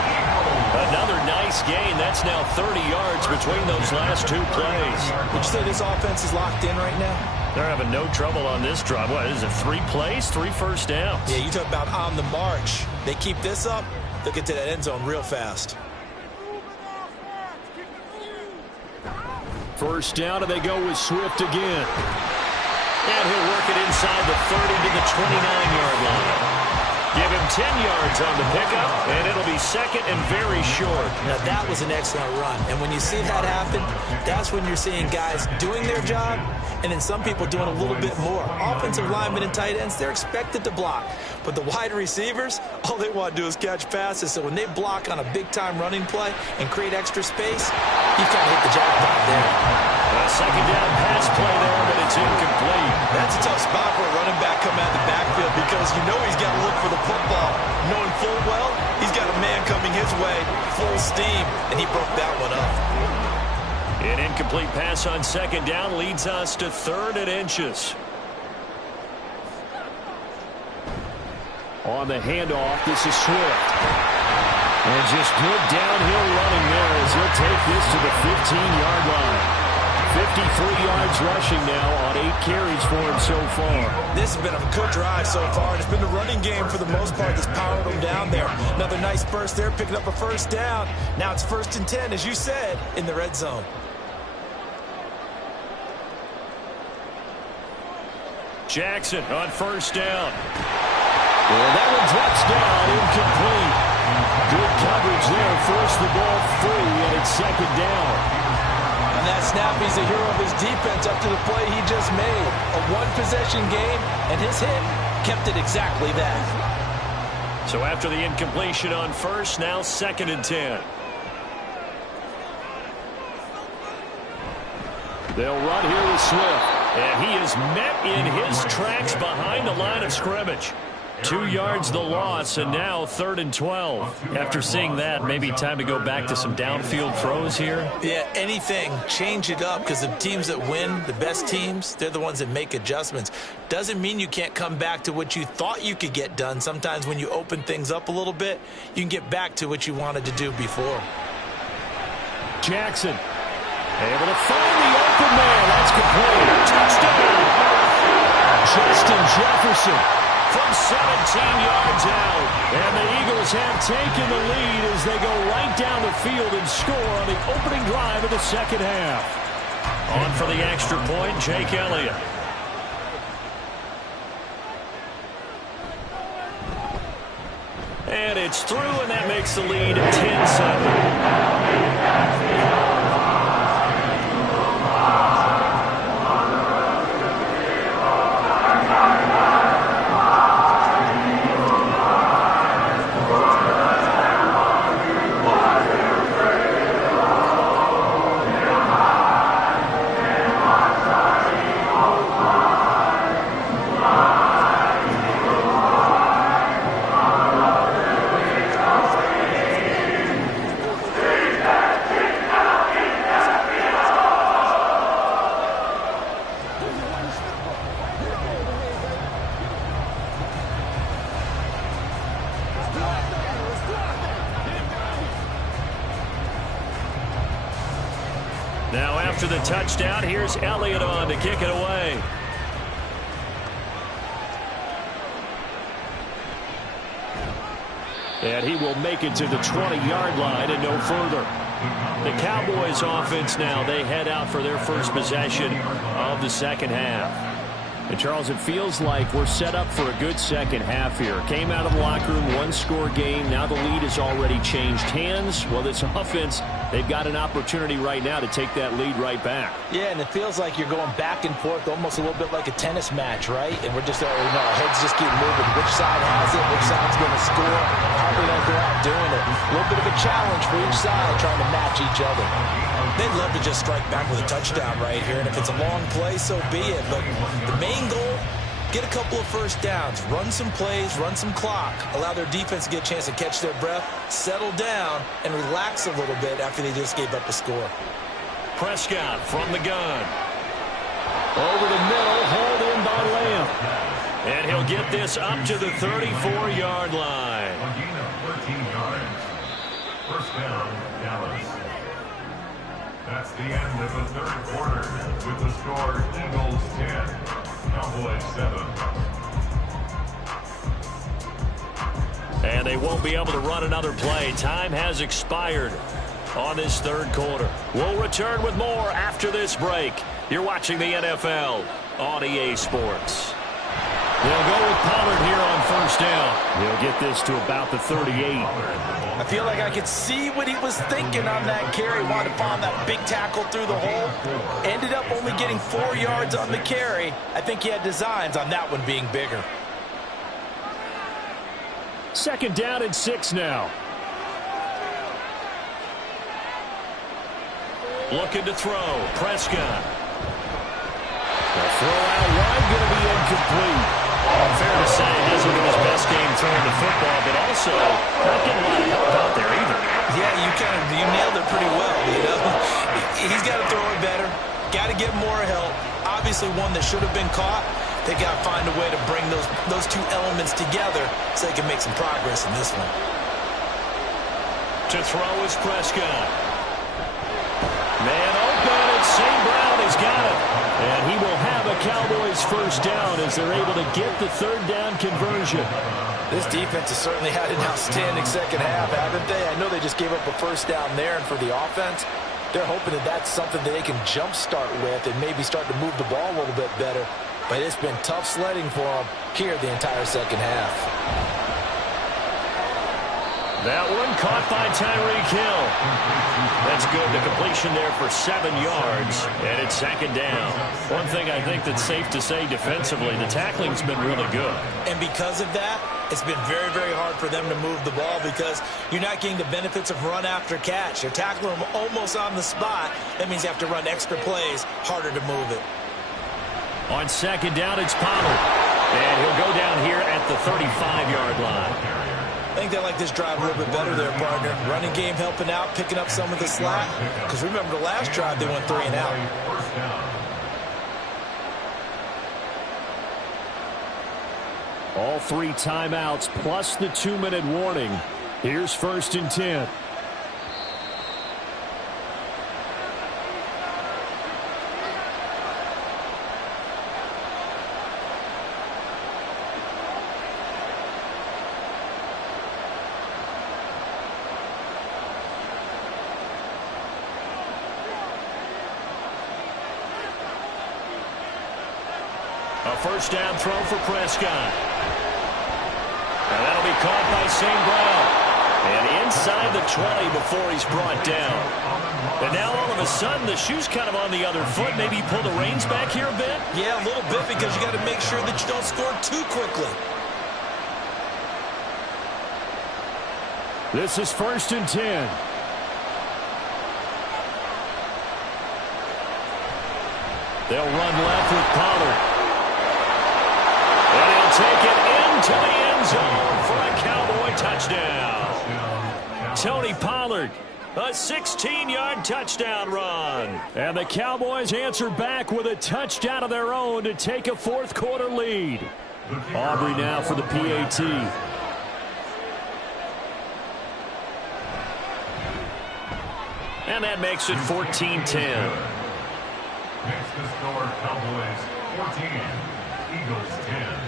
Another nice gain. That's now 30 yards between those last 2 plays. Would you say this offense is locked in right now? They're having no trouble on this drive. What is it, 3 plays, 3 first downs? Yeah, you talk about on the march. They keep this up, they'll get to that end zone real fast. First down, and they go with Swift again. And he'll work it inside the 30 to the 29-yard line. Give him 10 yards on the pickup, and it'll be second and very short. Now, that was an excellent run. And when you see that happen, that's when you're seeing guys doing their job, and then some people doing a little bit more. Offensive linemen and tight ends, they're expected to block. But the wide receivers, all they want to do is catch passes. So when they block on a big-time running play and create extra space, you kind of hit the jackpot there. A second down pass play there, but it's incomplete. That's a tough spot for a running back coming out of the backfield because you know he's got to look for the football. Knowing full well, he's got a man coming his way, full steam, and he broke that one up. An incomplete pass on second down leads us to 3rd and inches. On the handoff, this is Swift. And just good downhill running there as he'll take this to the 15-yard line. 53 yards rushing now on 8 carries for him so far. This has been a good drive so far. It's been the running game for the most part that's powered them down there. Another nice burst there, picking up a first down. Now it's 1st and 10, as you said, in the red zone. Jackson on 1st down. And that one drops down, incomplete. Good coverage there, forced the ball free, and it's 2nd down. On that snap, he's a hero of his defense up to the play he just made. A one-possession game, and his hit kept it exactly that. So after the incompletion on 1st, now 2nd and 10. They'll run here with Swift, and he is met in his tracks behind the line of scrimmage. 2 yards the loss, and now 3rd and 12. After seeing that, maybe time to go back to some downfield throws here. Yeah, anything. Change it up, because the teams that win, the best teams, they're the ones that make adjustments. Doesn't mean you can't come back to what you thought you could get done. Sometimes when you open things up a little bit, you can get back to what you wanted to do before. Jackson able to find the open man. That's complete. Touchdown. Justin Jefferson from 17 yards out. And the Eagles have taken the lead as they go right down the field and score on the opening drive of the 2nd half. On for the extra point, Jake Elliott. And it's through, and that makes the lead 10-7. Now after the touchdown, here's Elliott on to kick it away. And he will make it to the 20-yard line and no further. The Cowboys offense now, they head out for their first possession of the 2nd half. And Charles, it feels like we're set up for a good 2nd half here. Came out of the locker room, 1-score game. Now the lead has already changed hands. Well, this offense, they've got an opportunity right now to take that lead right back. Yeah, and it feels like you're going back and forth, almost a little bit like a tennis match, right? And we're just, our heads just keep moving. Which side has it? Which side's going to score? How are we going to go out doing it? A little bit of a challenge for each side, trying to match each other. They'd love to just strike back with a touchdown right here, and if it's a long play, so be it. But the main goal, get a couple of first downs, run some plays, run some clock, allow their defense to get a chance to catch their breath, settle down, and relax a little bit after they just gave up a score. Prescott from the gun. Over the middle, hauled in by Lamb. And he'll get this up to the 34-yard line. A gain of 13 yards. 1st down, Dallas. That's the end of the 3rd quarter with the score Eagles 10, Cowboys 7. And they won't be able to run another play. Time has expired on this 3rd quarter. We'll return with more after this break. You're watching the NFL on EA Sports. They'll go with Pollard here on 1st down. He'll get this to about the 38. I feel like I could see what he was thinking on that carry. Wanted to find that big tackle through the hole. Ended up only getting 4 yards on the carry. I think he had designs on that one being bigger. 2nd down and 6 now. Looking to throw. Prescott. The throw out wide going to be incomplete. Fair to say it hasn't been his best game throwing the football, but also not getting a lot of help out there either. Yeah, you nailed it pretty well, He's got to throw it better. Got to get more help. Obviously one that should have been caught. They got to find a way to bring those two elements together so they can make some progress in this one. To throw is Prescott. Man open, and St. Brown is got it. And he will have a Cowboys first down as they're able to get the third down conversion. This defense has certainly had an outstanding second half, haven't they? I know they just gave up a first down there, and for the offense, they're hoping that that's something that they can jumpstart with and maybe start to move the ball a little bit better. But it's been tough sledding for them here the entire second half. That one caught by Tyreek Hill. That's good. The completion there for 7 yards, and it's second down. One thing I think that's safe to say defensively, the tackling's been really good. And because of that, it's been very, very hard for them to move the ball because you're not getting the benefits of run after catch. You're tackling them almost on the spot. That means you have to run extra plays, harder to move it. On second down, it's Pollard. And he'll go down here at the 35-yard line. I think they like this drive a little bit better there, partner. Running game helping out, picking up some of the slack. Because remember the last drive, they went 3 and out. All 3 timeouts plus the 2-minute warning. Here's 1st and 10. A first down throw for Prescott. And that'll be caught by St. Brown. And inside the 20 before he's brought down. And now all of a sudden the shoe's kind of on the other foot. Maybe you pull the reins back here a bit? Yeah, a little bit because you got to make sure that you don't score too quickly. This is 1st and 10. They'll run left with Pollard. And he'll take it into the end zone for a Cowboy touchdown. Tony Pollard, a 16-yard touchdown run. And the Cowboys answer back with a touchdown of their own to take a fourth-quarter lead. Aubrey now for the PAT. And that makes it 14-10. Next to score, Cowboys 14, Eagles 10.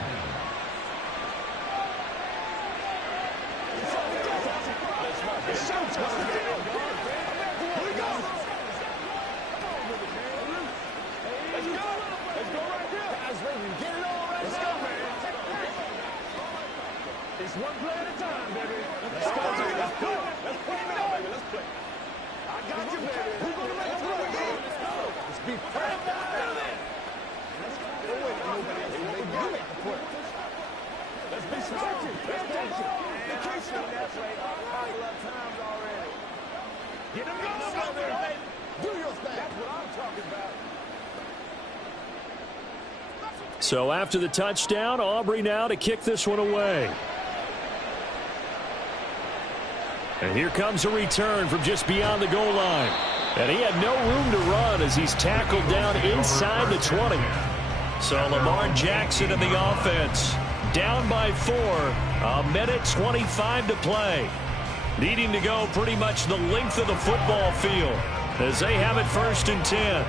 It's one play at a time, baby. Let's go, baby. Let's go. Let's play it out, baby. Let's play. I got you, baby. Who's going to make a play? Let's go. Let's be fair. Let's go. Don't wait for nobody else to make the play. Let's be structured. Pay attention. The case on that play. A couple of times already. Get him going, baby. Do your thing. That's what I'm talking about. So after the touchdown, Aubrey now to kick this one away. And here comes a return from just beyond the goal line. And he had no room to run as he's tackled down inside the 20. So Lamar Jackson in the offense. Down by 4. A minute 25 to play. Needing to go pretty much the length of the football field as they have it 1st and 10.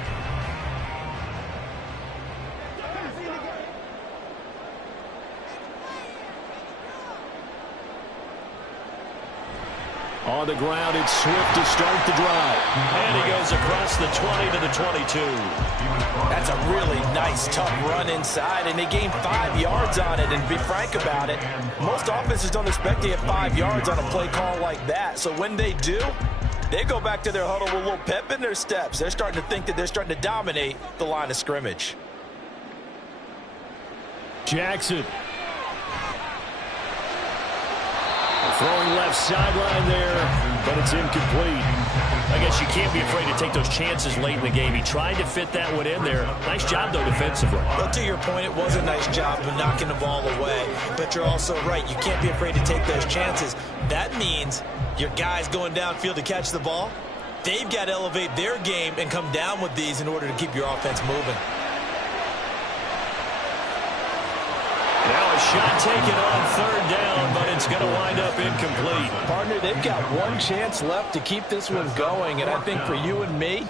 On the ground, it's Swift to start the drive. And he goes across the 20 to the 22. That's a really nice, tough run inside, and they gained 5 yards on it. And to be frank about it, most offenses don't expect to get 5 yards on a play call like that. So when they do, they go back to their huddle with a little pep in their steps. They're starting to think that they're starting to dominate the line of scrimmage. Jackson. Throwing left sideline there, but it's incomplete. I guess you can't be afraid to take those chances late in the game. He tried to fit that one in there. Nice job, though, defensively. Well, to your point, it was a nice job of knocking the ball away. But you're also right. You can't be afraid to take those chances. That means your guys going downfield to catch the ball, they've got to elevate their game and come down with these in order to keep your offense moving. Now a shot taken on 3rd down, but it's going to wind up incomplete. Partner, they've got one chance left to keep this one going, and I think for you and me,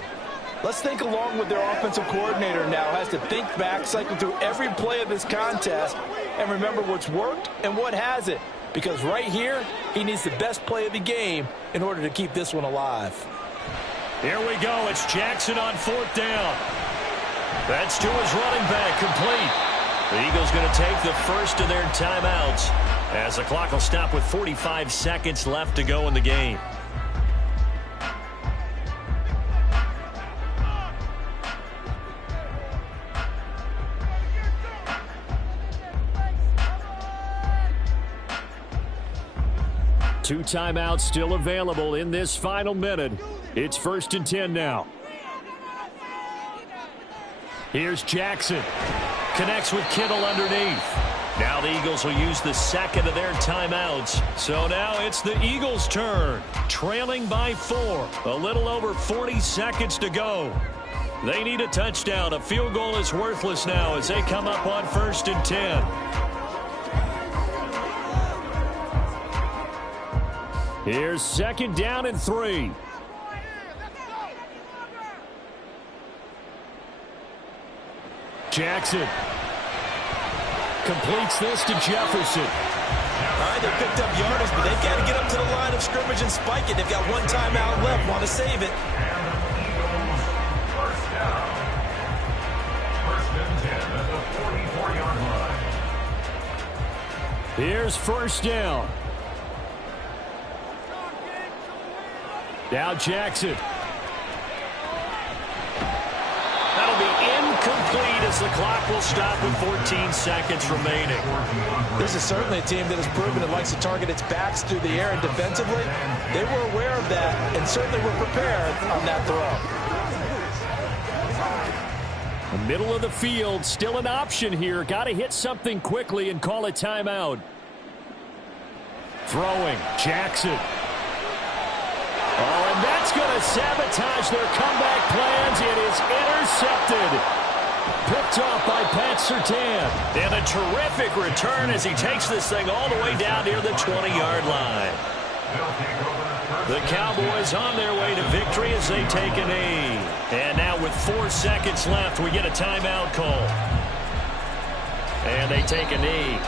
Let's think along with their offensive coordinator now. Has to think back, cycle through every play of this contest, and remember what's worked and what hasn't. Because right here, he needs the best play of the game in order to keep this one alive. Here we go. It's Jackson on 4th down. That's to his running back, complete. The Eagles going to take the first of their timeouts as the clock will stop with 45 seconds left to go in the game. Two timeouts still available in this final minute. It's 1st and 10 now. Here's Jackson. Connects with Kittle underneath. Now the Eagles will use the second of their timeouts. So now it's the Eagles' turn. Trailing by 4. A little over 40 seconds to go. They need a touchdown. A field goal is worthless now as they come up on 1st and 10. Here's 2nd down and 3. Jackson completes this to Jefferson. All right, they picked up yardage, but they've got to get up to the line of scrimmage and spike it. They've got one timeout left. Want to save it. First down. 1st and 10 at the 44-yard line. Here's 1st down. Now Jackson. That'll be incomplete as the clock will stop with 14 seconds remaining. This is certainly a team that has proven it likes to target its backs through the air and defensively. They were aware of that and certainly were prepared on that throw. The middle of the field, still an option here. Got to hit something quickly and call a timeout. Throwing, Jackson. Oh, and that's going to sabotage their comeback plans. It is intercepted. Picked off by Pat Surtain. And a terrific return as he takes this thing all the way down near the 20-yard line. The Cowboys on their way to victory as they take a knee. And now with 4 seconds left, we get a timeout call. And they take a knee.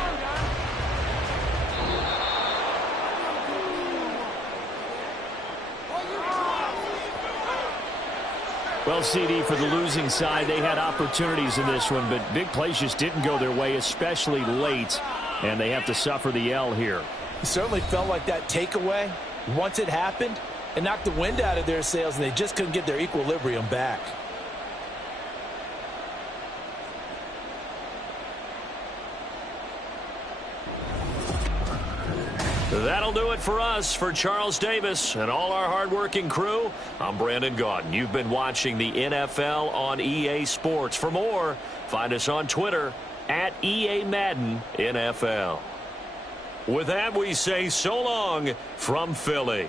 Well, CD, for the losing side, they had opportunities in this one, but big plays just didn't go their way, especially late, and they have to suffer the L here. It certainly felt like that takeaway, once it happened, it knocked the wind out of their sails, and they just couldn't get their equilibrium back. That'll do it for us. For Charles Davis and all our hardworking crew, I'm Brandon Gaudin. You've been watching the NFL on EA Sports. For more, find us on Twitter at EA Madden NFL. With that, we say so long from Philly.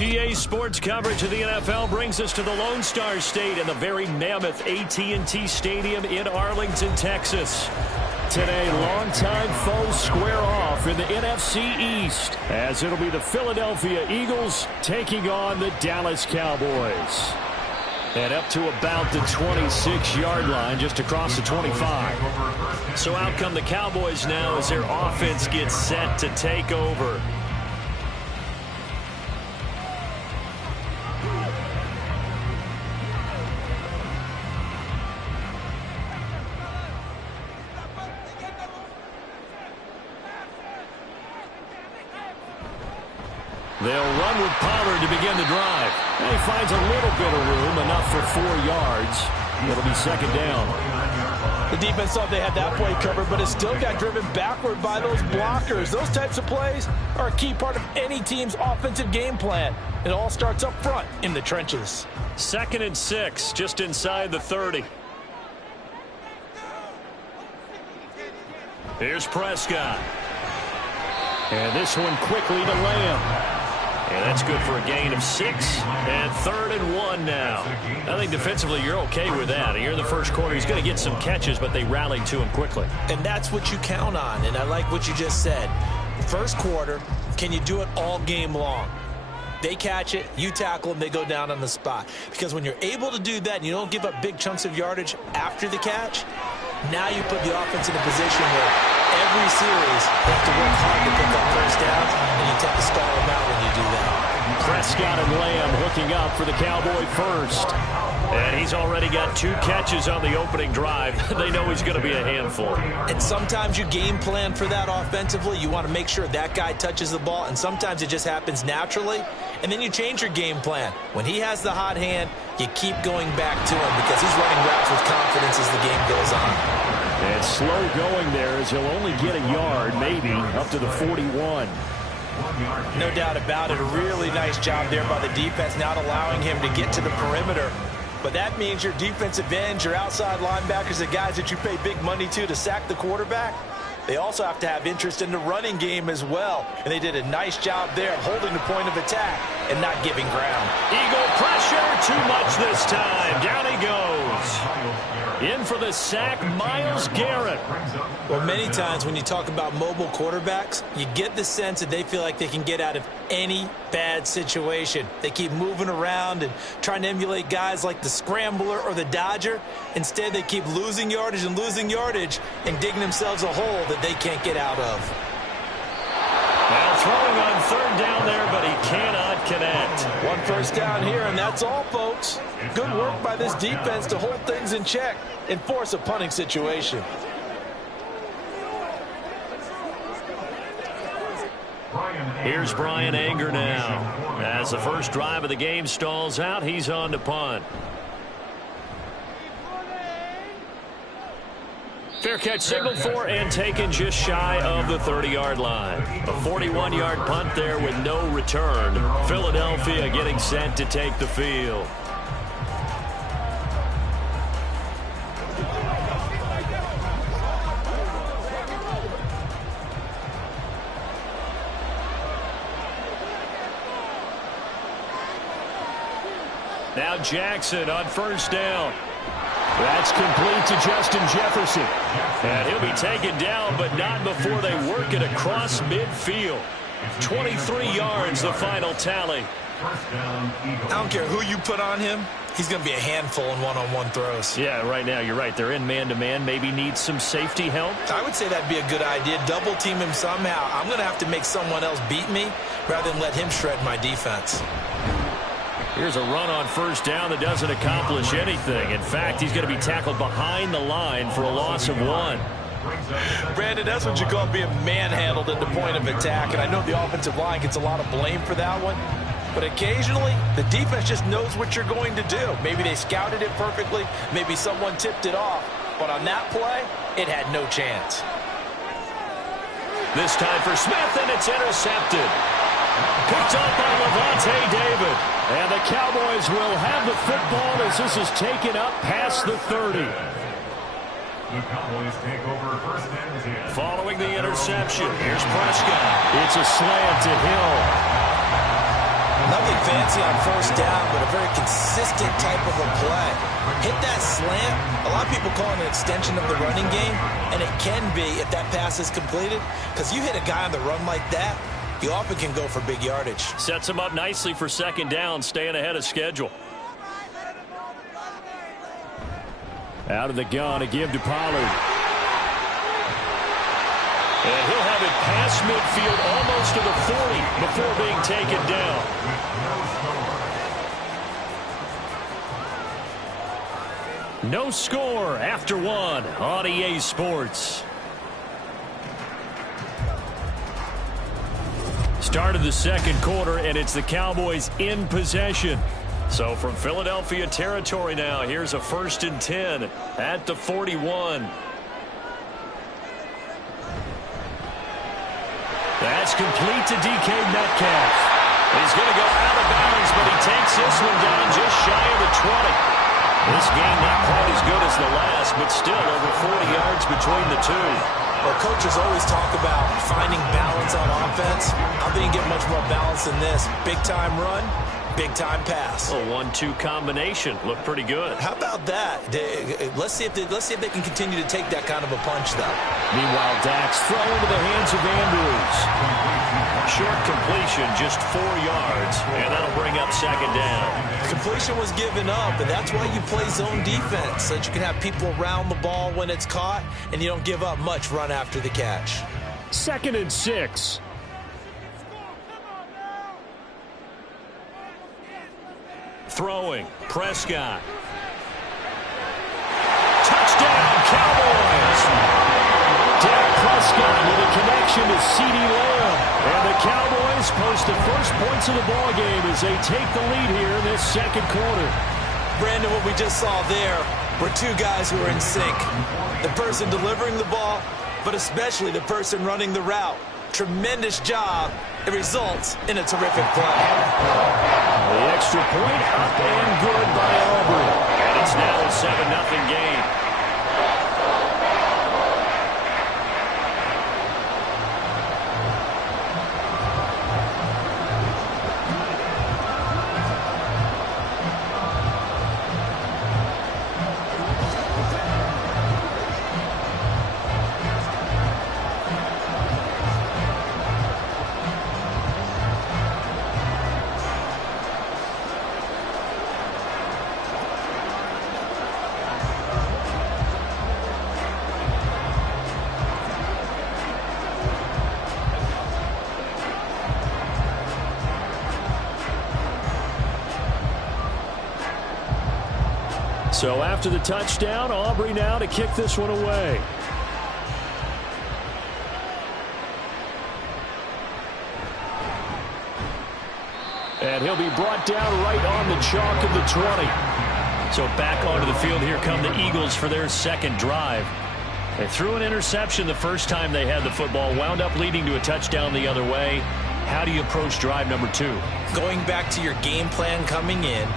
EA Sports coverage of the NFL brings us to the Lone Star State and the very mammoth AT&T Stadium in Arlington, Texas. Today, longtime foes square off in the NFC East as it'll be the Philadelphia Eagles taking on the Dallas Cowboys. And up to about the 26-yard line, just across the 25. So out come the Cowboys now as their offense gets set to take over. They'll run with Pollard to begin the drive. And he finds a little bit of room, enough for 4 yards. It'll be second down. The defense thought they had that play covered, but it still got driven backward by those blockers. Those types of plays are a key part of any team's offensive game plan. It all starts up front in the trenches. 2nd and 6, just inside the 30. Here's Prescott. And this one quickly to Lamb. And that's good for a gain of 6. And 3rd and 1 now. I think defensively you're okay with that. Here in the first quarter, he's going to get some catches, but they rallied to him quickly. And that's what you count on, and I like what you just said. First quarter, can you do it all game long? They catch it, you tackle them, they go down on the spot. Because when you're able to do that and you don't give up big chunks of yardage after the catch, now you put the offense in a position where every series they have to work hard to pick up first downs, and you tend to stall them out when you do that. Prescott and Lamb hooking up for the Cowboy first. And he's already got 2 catches on the opening drive. They know he's going to be a handful. And sometimes you game plan for that offensively. You want to make sure that guy touches the ball, and sometimes it just happens naturally. And then you change your game plan. When he has the hot hand, you keep going back to him because he's running routes with confidence as the game goes on. And slow going there as he'll only get a yard, maybe, up to the 41. No doubt about it. A really nice job there by the defense, not allowing him to get to the perimeter. But that means your defensive ends, your outside linebackers, the guys that you pay big money to sack the quarterback, they also have to have interest in the running game as well. And they did a nice job there of holding the point of attack and not giving ground. Eagle pressure, too much this time. Down he goes. In for the sack, Myles Garrett. Well, many times when you talk about mobile quarterbacks, you get the sense that they feel like they can get out of any bad situation. They keep moving around and trying to emulate guys like the Scrambler or the Dodger. Instead, they keep losing yardage and digging themselves a hole that they can't get out of. Now throwing on 3rd down there, but he cannot connect. 1 first down here, and that's all, folks. Good work by this defense to hold things in check and force a punting situation. Here's Brian Anger now. As the first drive of the game stalls out, he's on to punt. Fair catch signaled for and taken just shy of the 30-yard line. A 41-yard punt there with no return. Philadelphia getting set to take the field. Now Jackson on first down. That's complete to Justin Jefferson. And he'll be taken down, but not before they work it across midfield. 23 yards, the final tally. I don't care who you put on him. He's going to be a handful in one-on-one throws. Yeah, right now, you're right. They're in man-to-man. Maybe needs some safety help. I would say that'd be a good idea. Double team him somehow. I'm going to have to make someone else beat me rather than let him shred my defense. Here's a run on first down that doesn't accomplish anything. In fact, he's going to be tackled behind the line for a loss of 1. Brandon, that's what you call being manhandled at the point of attack. And I know the offensive line gets a lot of blame for that one. But occasionally, the defense just knows what you're going to do. Maybe they scouted it perfectly. Maybe someone tipped it off. But on that play, it had no chance. This time for Smith, and it's intercepted. Picked up by Lavonte David. And the Cowboys will have the football as this is taken up past the 30. The Cowboys take over first and 10. Following the interception, here's Prescott. It's a slant to Hill. Nothing fancy on first down, but a very consistent type of a play. Hit that slant. A lot of people call it an extension of the running game, and it can be if that pass is completed, because you hit a guy on the run like that, you often can go for big yardage. Sets him up nicely for second down, staying ahead of schedule. Out of the gun, a give to Pollard. And he'll have it past midfield, almost to the 40, before being taken down. No score after one on EA Sports. Start of the second quarter, and it's the Cowboys in possession. So from Philadelphia territory now, here's a 1st and 10 at the 41. That's complete to DK Metcalf. He's going to go out of bounds, but he takes this one down just shy of the 20. This game not quite as good as the last, but still over 40 yards between the two. Well, coaches always talk about finding balance on offense. I think you get much more balance than this. Big-time run, big-time pass. A 1-2 combination. Looked pretty good. How about that? Let's see if they can continue to take that kind of a punch, though. Meanwhile, Dax throw into the hands of Andrews. Short completion, just 4 yards, and that'll bring up second down. Completion was given up, and that's why you play zone defense, so that you can have people around the ball when it's caught, and you don't give up much run after the catch. 2nd and 6. Throwing, Prescott. Touchdown, Cowboys! Dak Prescott with a connection to CeeDee Lamb. And the Cowboys post the first points of the ballgame as they take the lead here in this second quarter. Brandon, what we just saw there were two guys who are in sync. The person delivering the ball, but especially the person running the route. Tremendous job. It results in a terrific play. The extra point up and good by Aubrey. And it's now a 7-0 game. So after the touchdown, Aubrey now to kick this one away. And he'll be brought down right on the chalk of the 20. So back onto the field, here come the Eagles for their second drive. They threw an interception the first time they had the football, wound up leading to a touchdown the other way. How do you approach drive number 2? Going back to your game plan coming in,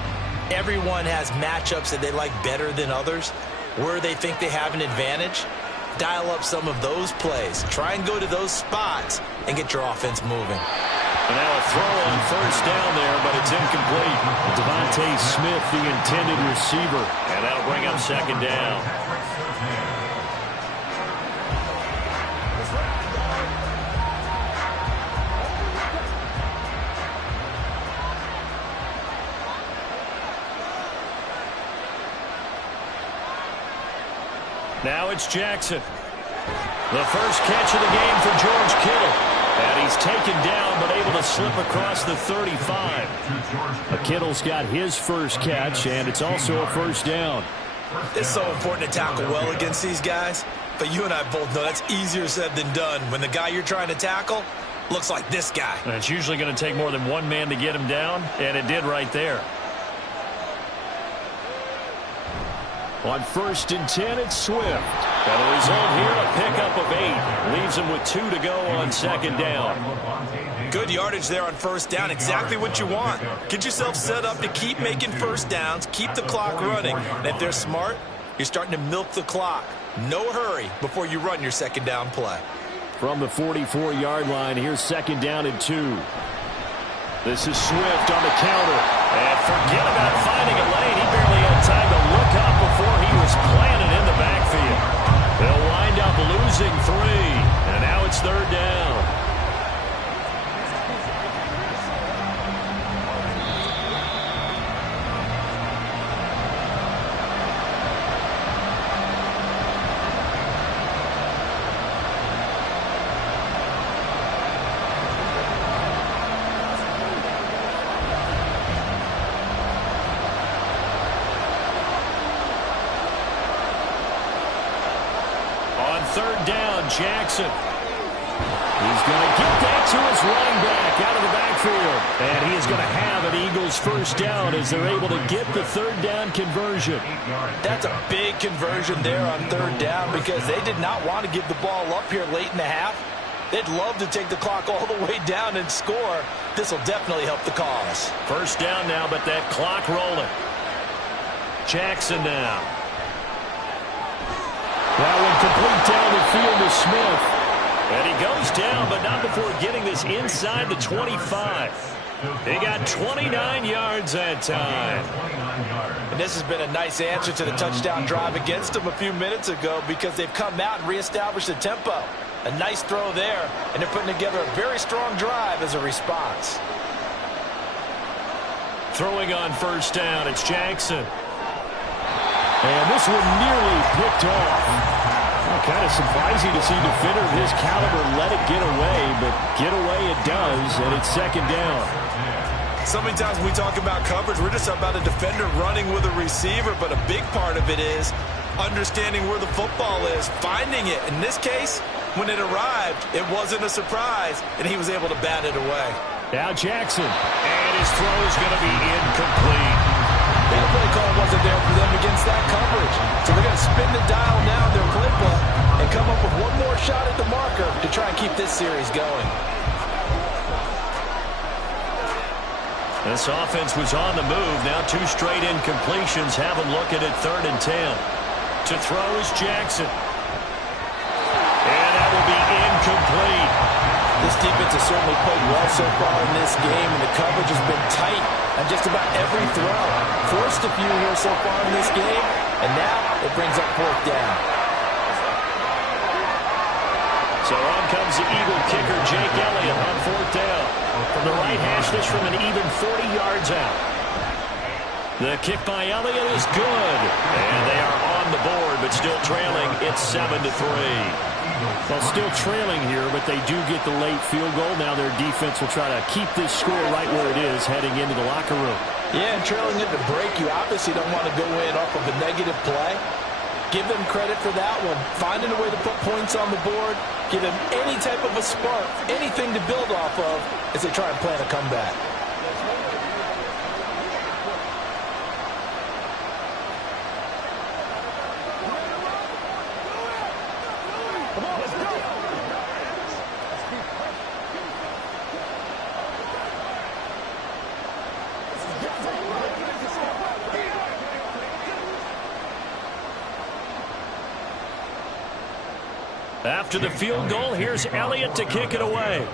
everyone has matchups that they like better than others. Where they think they have an advantage, dial up some of those plays. Try and go to those spots and get your offense moving. And now a throw on first down there, but it's incomplete. Devontae Smith, the intended receiver. And that'll bring up second down. Now it's Jackson. The first catch of the game for George Kittle. And he's taken down, but able to slip across the 35. Kittle's got his first catch, and it's also a first down. It's so important to tackle well against these guys, but you and I both know that's easier said than done. When the guy you're trying to tackle looks like this guy. And it's usually going to take more than one man to get him down, and it did right there. On 1st and 10, it's Swift. And the result here, a pickup of 8. Leaves him with 2 to go on 2nd down. Good yardage there on 1st down. Exactly what you want. Get yourself set up to keep making 1st downs, keep the clock running. And if they're smart, you're starting to milk the clock. No hurry before you run your 2nd down play. From the 44-yard line, here's 2nd down and 2. This is Swift on the counter. And forget about finding a lane. He barely had time to look up before he was planted in the backfield. They'll wind up losing 3. And now it's 3rd down. Jackson. He's going to get that to his running back out of the backfield. And he is going to have an Eagles 1st down as they're able to get the 3rd down conversion. That's a big conversion there on 3rd down because they did not want to give the ball up here late in the half. They'd love to take the clock all the way down and score. This will definitely help the cause. 1st down now, but that clock rolling. Jackson now. That one complete down the field to Smith. And he goes down, but not before getting this inside the 25. He got 29 yards that time. And this has been a nice answer to the touchdown drive against them a few minutes ago because they've come out and reestablished the tempo. A nice throw there, and they're putting together a very strong drive as a response. Throwing on 1st down, it's Jackson. And this one nearly picked off. Kind of surprising to see a defender of his caliber let it get away, but get away it does, and it's 2nd down. So many times when we talk about coverage, we're just about a defender running with a receiver, but a big part of it is understanding where the football is, finding it. In this case, when it arrived, it wasn't a surprise, and he was able to bat it away. Now Jackson, and his throw is going to be incomplete. The play call wasn't there for them against that coverage. So they're going to spin the dial now in their playbook and come up with one more shot at the marker to try and keep this series going. This offense was on the move. Now 2 straight incompletions have them looking at 3rd and 10. To throw is Jackson. And that will be incomplete. This defense has certainly played well so far in this game, and the coverage has been tight on just about every throw. Forced a few here so far in this game, and now it brings up 4th down. So on comes the Eagle kicker, Jake Elliott, on 4th down. From the right hash, this from an even 40 yards out. The kick by Elliott is good. And they are on the board, but still trailing. It's 7-3. Well, still trailing here, but they do get the late field goal. Now their defense will try to keep this score right where it is heading into the locker room. Yeah, and trailing into break, you obviously don't want to go in off of a negative play. Give them credit for that one. Finding a way to put points on the board. Give them any type of a spark, anything to build off of as they try and plan a comeback. After the field goal, here's Elliott to kick it away.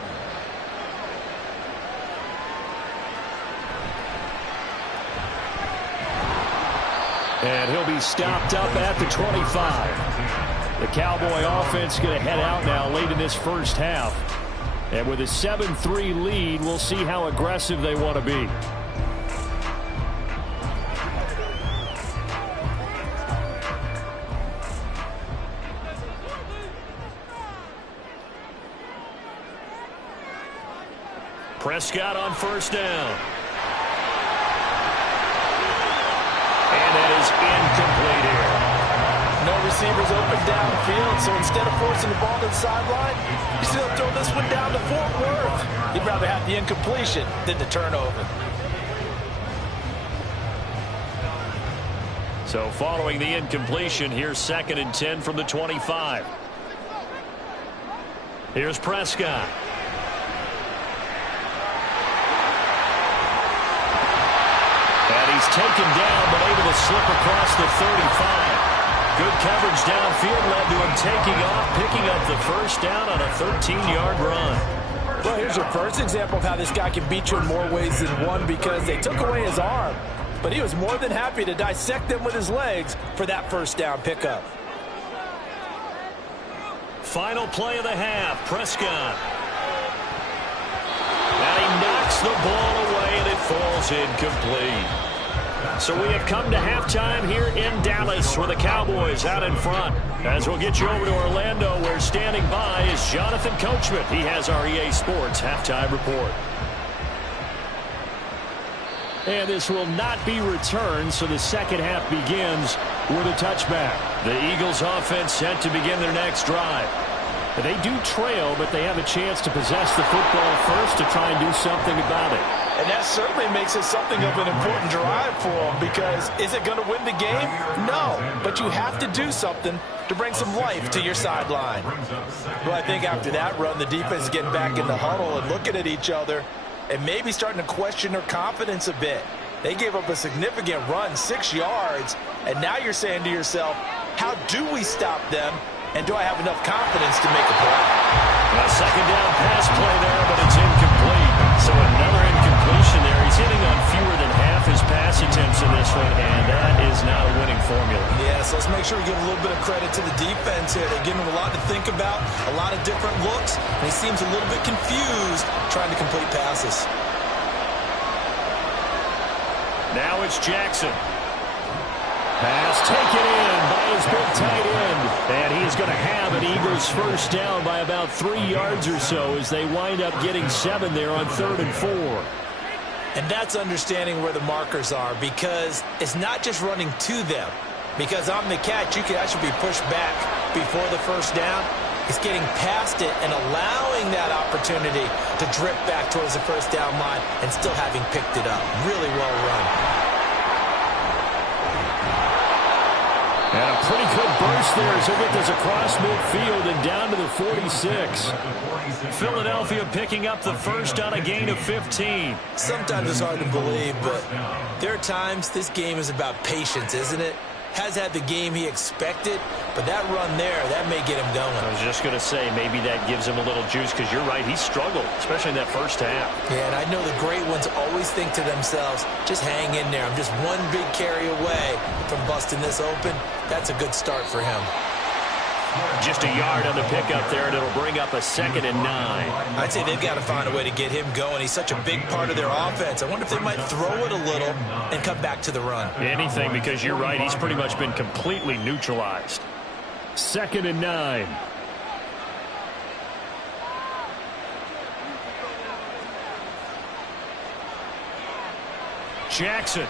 And he'll be stopped up at the 25. The Cowboy offense going to head out now late in this 1st half. And with a 7-3 lead, we'll see how aggressive they want to be. Prescott on 1st down. And that is incomplete here. No receivers open downfield, so instead of forcing the ball to the sideline, he's going to throw this one down to Fort Worth. He'd rather have the incompletion than the turnover. So following the incompletion, here's 2nd and 10 from the 25. Here's Prescott. And he's taken down, but able to slip across the 35. Good coverage downfield led to him taking off, picking up the first down on a 13-yard run. Well, here's your first example of how this guy can beat you in more ways than one, because they took away his arm, but he was more than happy to dissect them with his legs for that first down pickup. Final play of the half, Prescott. And he knocks the ball away, and it falls incomplete. So we have come to halftime here in Dallas, where the Cowboys out in front. As we'll get you over to Orlando, where standing by is Jonathan Coachman. He has our EA Sports halftime report. And this will not be returned, so the second half begins with a touchback. The Eagles offense set to begin their next drive. They do trail, but they have a chance to possess the football first to try and do something about it. And that certainly makes it something of an important drive for them, because is it going to win the game? No, but you have to do something to bring some life to your sideline. Well, I think after that run, the defense is getting back in the huddle and looking at each other and maybe starting to question their confidence a bit. They gave up a significant run, 6 yards, and now you're saying to yourself, how do we stop them, and do I have enough confidence to make a play? A second down pass play there, but it's incomplete. So another incompletion there. He's hitting on fewer than half his pass attempts in this one, and that is not a winning formula. Yes, let's make sure we give a little bit of credit to the defense here. They're giving him a lot to think about, a lot of different looks, and he seems a little bit confused trying to complete passes. Now it's Jackson. Pass taken in by his big tight end. And he is going to have an Eagles first down by about 3 yards or so as they wind up getting 7 there on 3rd and 4. And that's understanding where the markers are, because it's not just running to them. Because on the catch, you could actually be pushed back before the first down. It's getting past it and allowing that opportunity to drip back towards the first down line and still having picked it up. Really well run. And a pretty good burst there as he'll get this across midfield and down to the 46. Philadelphia picking up the first on a gain of 15. Sometimes it's hard to believe, but there are times this game is about patience, isn't it? Has had the game he expected, but that run there, that may get him going. I was just going to say, maybe that gives him a little juice, because you're right, he struggled, especially in that first half. Yeah, and I know the great ones always think to themselves, just hang in there. I'm just one big carry away from busting this open. That's a good start for him. Just a yard on the pickup there, and it'll bring up a 2nd and 9. I'd say they've got to find a way to get him going. He's such a big part of their offense. I wonder if they might throw it a little and come back to the run. Anything, because you're right, he's pretty much been completely neutralized. 2nd and 9. Jackson.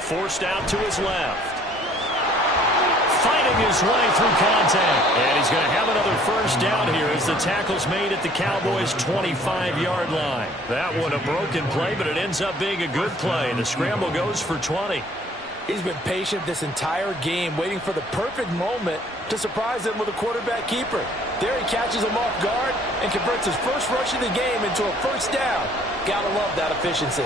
Forced out to his left. Fighting his way through contact. And he's going to have another first down here as the tackle's made at the Cowboys' 25-yard line. That one a broken play, but it ends up being a good play. The scramble goes for 20. He's been patient this entire game, waiting for the perfect moment to surprise them with a quarterback keeper. There he catches him off guard and converts his first rush of the game into a first down. Gotta love that efficiency.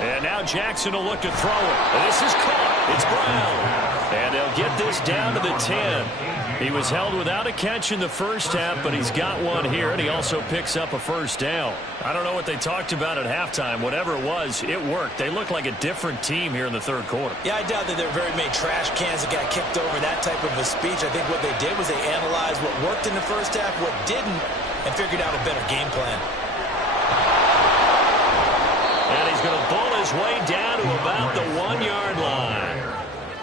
And now Jackson will look to throw it. This is caught. It's Brown. And they'll get this down to the 10. He was held without a catch in the first half, but he's got one here, and he also picks up a first down. I don't know what they talked about at halftime. Whatever it was, it worked. They look like a different team here in the third quarter. Yeah, I doubt that there are very many trash cans that got kicked over, that type of a speech. I think what they did was they analyzed what worked in the first half, what didn't, and figured out a better game plan. And he's going to bull his way down to about the 1-yard line.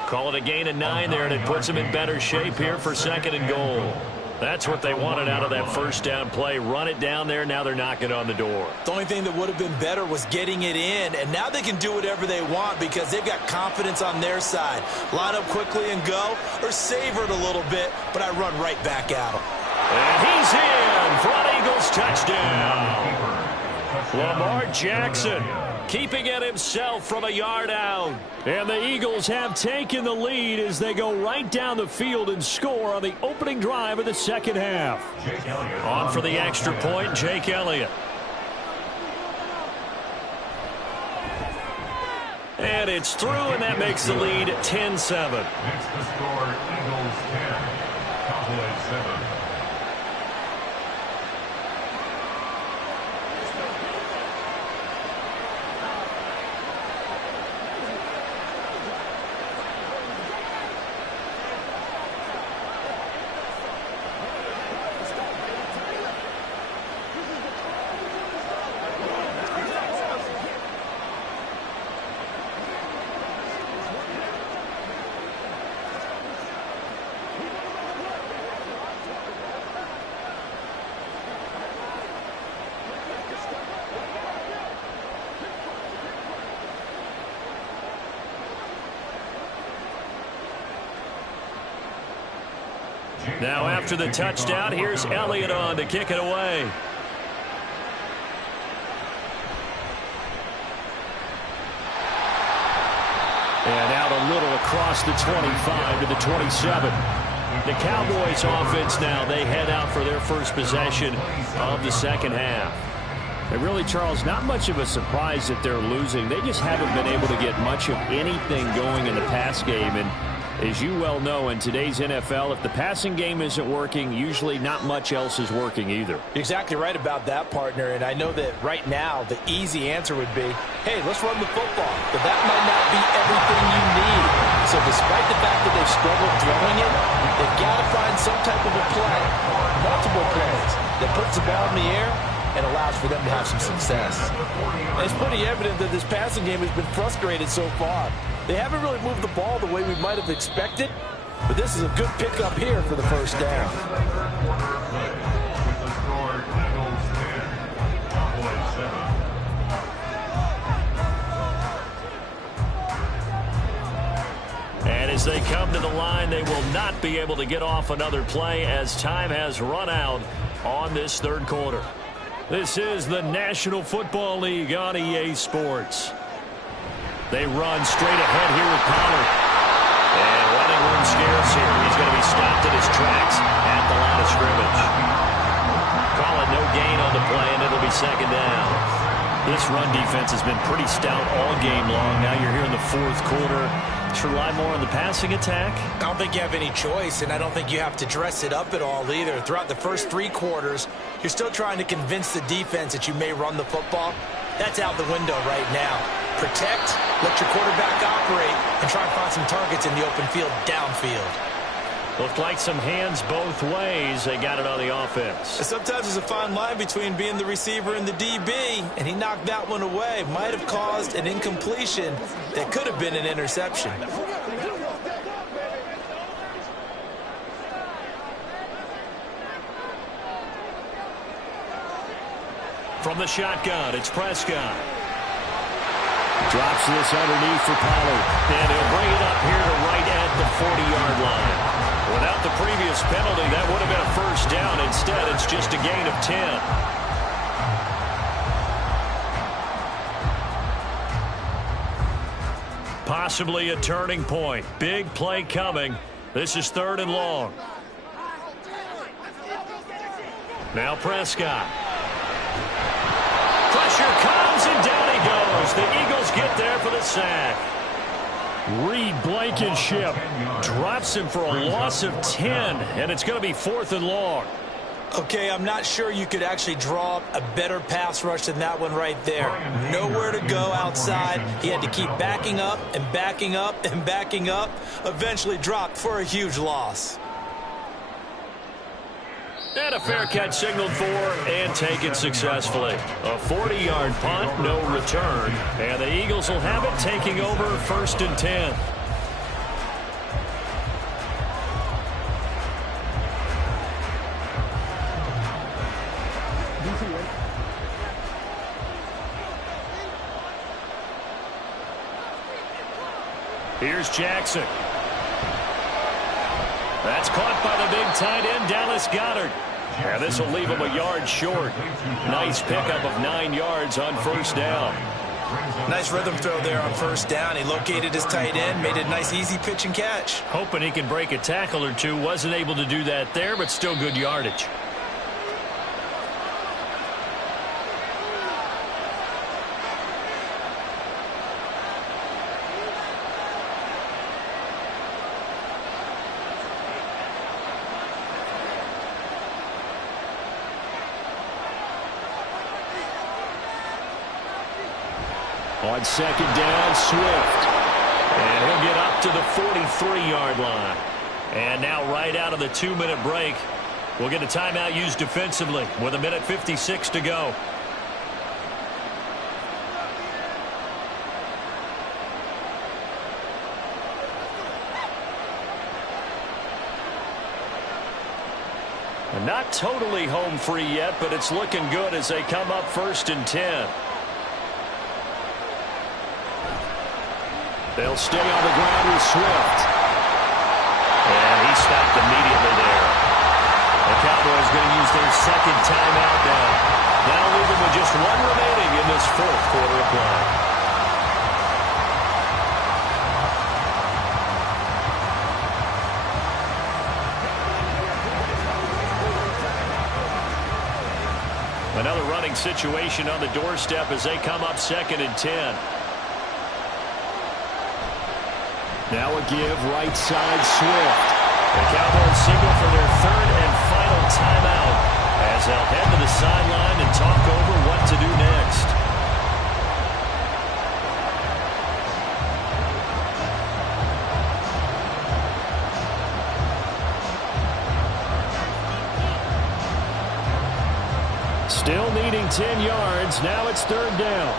Call it a gain of 9 there, and it puts him in better shape here for 2nd and goal. That's what they wanted out of that first down play. Run it down there. Now they're knocking on the door. The only thing that would have been better was getting it in, and now they can do whatever they want because they've got confidence on their side. Line up quickly and go, or savor it a little bit, but I run right back at them. And he's in for an Eagles touchdown. Lamar Jackson keeping it himself from a yard out. And the Eagles have taken the lead as they go right down the field and score on the opening drive of the second half. On for the extra point, Jake Elliott. And it's through, and that makes the lead 10-7. Next to score, Eagles 10, Cowboys 7. Now after the touchdown, here's Elliott on to kick it away. And out a little across the 25 to the 27. The Cowboys offense now, they head out for their first possession of the second half. And really, Charles, not much of a surprise that they're losing. They just haven't been able to get much of anything going in the pass game. And as you well know, in today's NFL, if the passing game isn't working, usually not much else is working either. You're exactly right about that, partner. And I know that right now the easy answer would be, hey, let's run the football. But that might not be everything you need. So despite the fact that they've struggled throwing it, they've got to find some type of a play, multiple plays, that puts the ball in the air and allows for them to have some success. And it's pretty evident that this passing game has been frustrated so far. They haven't really moved the ball the way we might have expected, but this is a good pickup here for the first down. With the score, Eagles 10, Cowboys 7. And as they come to the line, they will not be able to get off another play as time has run out on this third quarter. This is the National Football League on EA Sports. They run straight ahead here with Pollard. And running room scarce here. He's going to be stopped in his tracks at the line of scrimmage. Call it no gain on the play, and it'll be second down. This run defense has been pretty stout all game long. Now you're here in the fourth quarter. Should rely more on the passing attack? I don't think you have any choice, and I don't think you have to dress it up at all either. Throughout the first three quarters, you're still trying to convince the defense that you may run the football. That's out the window right now. Protect, let your quarterback operate, and try and find some targets in the open field downfield. Looked like some hands both ways. They got it on the offense. Sometimes there's a fine line between being the receiver and the DB, and he knocked that one away. Might have caused an incompletion that could have been an interception. From the shotgun, it's Prescott. Drops this underneath for Pollard. And he'll bring it up here to right at the 40-yard line. Without the previous penalty, that would have been a first down. Instead, it's just a gain of 10. Possibly a turning point. Big play coming. This is 3rd and long. Now Prescott. Pressure comes, and down he goes. The Eagles get there for the sack. Reed Blankenship drops him for a loss of 10, and it's going to be 4th and long. Okay, I'm not sure you could actually draw up a better pass rush than that one right there. Nowhere to go outside. He had to keep backing up and backing up and backing up. Eventually dropped for a huge loss. And a fair catch signaled for and taken successfully. A 40-yard punt, no return. And the Eagles will have it, taking over 1st and 10. Here's Jackson. That's caught by the big tight end, Dallas Goedert. And this will leave him a yard short. Nice pickup of 9 yards on first down. Nice rhythm throw there on first down. He located his tight end, made it a nice easy pitch and catch. Hoping he can break a tackle or two. Wasn't able to do that there, but still good yardage. On second down, Swift. And he'll get up to the 43-yard line. And now right out of the 2-minute break, we'll get a timeout used defensively with 1:56 to go. And not totally home free yet, but it's looking good as they come up 1st and 10. They'll stay on the ground with Swift. And he stopped immediately there. The Cowboys going to use their second timeout now. Now leaving with just 1 remaining in this 4th quarter of play. Another running situation on the doorstep as they come up 2nd and 10. Now a give, right side, Swift. The Cowboys signal for their 3rd and final timeout as they'll head to the sideline and talk over what to do next. Still needing 10 yards. Now it's 3rd down.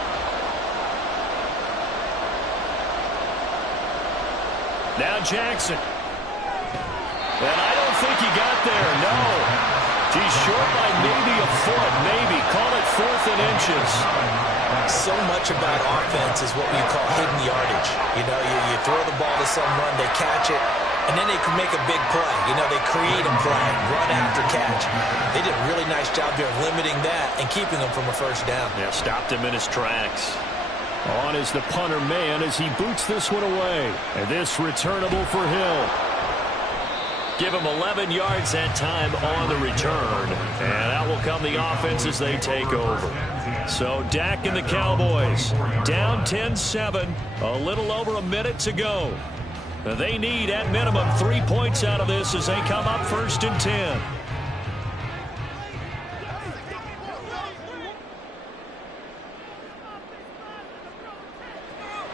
Now Jackson. And I don't think he got there, no. He's short by maybe a foot, maybe. Call it 4th and inches. So much about offense is what we call hidden yardage. You know, you throw the ball to someone, they catch it, and then they can make a big play. You know, they create a play, run after catch. They did a really nice job here of limiting that and keeping him from a 1st down. Yeah, stopped him in his tracks. On is the punter man as he boots this one away. And this returnable for Hill. Give him 11 yards that time on the return. And out will come the offense as they take over. So Dak and the Cowboys down 10-7. A little over a minute to go. They need at minimum 3 points out of this as they come up 1st and 10.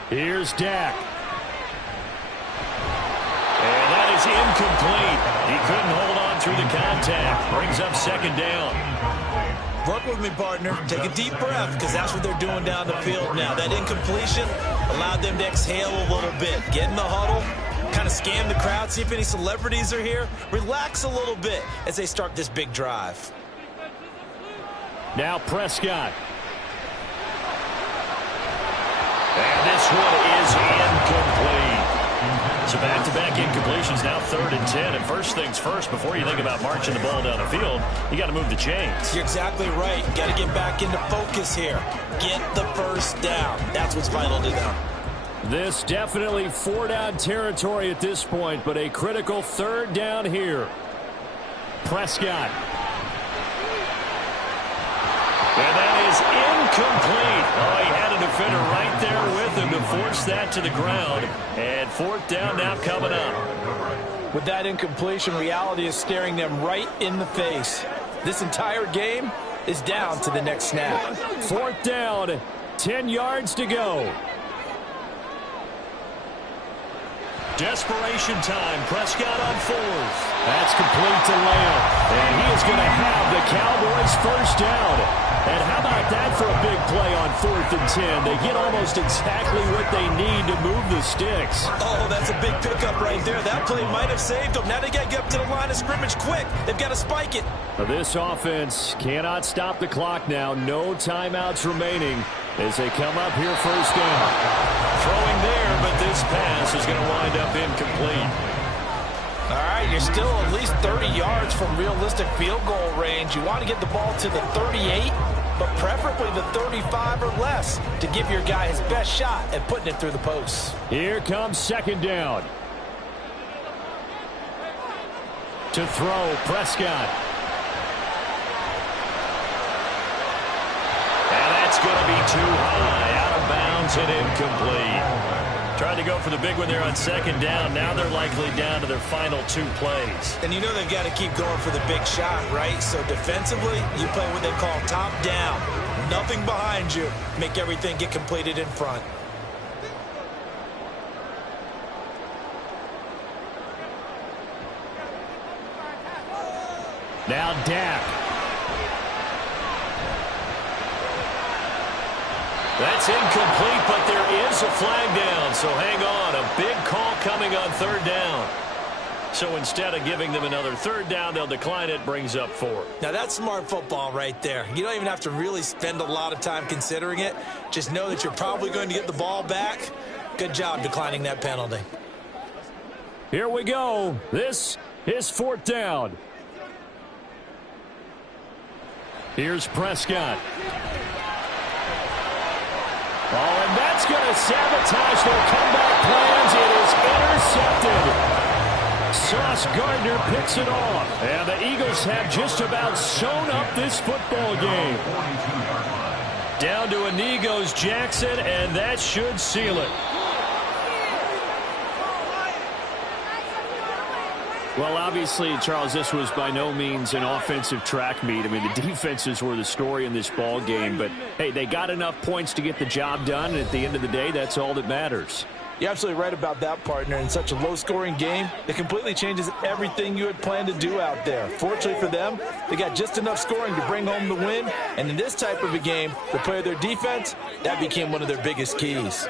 Here's Dak. And that is incomplete. He couldn't hold on through the contact. Brings up 2nd down. Work with me, partner. Take a deep breath because that's what they're doing down the field now. That incompletion allowed them to exhale a little bit. Get in the huddle, kind of scan the crowd, see if any celebrities are here. Relax a little bit as they start this big drive. Now Prescott. And this one is incomplete. So back-to-back incompletions, now 3rd and 10. And first things first, before you think about marching the ball down the field, you got to move the chains. You're exactly right. Got to get back into focus here. Get the 1st down. That's what's vital to them. This definitely 4-down territory at this point, but a critical 3rd down here. Prescott. And that is incomplete. Oh, he had a defender right there with him to force that to the ground. And 4th down now coming up. With that incompletion, reality is staring them right in the face. This entire game is down to the next snap. 4th down, 10 yards to go. Desperation time. Prescott on 4th. That's complete to Lamb. And he is going to have the Cowboys 1st down. And how about that for a big play on 4th and 10? They get almost exactly what they need to move the sticks. Oh, that's a big pickup right there. That play might have saved them. Now they got to get up to the line of scrimmage quick. They've got to spike it. This offense cannot stop the clock now. No timeouts remaining as they come up here 1st down. Throwing there, but this this pass is going to wind up incomplete. All right, you're still at least 30 yards from realistic field goal range. You want to get the ball to the 38, but preferably the 35 or less to give your guy his best shot at putting it through the posts. Here comes second down. To throw, Prescott. And that's going to be too high, out of bounds and incomplete. Tried to go for the big one there on second down. Now they're likely down to their final 2 plays. And you know they've got to keep going for the big shot, right? So defensively, you play what they call top down. Nothing behind you. Make everything get completed in front. Now Dak. That's incomplete, but there is a flag down, so hang on. A big call coming on third down. So instead of giving them another third down, they'll decline it, brings up 4. Now that's smart football right there. You don't even have to really spend a lot of time considering it. Just know that you're probably going to get the ball back. Good job declining that penalty. Here we go. This is fourth down. Here's Prescott. Oh, and that's going to sabotage their comeback plans. It is intercepted. Sauce Gardner picks it off. And the Eagles have just about sewn up this football game. Down to Inigos Jackson, and that should seal it. Well, obviously, Charles, this was by no means an offensive track meet. I mean, the defenses were the story in this ball game. But, hey, they got enough points to get the job done. And at the end of the day, that's all that matters. You're absolutely right about that, partner. In such a low-scoring game, it completely changes everything you had planned to do out there. Fortunately for them, they got just enough scoring to bring home the win. And in this type of a game, to play their defense, that became one of their biggest keys.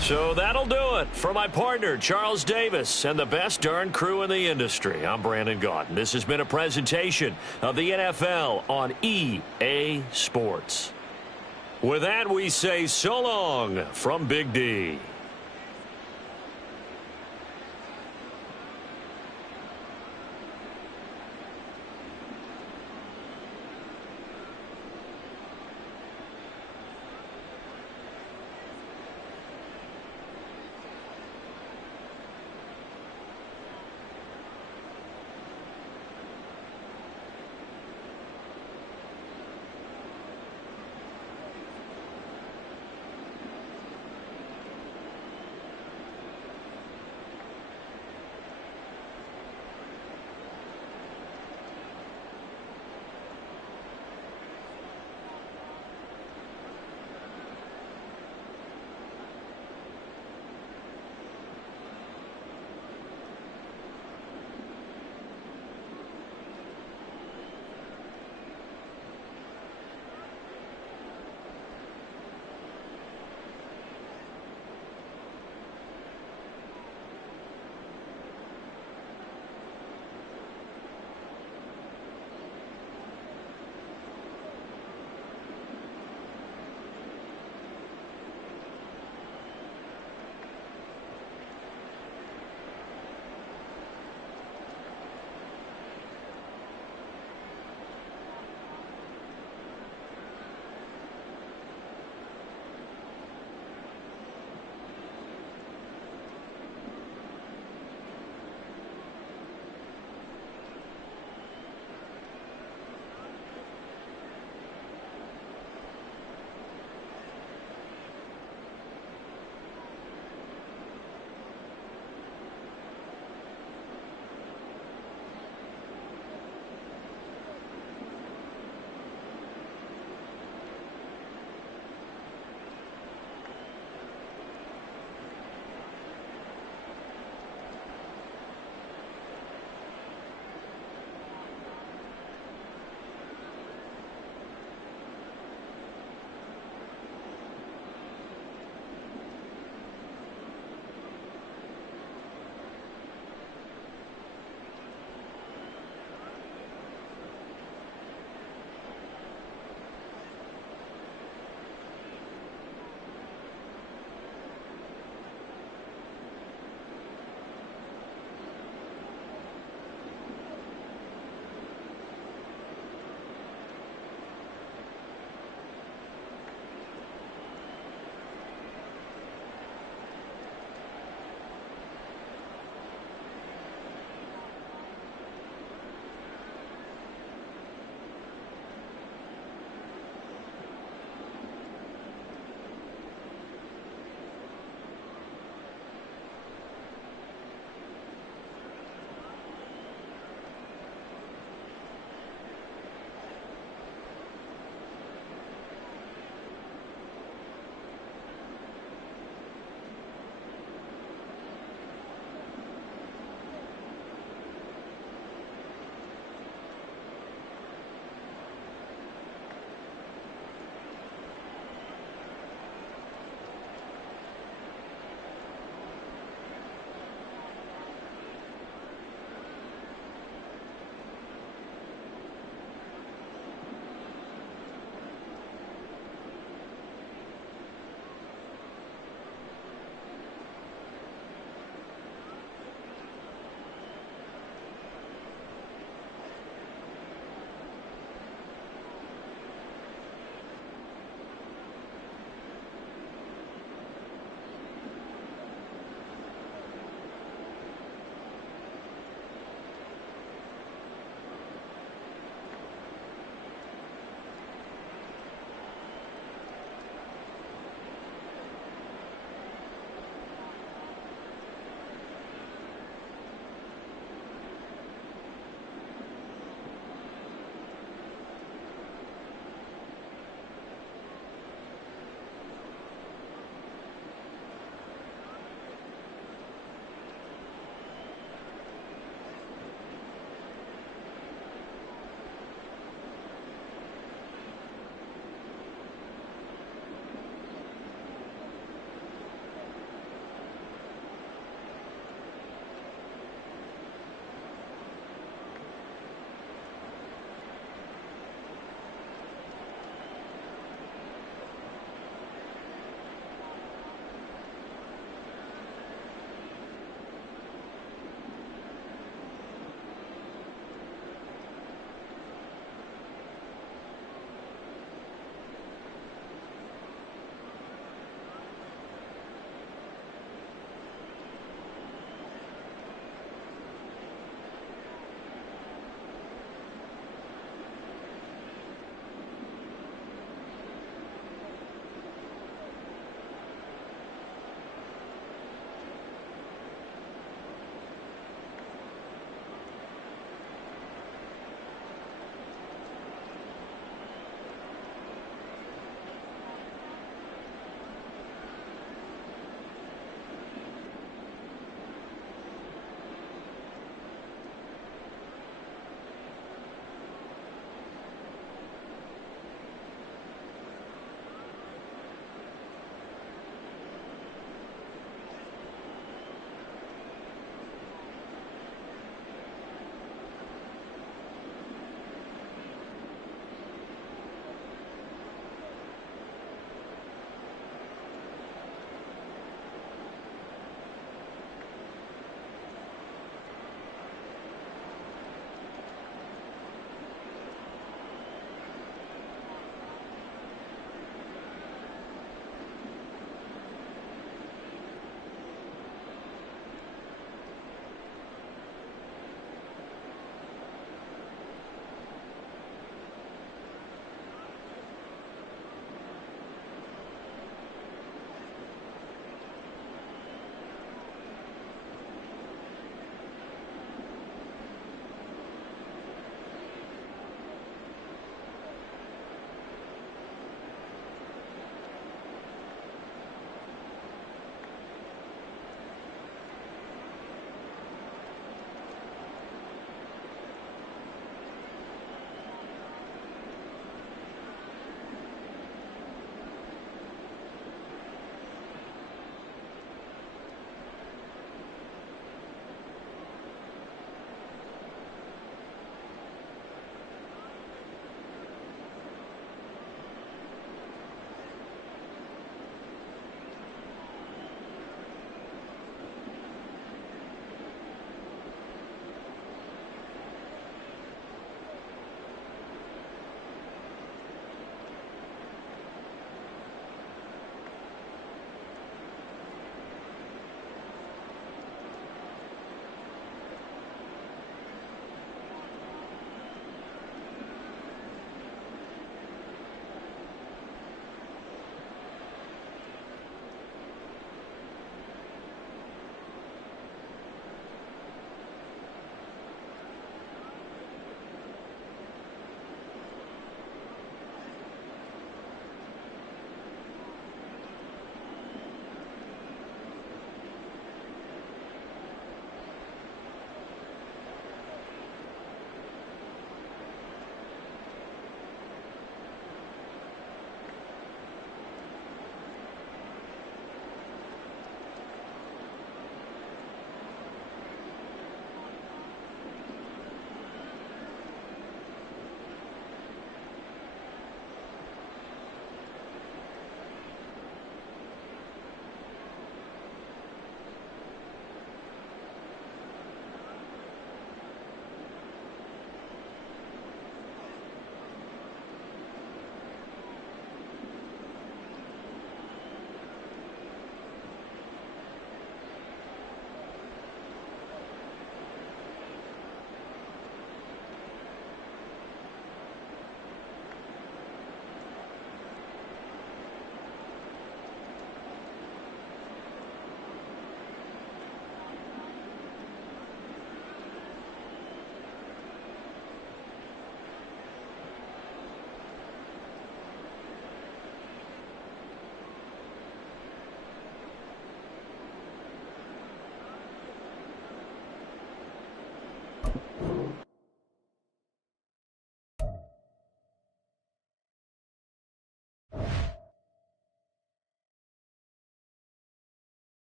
So that'll do it for my partner, Charles Davis, and the best darn crew in the industry. I'm Brandon Gaudin. This has been a presentation of the NFL on EA Sports. With that, we say so long from Big D.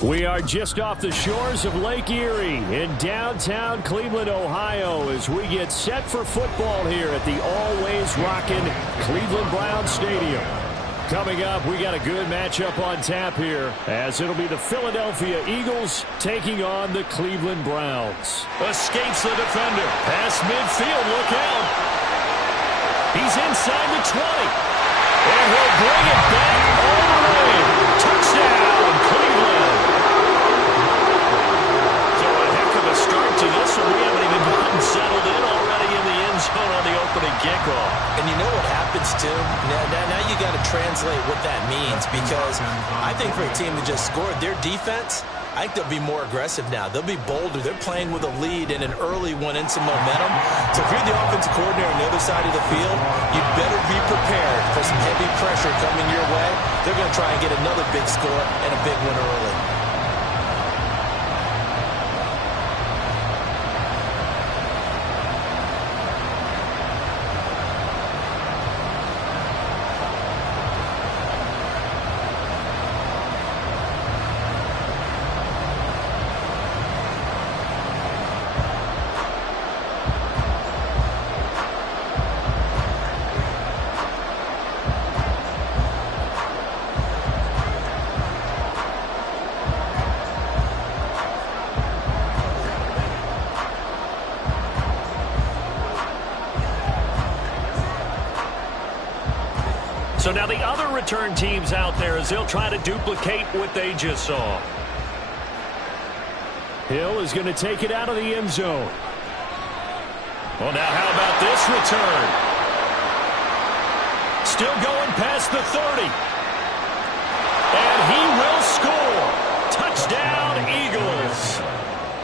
We are just off the shores of Lake Erie in downtown Cleveland, Ohio, as we get set for football here at the always rockin' Cleveland Browns Stadium. Coming up, we got a good matchup on tap here, as it'll be the Philadelphia Eagles taking on the Cleveland Browns. Escapes the defender. Past midfield, look out. He's inside the 20. And he'll bring it back all the way. Touchdown, Cleveland. Start to this one. We haven't even gotten settled in already in the end zone on the opening kickoff. And you know what happens, Tim? Now you got to translate what that means, because I think for a team that just scored, their defense, I think they'll be more aggressive now. They'll be bolder. They're playing with a lead and an early one and some momentum. So if you're the offensive coordinator on the other side of the field, you better be prepared for some heavy pressure coming your way. They're going to try and get another big score and a big one early. now the other return teams out there as they'll try to duplicate what they just saw. Hill is going to take it out of the end zone. Well, now how about this return? Still going past the 30. And he will score. Touchdown, Eagles.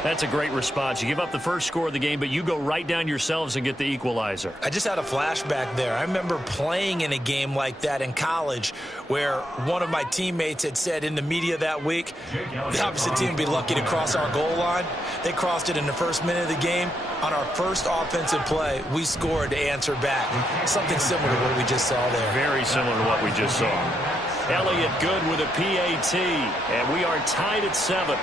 That's a great response. You give up the first score of the game, but you go right down yourselves and get the equalizer. I just had a flashback there. I remember playing in a game like that in college where one of my teammates had said in the media that week, the opposite team would be lucky to cross our goal line. They crossed it in the first minute of the game. On our first offensive play, we scored to answer back. Something similar to what we just saw there. Very similar to what we just saw. Elliott good with a PAT, and we are tied at 7.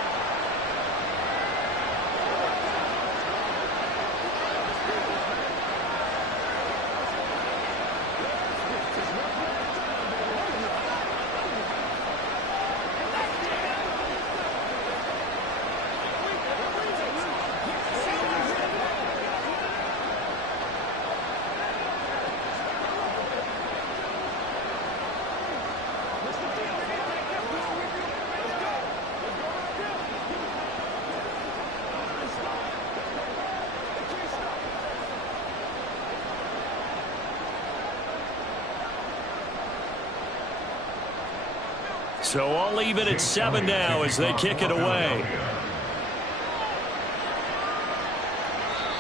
So all even at 7 now as they kick it away.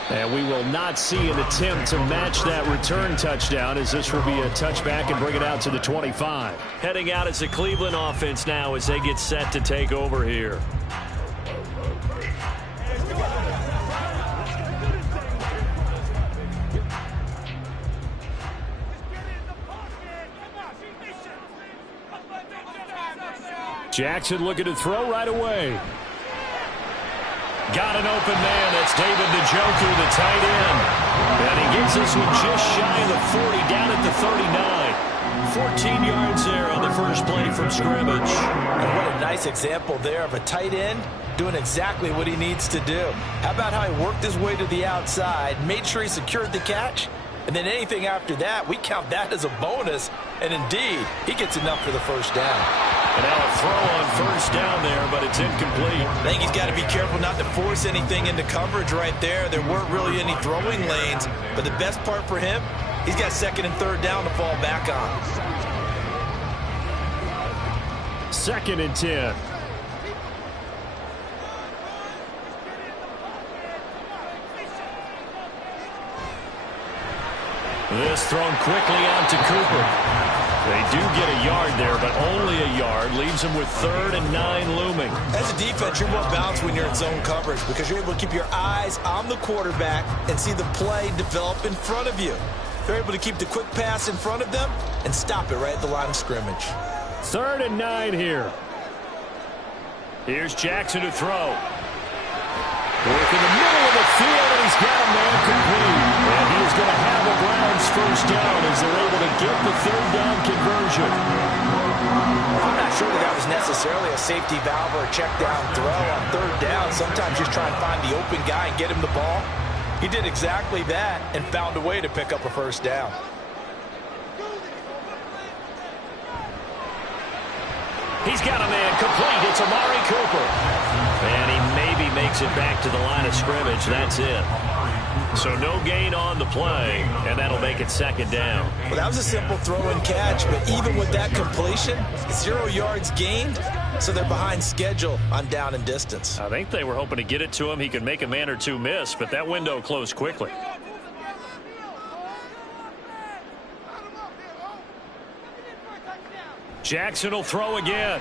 And we will not see an attempt to match that return touchdown, as this will be a touchback and bring it out to the 25. Heading out as the Cleveland offense now as they get set to take over here. Jackson looking to throw right away. Got an open man. That's David Njoku, the tight end. And he gets this one just shy of the 40, down at the 39. 14 yards there on the first play from scrimmage. And what a nice example there of a tight end doing exactly what he needs to do. How about how he worked his way to the outside, made sure he secured the catch, and then anything after that, we count that as a bonus. And indeed, he gets enough for the first down. And now a throw on first down there, but it's incomplete. I think he's got to be careful not to force anything into coverage right there. There weren't really any throwing lanes, but the best part for him, he's got second and third down to fall back on. 2nd and 10. This thrown quickly out to Cooper. They do get a yard there, but only a yard. Leaves them with 3rd and 9 looming. As a defense, you're more balanced when you're in zone coverage because you're able to keep your eyes on the quarterback and see the play develop in front of you. They're able to keep the quick pass in front of them and stop it right at the line of scrimmage. 3rd and 9 here. Here's Jackson to throw. Work in the middle of the field, and he's got a man complete. And he is going to have the Browns first down as they're able to get the 3rd down conversion. I'm not sure that was necessarily a safety valve or a check down throw on 3rd down. Sometimes just try and find the open guy and get him the ball. He did exactly that and found a way to pick up a first down. He's got a man complete. It's Amari Cooper. And he maybe makes it back to the line of scrimmage. That's it. So no gain on the play, and that'll make it 2nd down. Well, that was a simple throw and catch, but even with that completion, 0 yards gained, so they're behind schedule on down and distance. I think they were hoping to get it to him. He could make a man or two miss, but that window closed quickly. Jackson will throw again.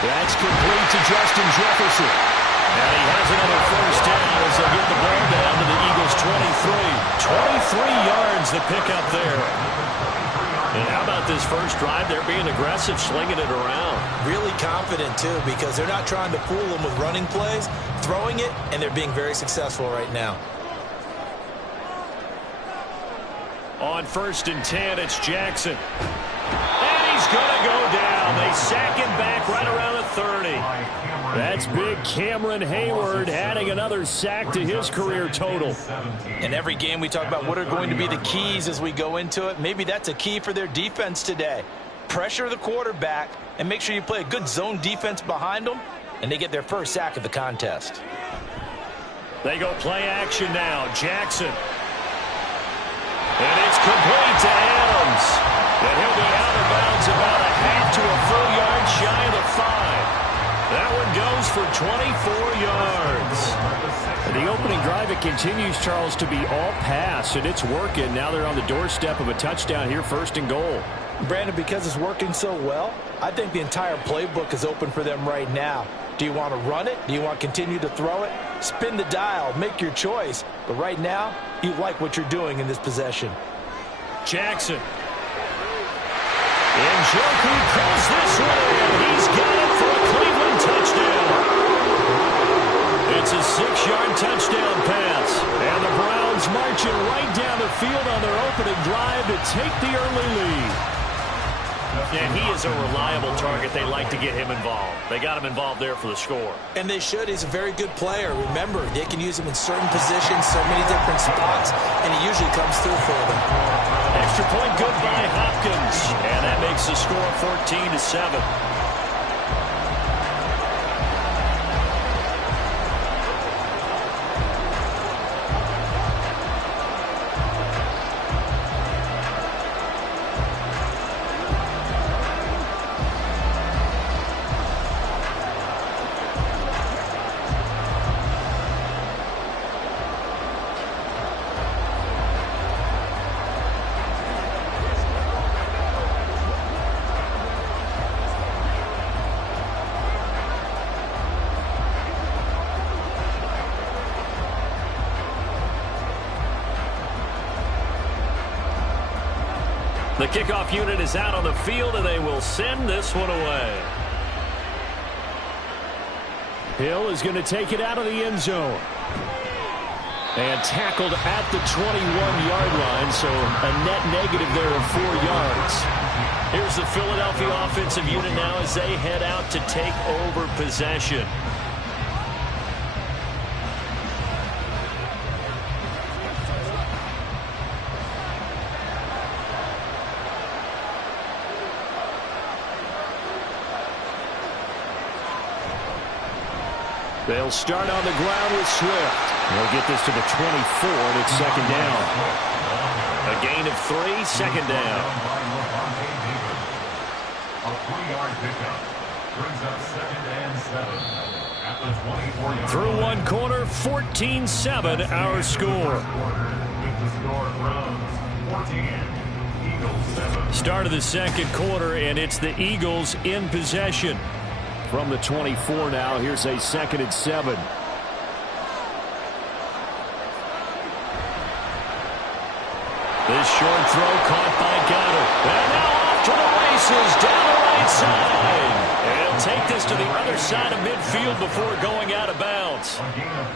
That's complete to Justin Jefferson. And he has another first down as they get the ball down to the Eagles' 23. 23 yards the pickup there. And how about this first drive? They're being aggressive, slinging it around. Really confident, too, because they're not trying to fool them with running plays, throwing it, and they're being very successful right now. On 1st and 10, it's Jackson. And he's going to go down. They sack him back right around the 30. That's big Cameron Hayward adding another sack to his career total. In every game we talk about what are going to be the keys as we go into it. Maybe that's a key for their defense today. Pressure the quarterback and make sure you play a good zone defense behind them, and they get their first sack of the contest. They go play action now. Jackson. And it's complete to Adams. And he'll be out of bounds about a half to a full yard shy of the 5. That one goes for 24 yards. And the opening drive, it continues, Charles, to be all pass, and it's working. Now they're on the doorstep of a touchdown here, 1st and goal. Brandon, because it's working so well, I think the entire playbook is open for them right now. Do you want to run it? Do you want to continue to throw it? Spin the dial. Make your choice. But right now, you like what you're doing in this possession. Jackson. And Njoku calls this one in. He's got it for a Cleveland touchdown. It's a 6-yard touchdown pass. And the Browns marching right down the field on their opening drive to take the early lead. And he is a reliable target. They like to get him involved. They got him involved there for the score. And they should. He's a very good player. Remember, they can use him in certain positions, so many different spots, and he usually comes through for them. Extra point good by Hopkins. And that makes the score 14-7. The kickoff unit is out on the field, and they will send this one away. Hill is going to take it out of the end zone. And tackled at the 21-yard line, so a net negative there of 4 yards. Here's the Philadelphia offensive unit now as they head out to take over possession. They'll start on the ground with Swift. They'll get this to the 24, and it's 2nd down. A gain of 3, 2nd down. A 3-yard pickup brings up 2nd and 7 at the 24-yard. Through one quarter, 14-7 our score. With the score, Browns 14, Eagles 7. Start of the 2nd quarter, and it's the Eagles in possession. From the 24 now, here's a 2nd and 7. This short throw caught by Goddard. And now off to the races down the right side. And he'll take this to the other side of midfield before going out of bounds.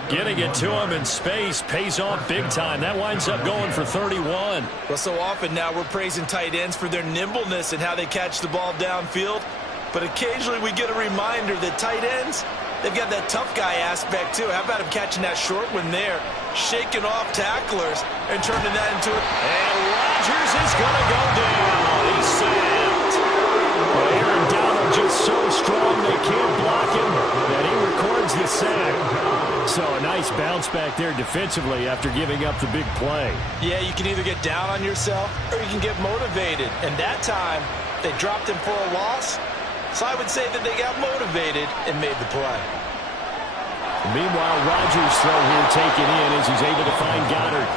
Getting it to him in space pays off big time. That winds up going for 31. Well, so often now we're praising tight ends for their nimbleness and how they catch the ball downfield. But occasionally we get a reminder that tight ends, they've got that tough guy aspect too. How about him catching that short one there, shaking off tacklers and turning that into it. And Rodgers is going to go down. He's sacked. Well, Aaron Donald just so strong they can't block him that he records the sack. So a nice bounce back there defensively after giving up the big play. Yeah, you can either get down on yourself or you can get motivated. And that time, they dropped him for a loss. So I would say that they got motivated and made the play. Meanwhile, Rodgers' throw here taken in as he's able to find Goddard.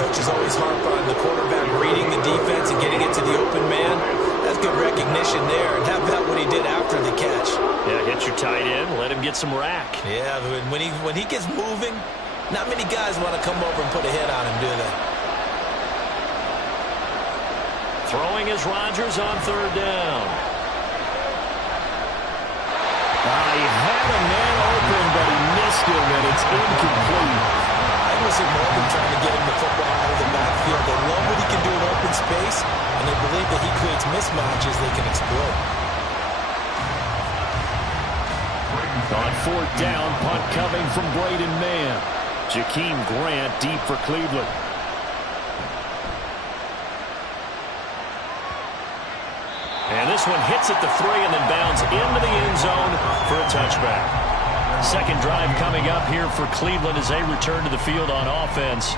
Coaches always harp on the quarterback reading the defense and getting it to the open man. That's good recognition there. And how about what he did after the catch? Yeah, hit your tight end, let him get some rack. Yeah, when he gets moving, not many guys want to come over and put a hit on him, do they? Throwing is Rodgers on 3rd down. He had a man open, but he missed him, and it's incomplete. I was in Morgan trying to get him the football out of the backfield. They love what he can do in open space, and they believe that he creates mismatches they can exploit. On fourth down, punt coming from Braden Mann. Jakeem Grant deep for Cleveland. And this one hits at the 3 and then bounds into the end zone for a touchback. Second drive coming up here for Cleveland as they return to the field on offense.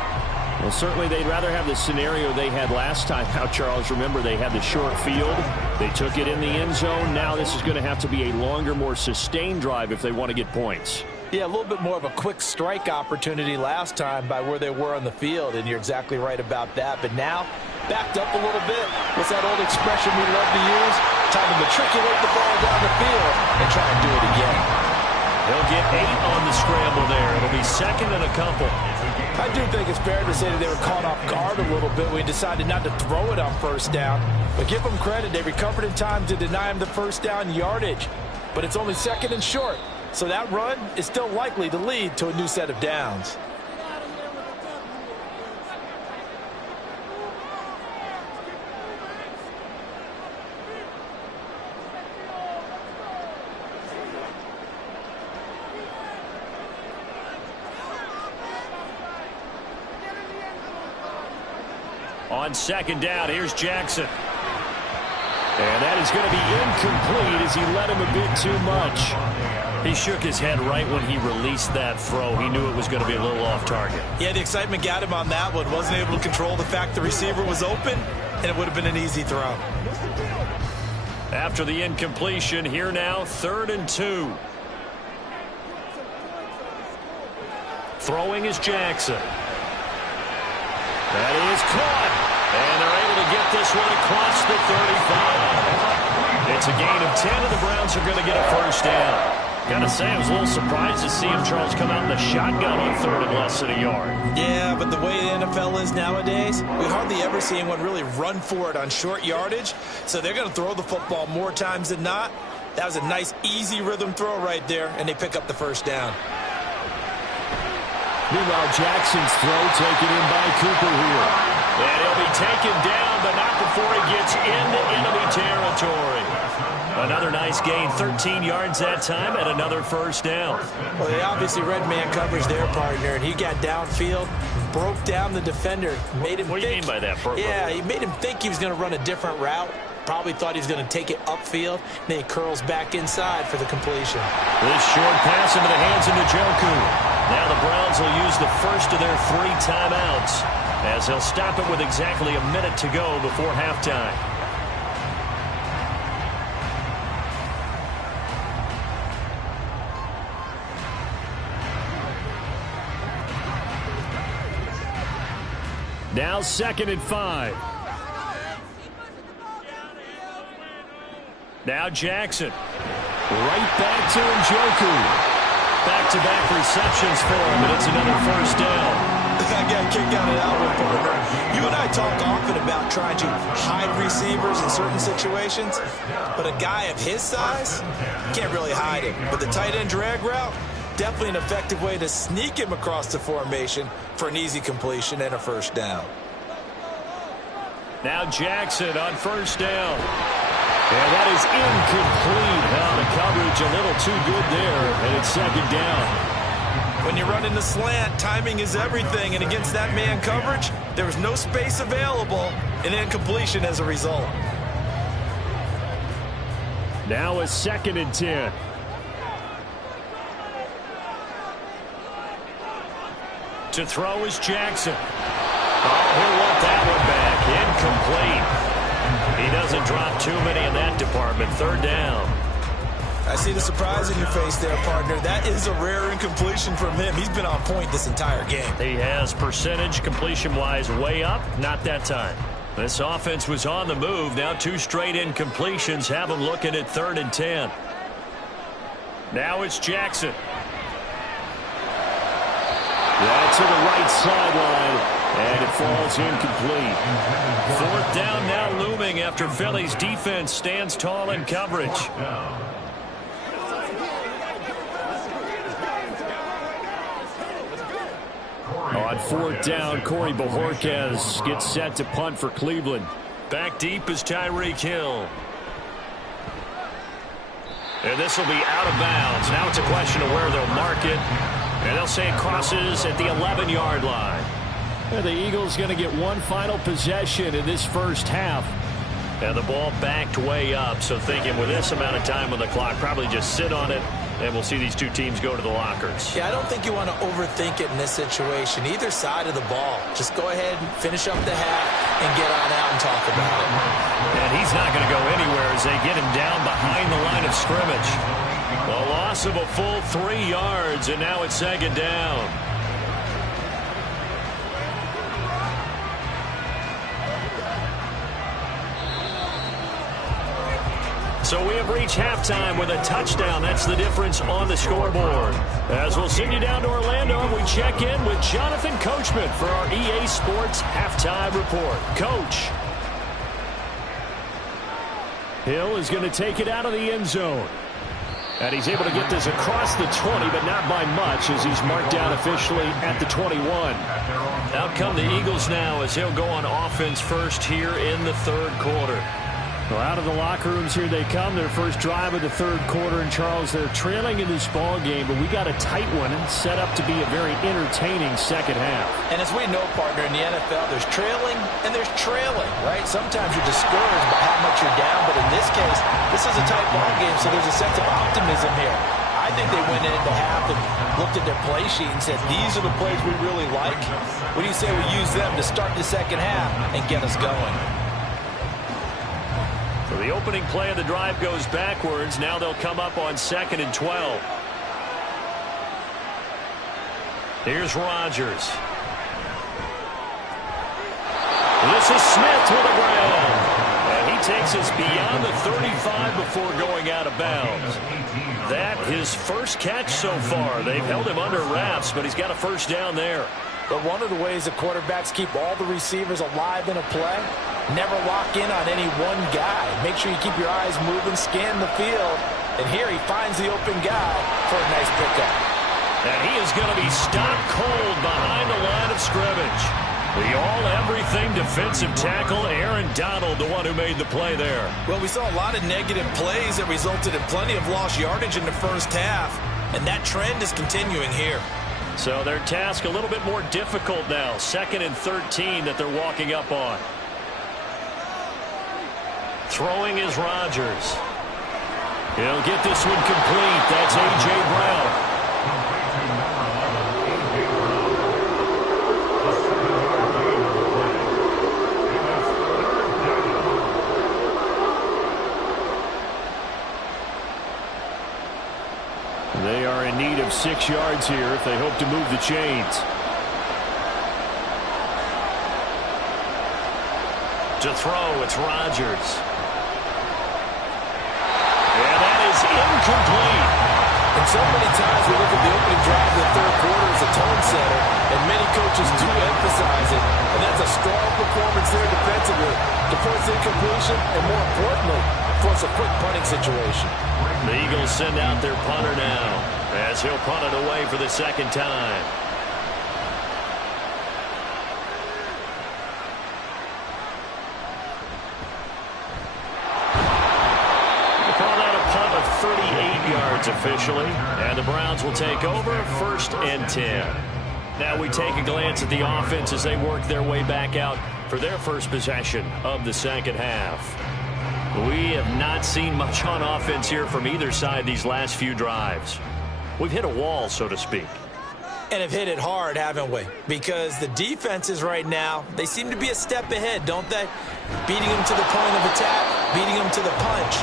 Well, certainly they'd rather have the scenario they had last time. Now, Charles, remember they had the short field. They took it in the end zone. Now this is going to have to be a longer, more sustained drive if they want to get points. Yeah, a little bit more of a quick strike opportunity last time by where they were on the field, and you're exactly right about that. But now, backed up a little bit. What's that old expression we love to use? Time to matriculate the ball down the field and try and do it again. They'll get 8 on the scramble there. It'll be second and a couple. I do think it's fair to say that they were caught off guard a little bit. We decided not to throw it on first down. But give them credit. They recovered in time to deny him the first down yardage. But it's only second and short. So that run is still likely to lead to a new set of downs. On second down, here's Jackson. And that is going to be incomplete as he let him a bit too much. He shook his head right when he released that throw. He knew it was going to be a little off target. Yeah, the excitement got him on that one. Wasn't able to control the fact the receiver was open, and it would have been an easy throw. After the incompletion, here now, 3rd and 2. Throwing is Jackson. That is caught. And they're able to get this one across the 35. It's a gain of 10, and the Browns are going to get a first down. Gotta say, I was a little surprised to see him, Charles, come out in the shotgun on 3rd and less than a yard. Yeah, but the way the NFL is nowadays, we hardly ever see anyone really run for it on short yardage. So they're going to throw the football more times than not. That was a nice, easy rhythm throw right there, and they pick up the first down. Meanwhile, Jackson's throw taken in by Cooper here. And he'll be taken down, but not before he gets into enemy territory. Another nice gain, 13 yards that time, and another first down. Well, they obviously read man coverage there, partner, and he got downfield, broke down the defender, made him What do you mean by that, Burko? Yeah, he made him think he was going to run a different route. Probably thought he was going to take it upfield. Then he curls back inside for the completion. This short pass into the hands of Njoku. Now the Browns will use the first of their 3 timeouts as they'll stop it with exactly a minute to go before halftime. Now 2nd and 5. Now Jackson. Right back to Njoku. Back-to-back receptions for him, and it's another first down. That got kicked out of that one, partner. You and I talk often about trying to hide receivers in certain situations, but a guy of his size, you can't really hide him. But the tight end drag route, definitely an effective way to sneak him across the formation for an easy completion and a first down. Now Jackson on first down. And that is incomplete. Now the coverage a little too good there, and it's 2nd down. When you're running the slant, timing is everything, and against that man coverage, there was no space available, and incompletion as a result. Now a 2nd and 10. To throw is Jackson. Oh, he'll want that one back. Incomplete. He doesn't drop too many in that department. 3rd down. I see the surprise in your face there, partner. That is a rare incompletion from him. He's been on point this entire game. He has percentage completion-wise way up. Not that time. This offense was on the move. Now 2 straight incompletions have him looking at 3rd and 10. Now it's Jackson. That's to the right sideline, and it falls incomplete. 4th down now looming after Philly's defense stands tall in coverage. On 4th down, Corey Bojorquez gets set to punt for Cleveland. Back deep is Tyreek Hill. And this will be out of bounds. Now it's a question of where they'll mark it. And they'll say it crosses at the 11-yard line. And the Eagles going to get one final possession in this first half. And the ball backed way up. So thinking with this amount of time on the clock, probably just sit on it. And we'll see these two teams go to the lockers. Yeah, I don't think you want to overthink it in this situation. Either side of the ball. Just go ahead and finish up the half and get on out and talk about it. And he's not going to go anywhere as they get him down behind the line of scrimmage. A loss of a full 3 yards, and now it's second down. So we have reached halftime with a touchdown. That's the difference on the scoreboard. As we'll send you down to Orlando, we check in with Jonathan Coachman for our EA Sports Halftime Report. Coach. Hill is going to take it out of the end zone. And he's able to get this across the 20, but not by much as he's marked down officially at the 21. Out come the Eagles now as he'll go on offense first here in the third quarter. Well, out of the locker rooms here they come. Their first drive of the third quarter. And, Charles, they're trailing in this ball game, but we got a tight one and set up to be a very entertaining second half. And as we know, partner, in the NFL, there's trailing and there's trailing, right? Sometimes you're discouraged by how much you're down, but in this case, this is a tight ball game, so there's a sense of optimism here. I think they went into half and looked at their play sheet and said, these are the plays we really like. What do you say we use them to start the second half and get us going? So the opening play of the drive goes backwards. Now they'll come up on 2nd and 12. Here's Rodgers. This is Smith with a grab. And he takes us beyond the 35 before going out of bounds. That his first catch so far. They've held him under wraps, but he's got a first down there. But one of the ways the quarterbacks keep all the receivers alive in a play, never lock in on any one guy. Make sure you keep your eyes moving, scan the field. And here he finds the open guy for a nice pickup. And he is going to be stopped cold behind the line of scrimmage. The all-everything defensive tackle, Aaron Donald, the one who made the play there. Well, we saw a lot of negative plays that resulted in plenty of lost yardage in the first half. And that trend is continuing here. So their task a little bit more difficult now. 2nd and 13 that they're walking up on. Throwing is Rodgers. He'll get this one complete. That's A.J. Brown. They are in need of 6 yards here if they hope to move the chains. To throw, it's Rodgers. And that is incomplete. And so many times we look at the opening drive of the third quarter as a tone setter, and many coaches do emphasize it. And that's a strong performance there defensively to force incompletion, and more importantly, force a quick punting situation. The Eagles send out their punter now as he'll punt it away for the second time. They call that a punt of 38 yards officially, and the Browns will take over 1st and 10. Now we take a glance at the offense as they work their way back out for their first possession of the second half. We have not seen much on offense here from either side these last few drives. We've hit a wall, so to speak. And have hit it hard, haven't we? Because the defenses right now, they seem to be a step ahead, don't they? Beating them to the point of attack, beating them to the punch.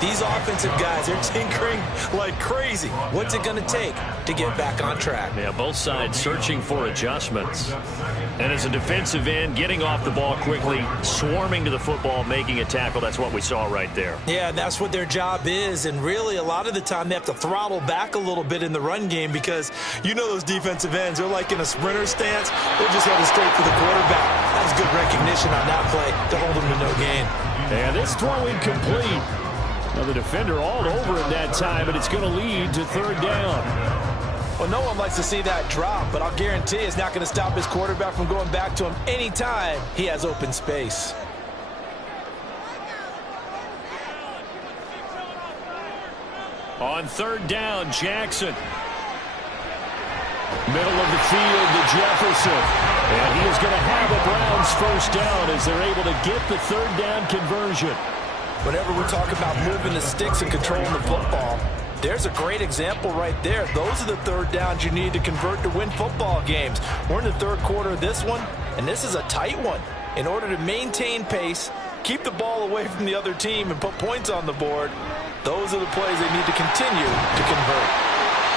These offensive guys are tinkering like crazy. What's it going to take to get back on track? Yeah, both sides searching for adjustments. And as a defensive end, getting off the ball quickly, swarming to the football, making a tackle, that's what we saw right there. Yeah, that's what their job is. And really, a lot of the time, they have to throttle back a little bit in the run game because you know those defensive ends, they're like in a sprinter stance. They're just heading straight for the quarterback. That was good recognition on that play to hold them to no gain. And this throw incomplete. Now the defender all over it that time, and it's going to lead to 3rd down. Well, no one likes to see that drop, but I'll guarantee it's not going to stop his quarterback from going back to him anytime he has open space. On third down, Jackson. Middle of the field to Jefferson. And he is going to have a Browns first down as they're able to get the third down conversion. Whenever we're talking about moving the sticks and controlling the football, there's a great example right there. Those are the third downs you need to convert to win football games. We're in the third quarter of this one, and this is a tight one. In order to maintain pace, keep the ball away from the other team, and put points on the board, those are the plays they need to continue to convert.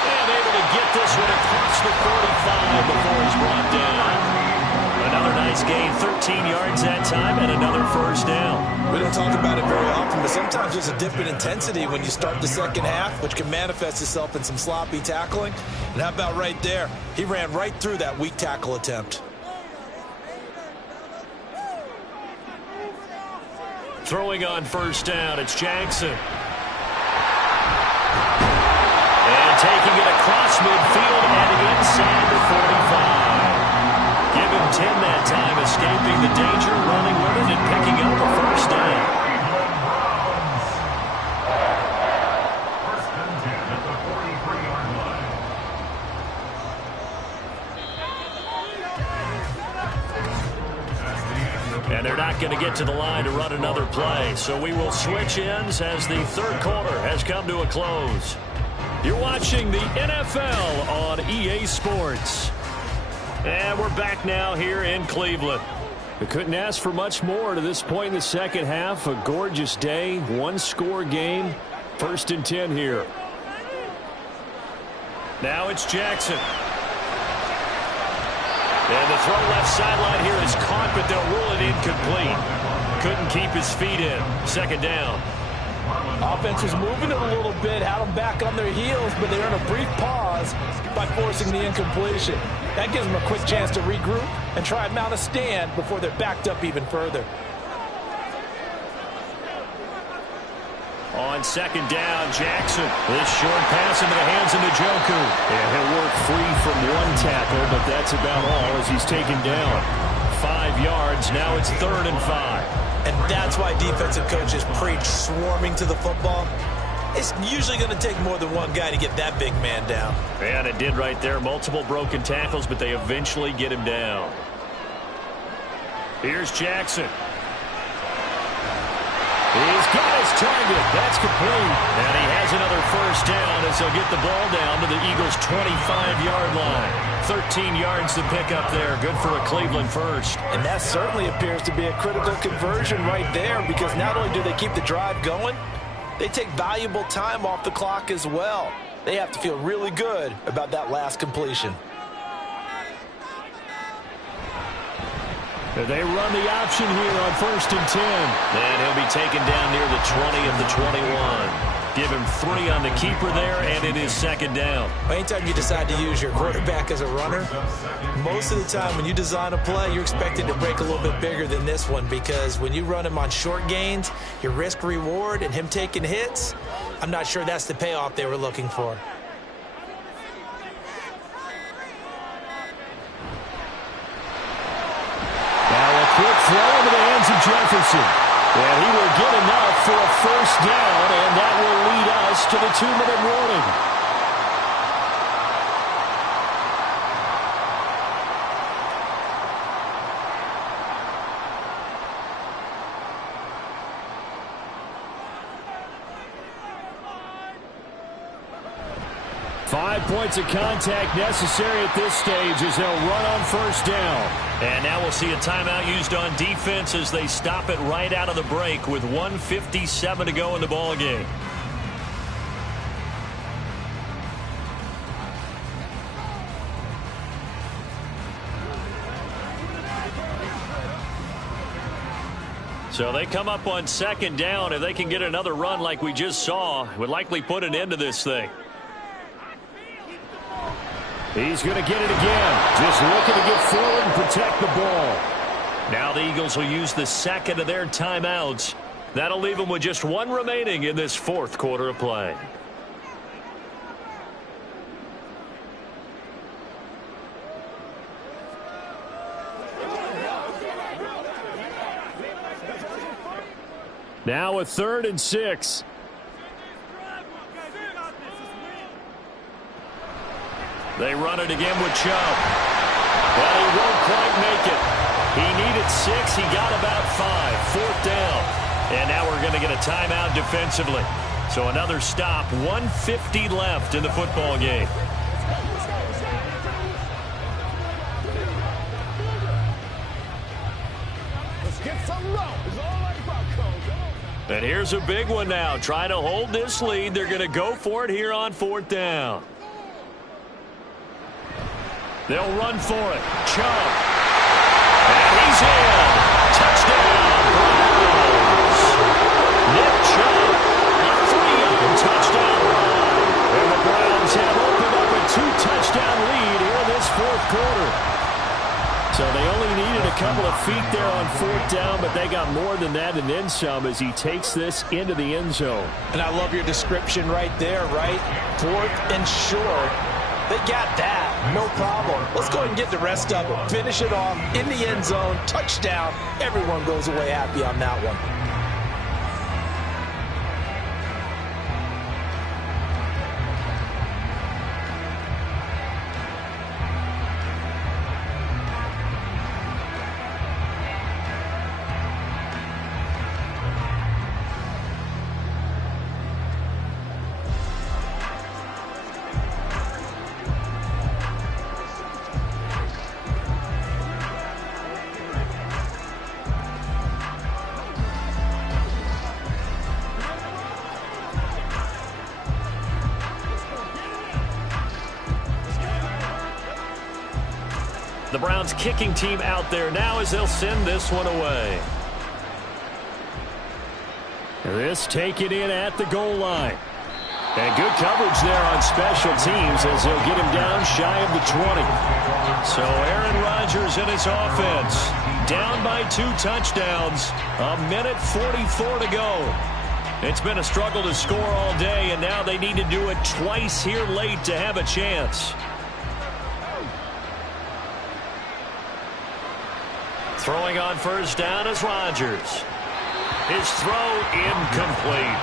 And able to get this one across the 45 before he's brought down. Another nice gain, 13 yards that time, and another first down. We don't talk about it very often, but sometimes there's a dip in intensity when you start the second half, which can manifest itself in some sloppy tackling. And how about right there? He ran right through that weak tackle attempt. Throwing on first down, it's Jackson. And taking it across midfield and inside the 45. Give him 10 that time, escaping the danger, running with it, and picking up a first down. First and 10 at the 43-yard line. And they're not going to get to the line to run another play. So we will switch ends as the third quarter has come to a close. You're watching the NFL on EA Sports. And we're back now here in Cleveland. We couldn't ask for much more to this point in the second half. A gorgeous day, one-score game. First and 10 here. Now it's Jackson. And the throw left sideline here is caught, but they'll rule it incomplete. Couldn't keep his feet in. Second down. Offense was moving it a little bit, had them back on their heels, but they earned a brief pause by forcing the incompletion. That gives them a quick chance to regroup and try and mount a stand before they're backed up even further. On second down, Jackson. This short pass into the hands of Njoku. And he'll work free from one tackle, but that's about all as he's taken down. 5 yards. Now it's 3rd and 5. And that's why defensive coaches preach swarming to the football. It's usually going to take more than one guy to get that big man down. And it did right there. Multiple broken tackles, but they eventually get him down. Here's Jackson. He's got his target. That's complete. And he has another first down as he'll get the ball down to the Eagles' 25-yard line. 13 yards to pick up there. Good for a Cleveland first. And that certainly appears to be a critical conversion right there, because not only do they keep the drive going, they take valuable time off the clock as well. They have to feel really good about that last completion. They run the option here on 1st and 10. And he'll be taken down near the 20 of the 21. Give him 3 on the keeper there, and it is second down. Anytime you decide to use your quarterback as a runner, most of the time when you design a play, you're expected to break a little bit bigger than this one, because when you run him on short gains, your risk-reward and him taking hits, I'm not sure that's the payoff they were looking for. Quick throw into the hands of Jefferson. And he will get enough for a first down, and that will lead us to the 2-minute warning. 5 points of contact necessary at this stage as they'll run on first down. And now we'll see a timeout used on defense as they stop it right out of the break with 1:57 to go in the ball game. So they come up on second down. If they can get another run like we just saw, would likely put an end to this thing. He's going to get it again. Just looking to get forward and protect the ball. Now the Eagles will use the second of their timeouts. That'll leave them with just one remaining in this fourth quarter of play. Now a 3rd and 6. They run it again with Chubb. But he won't quite make it. He needed 6. He got about 5. 4th down. And now we're going to get a timeout defensively. So another stop. 1:50 left in the football game. Let's get some rope. It's all like popcorn. And here's a big one now. Trying to hold this lead. They're going to go for it here on 4th down. They'll run for it. Chubb. And he's in. Touchdown, Browns. Nick Chubb, a 3-yard touchdown run. And the Browns have opened up a 2-touchdown lead here in this 4th quarter. So they only needed a couple of feet there on 4th down, but they got more than that and then some as he takes this into the end zone. And I love your description right there, right? 4th and short. They got that. No problem. Let's go ahead and get the rest of it. Finish it off in the end zone. Touchdown. Everyone goes away happy on that one. The Browns kicking team out there now as they'll send this one away. This taken in at the goal line. And good coverage there on special teams as they'll get him down shy of the 20. So Aaron Rodgers and his offense down by 2 touchdowns. 1:44 to go. It's been a struggle to score all day, and now they need to do it twice here late to have a chance. Throwing on 1st down is Rodgers. His throw incomplete.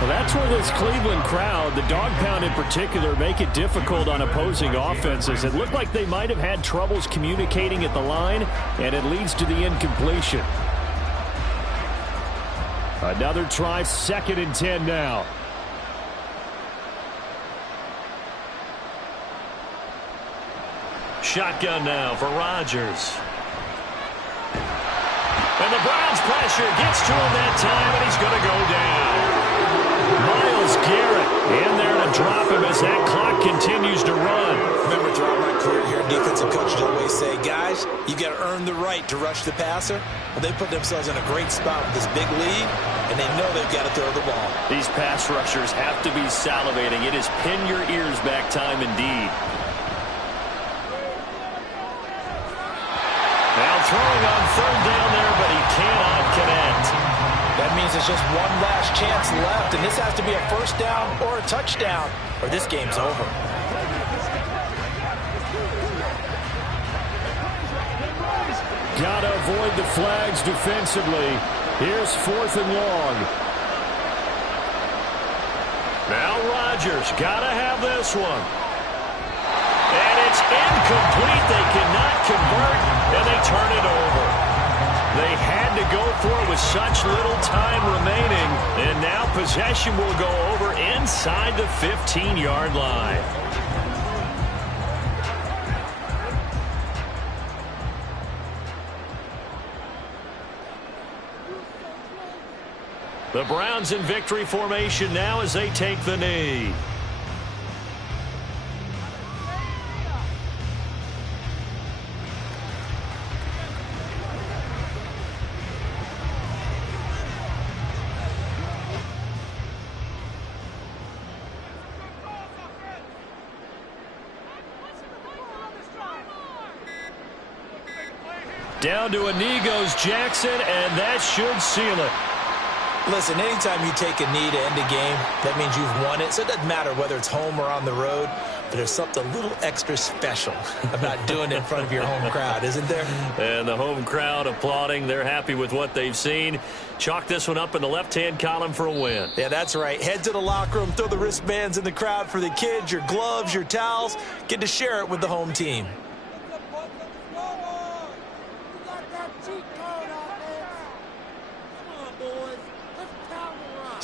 Well, that's where this Cleveland crowd, the dog pound in particular, make it difficult on opposing offenses. It looked like they might have had troubles communicating at the line, and it leads to the incompletion. Another try, 2nd and 10 now. Shotgun now for Rodgers. And the Browns pressure gets to him that time, and he's going to go down. Myles Garrett in there to drop him as that clock continues to run. Remember, throughout my career here, defensive coaches always say, guys, you got to earn the right to rush the passer. Well, they put themselves in a great spot with this big lead, and they know they've got to throw the ball. These pass rushers have to be salivating. It is pin your ears back time indeed. Now throwing on 3rd down there, but he cannot connect. That means it's just one last chance left, and this has to be a 1st down or a touchdown, or this game's over. Gotta avoid the flags defensively. Here's 4th and long. Now Rodgers, gotta have this one. And it's incomplete. They cannot convert, and they turn it over. They had to go for it with such little time remaining, and now possession will go over inside the 15-yard line. The Browns in victory formation now as they take the knee. Down to a knee goes Jackson, and that should seal it. Listen, anytime you take a knee to end a game, that means you've won it. So it doesn't matter whether it's home or on the road. But there's something a little extra special about doing it in front of your home crowd, isn't there? And the home crowd applauding. They're happy with what they've seen. Chalk this one up in the left-hand column for a win. Yeah, that's right. Head to the locker room, throw the wristbands in the crowd for the kids, your gloves, your towels. Get to share it with the home team.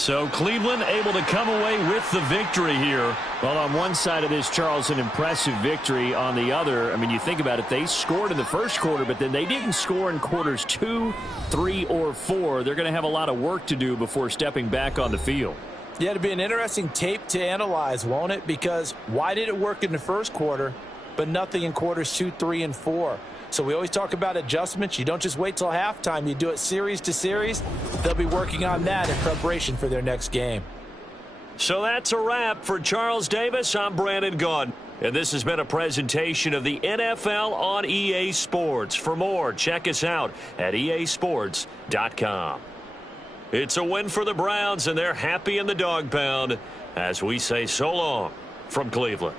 So Cleveland able to come away with the victory here. Well, on one side of this, Charles, an impressive victory. On the other, I mean, you think about it, they scored in the first quarter, but then they didn't score in quarters 2, 3, or 4. They're going to have a lot of work to do before stepping back on the field. Yeah, it'll be an interesting tape to analyze, won't it? Because why did it work in the first quarter, but nothing in quarters 2, 3, and 4? So we always talk about adjustments. You don't just wait till halftime. You do it series to series. They'll be working on that in preparation for their next game. So that's a wrap for Charles Davis. I'm Brandon Gaudin. And this has been a presentation of the NFL on EA Sports. For more, check us out at easports.com. It's a win for the Browns, and they're happy in the dog pound as we say so long from Cleveland.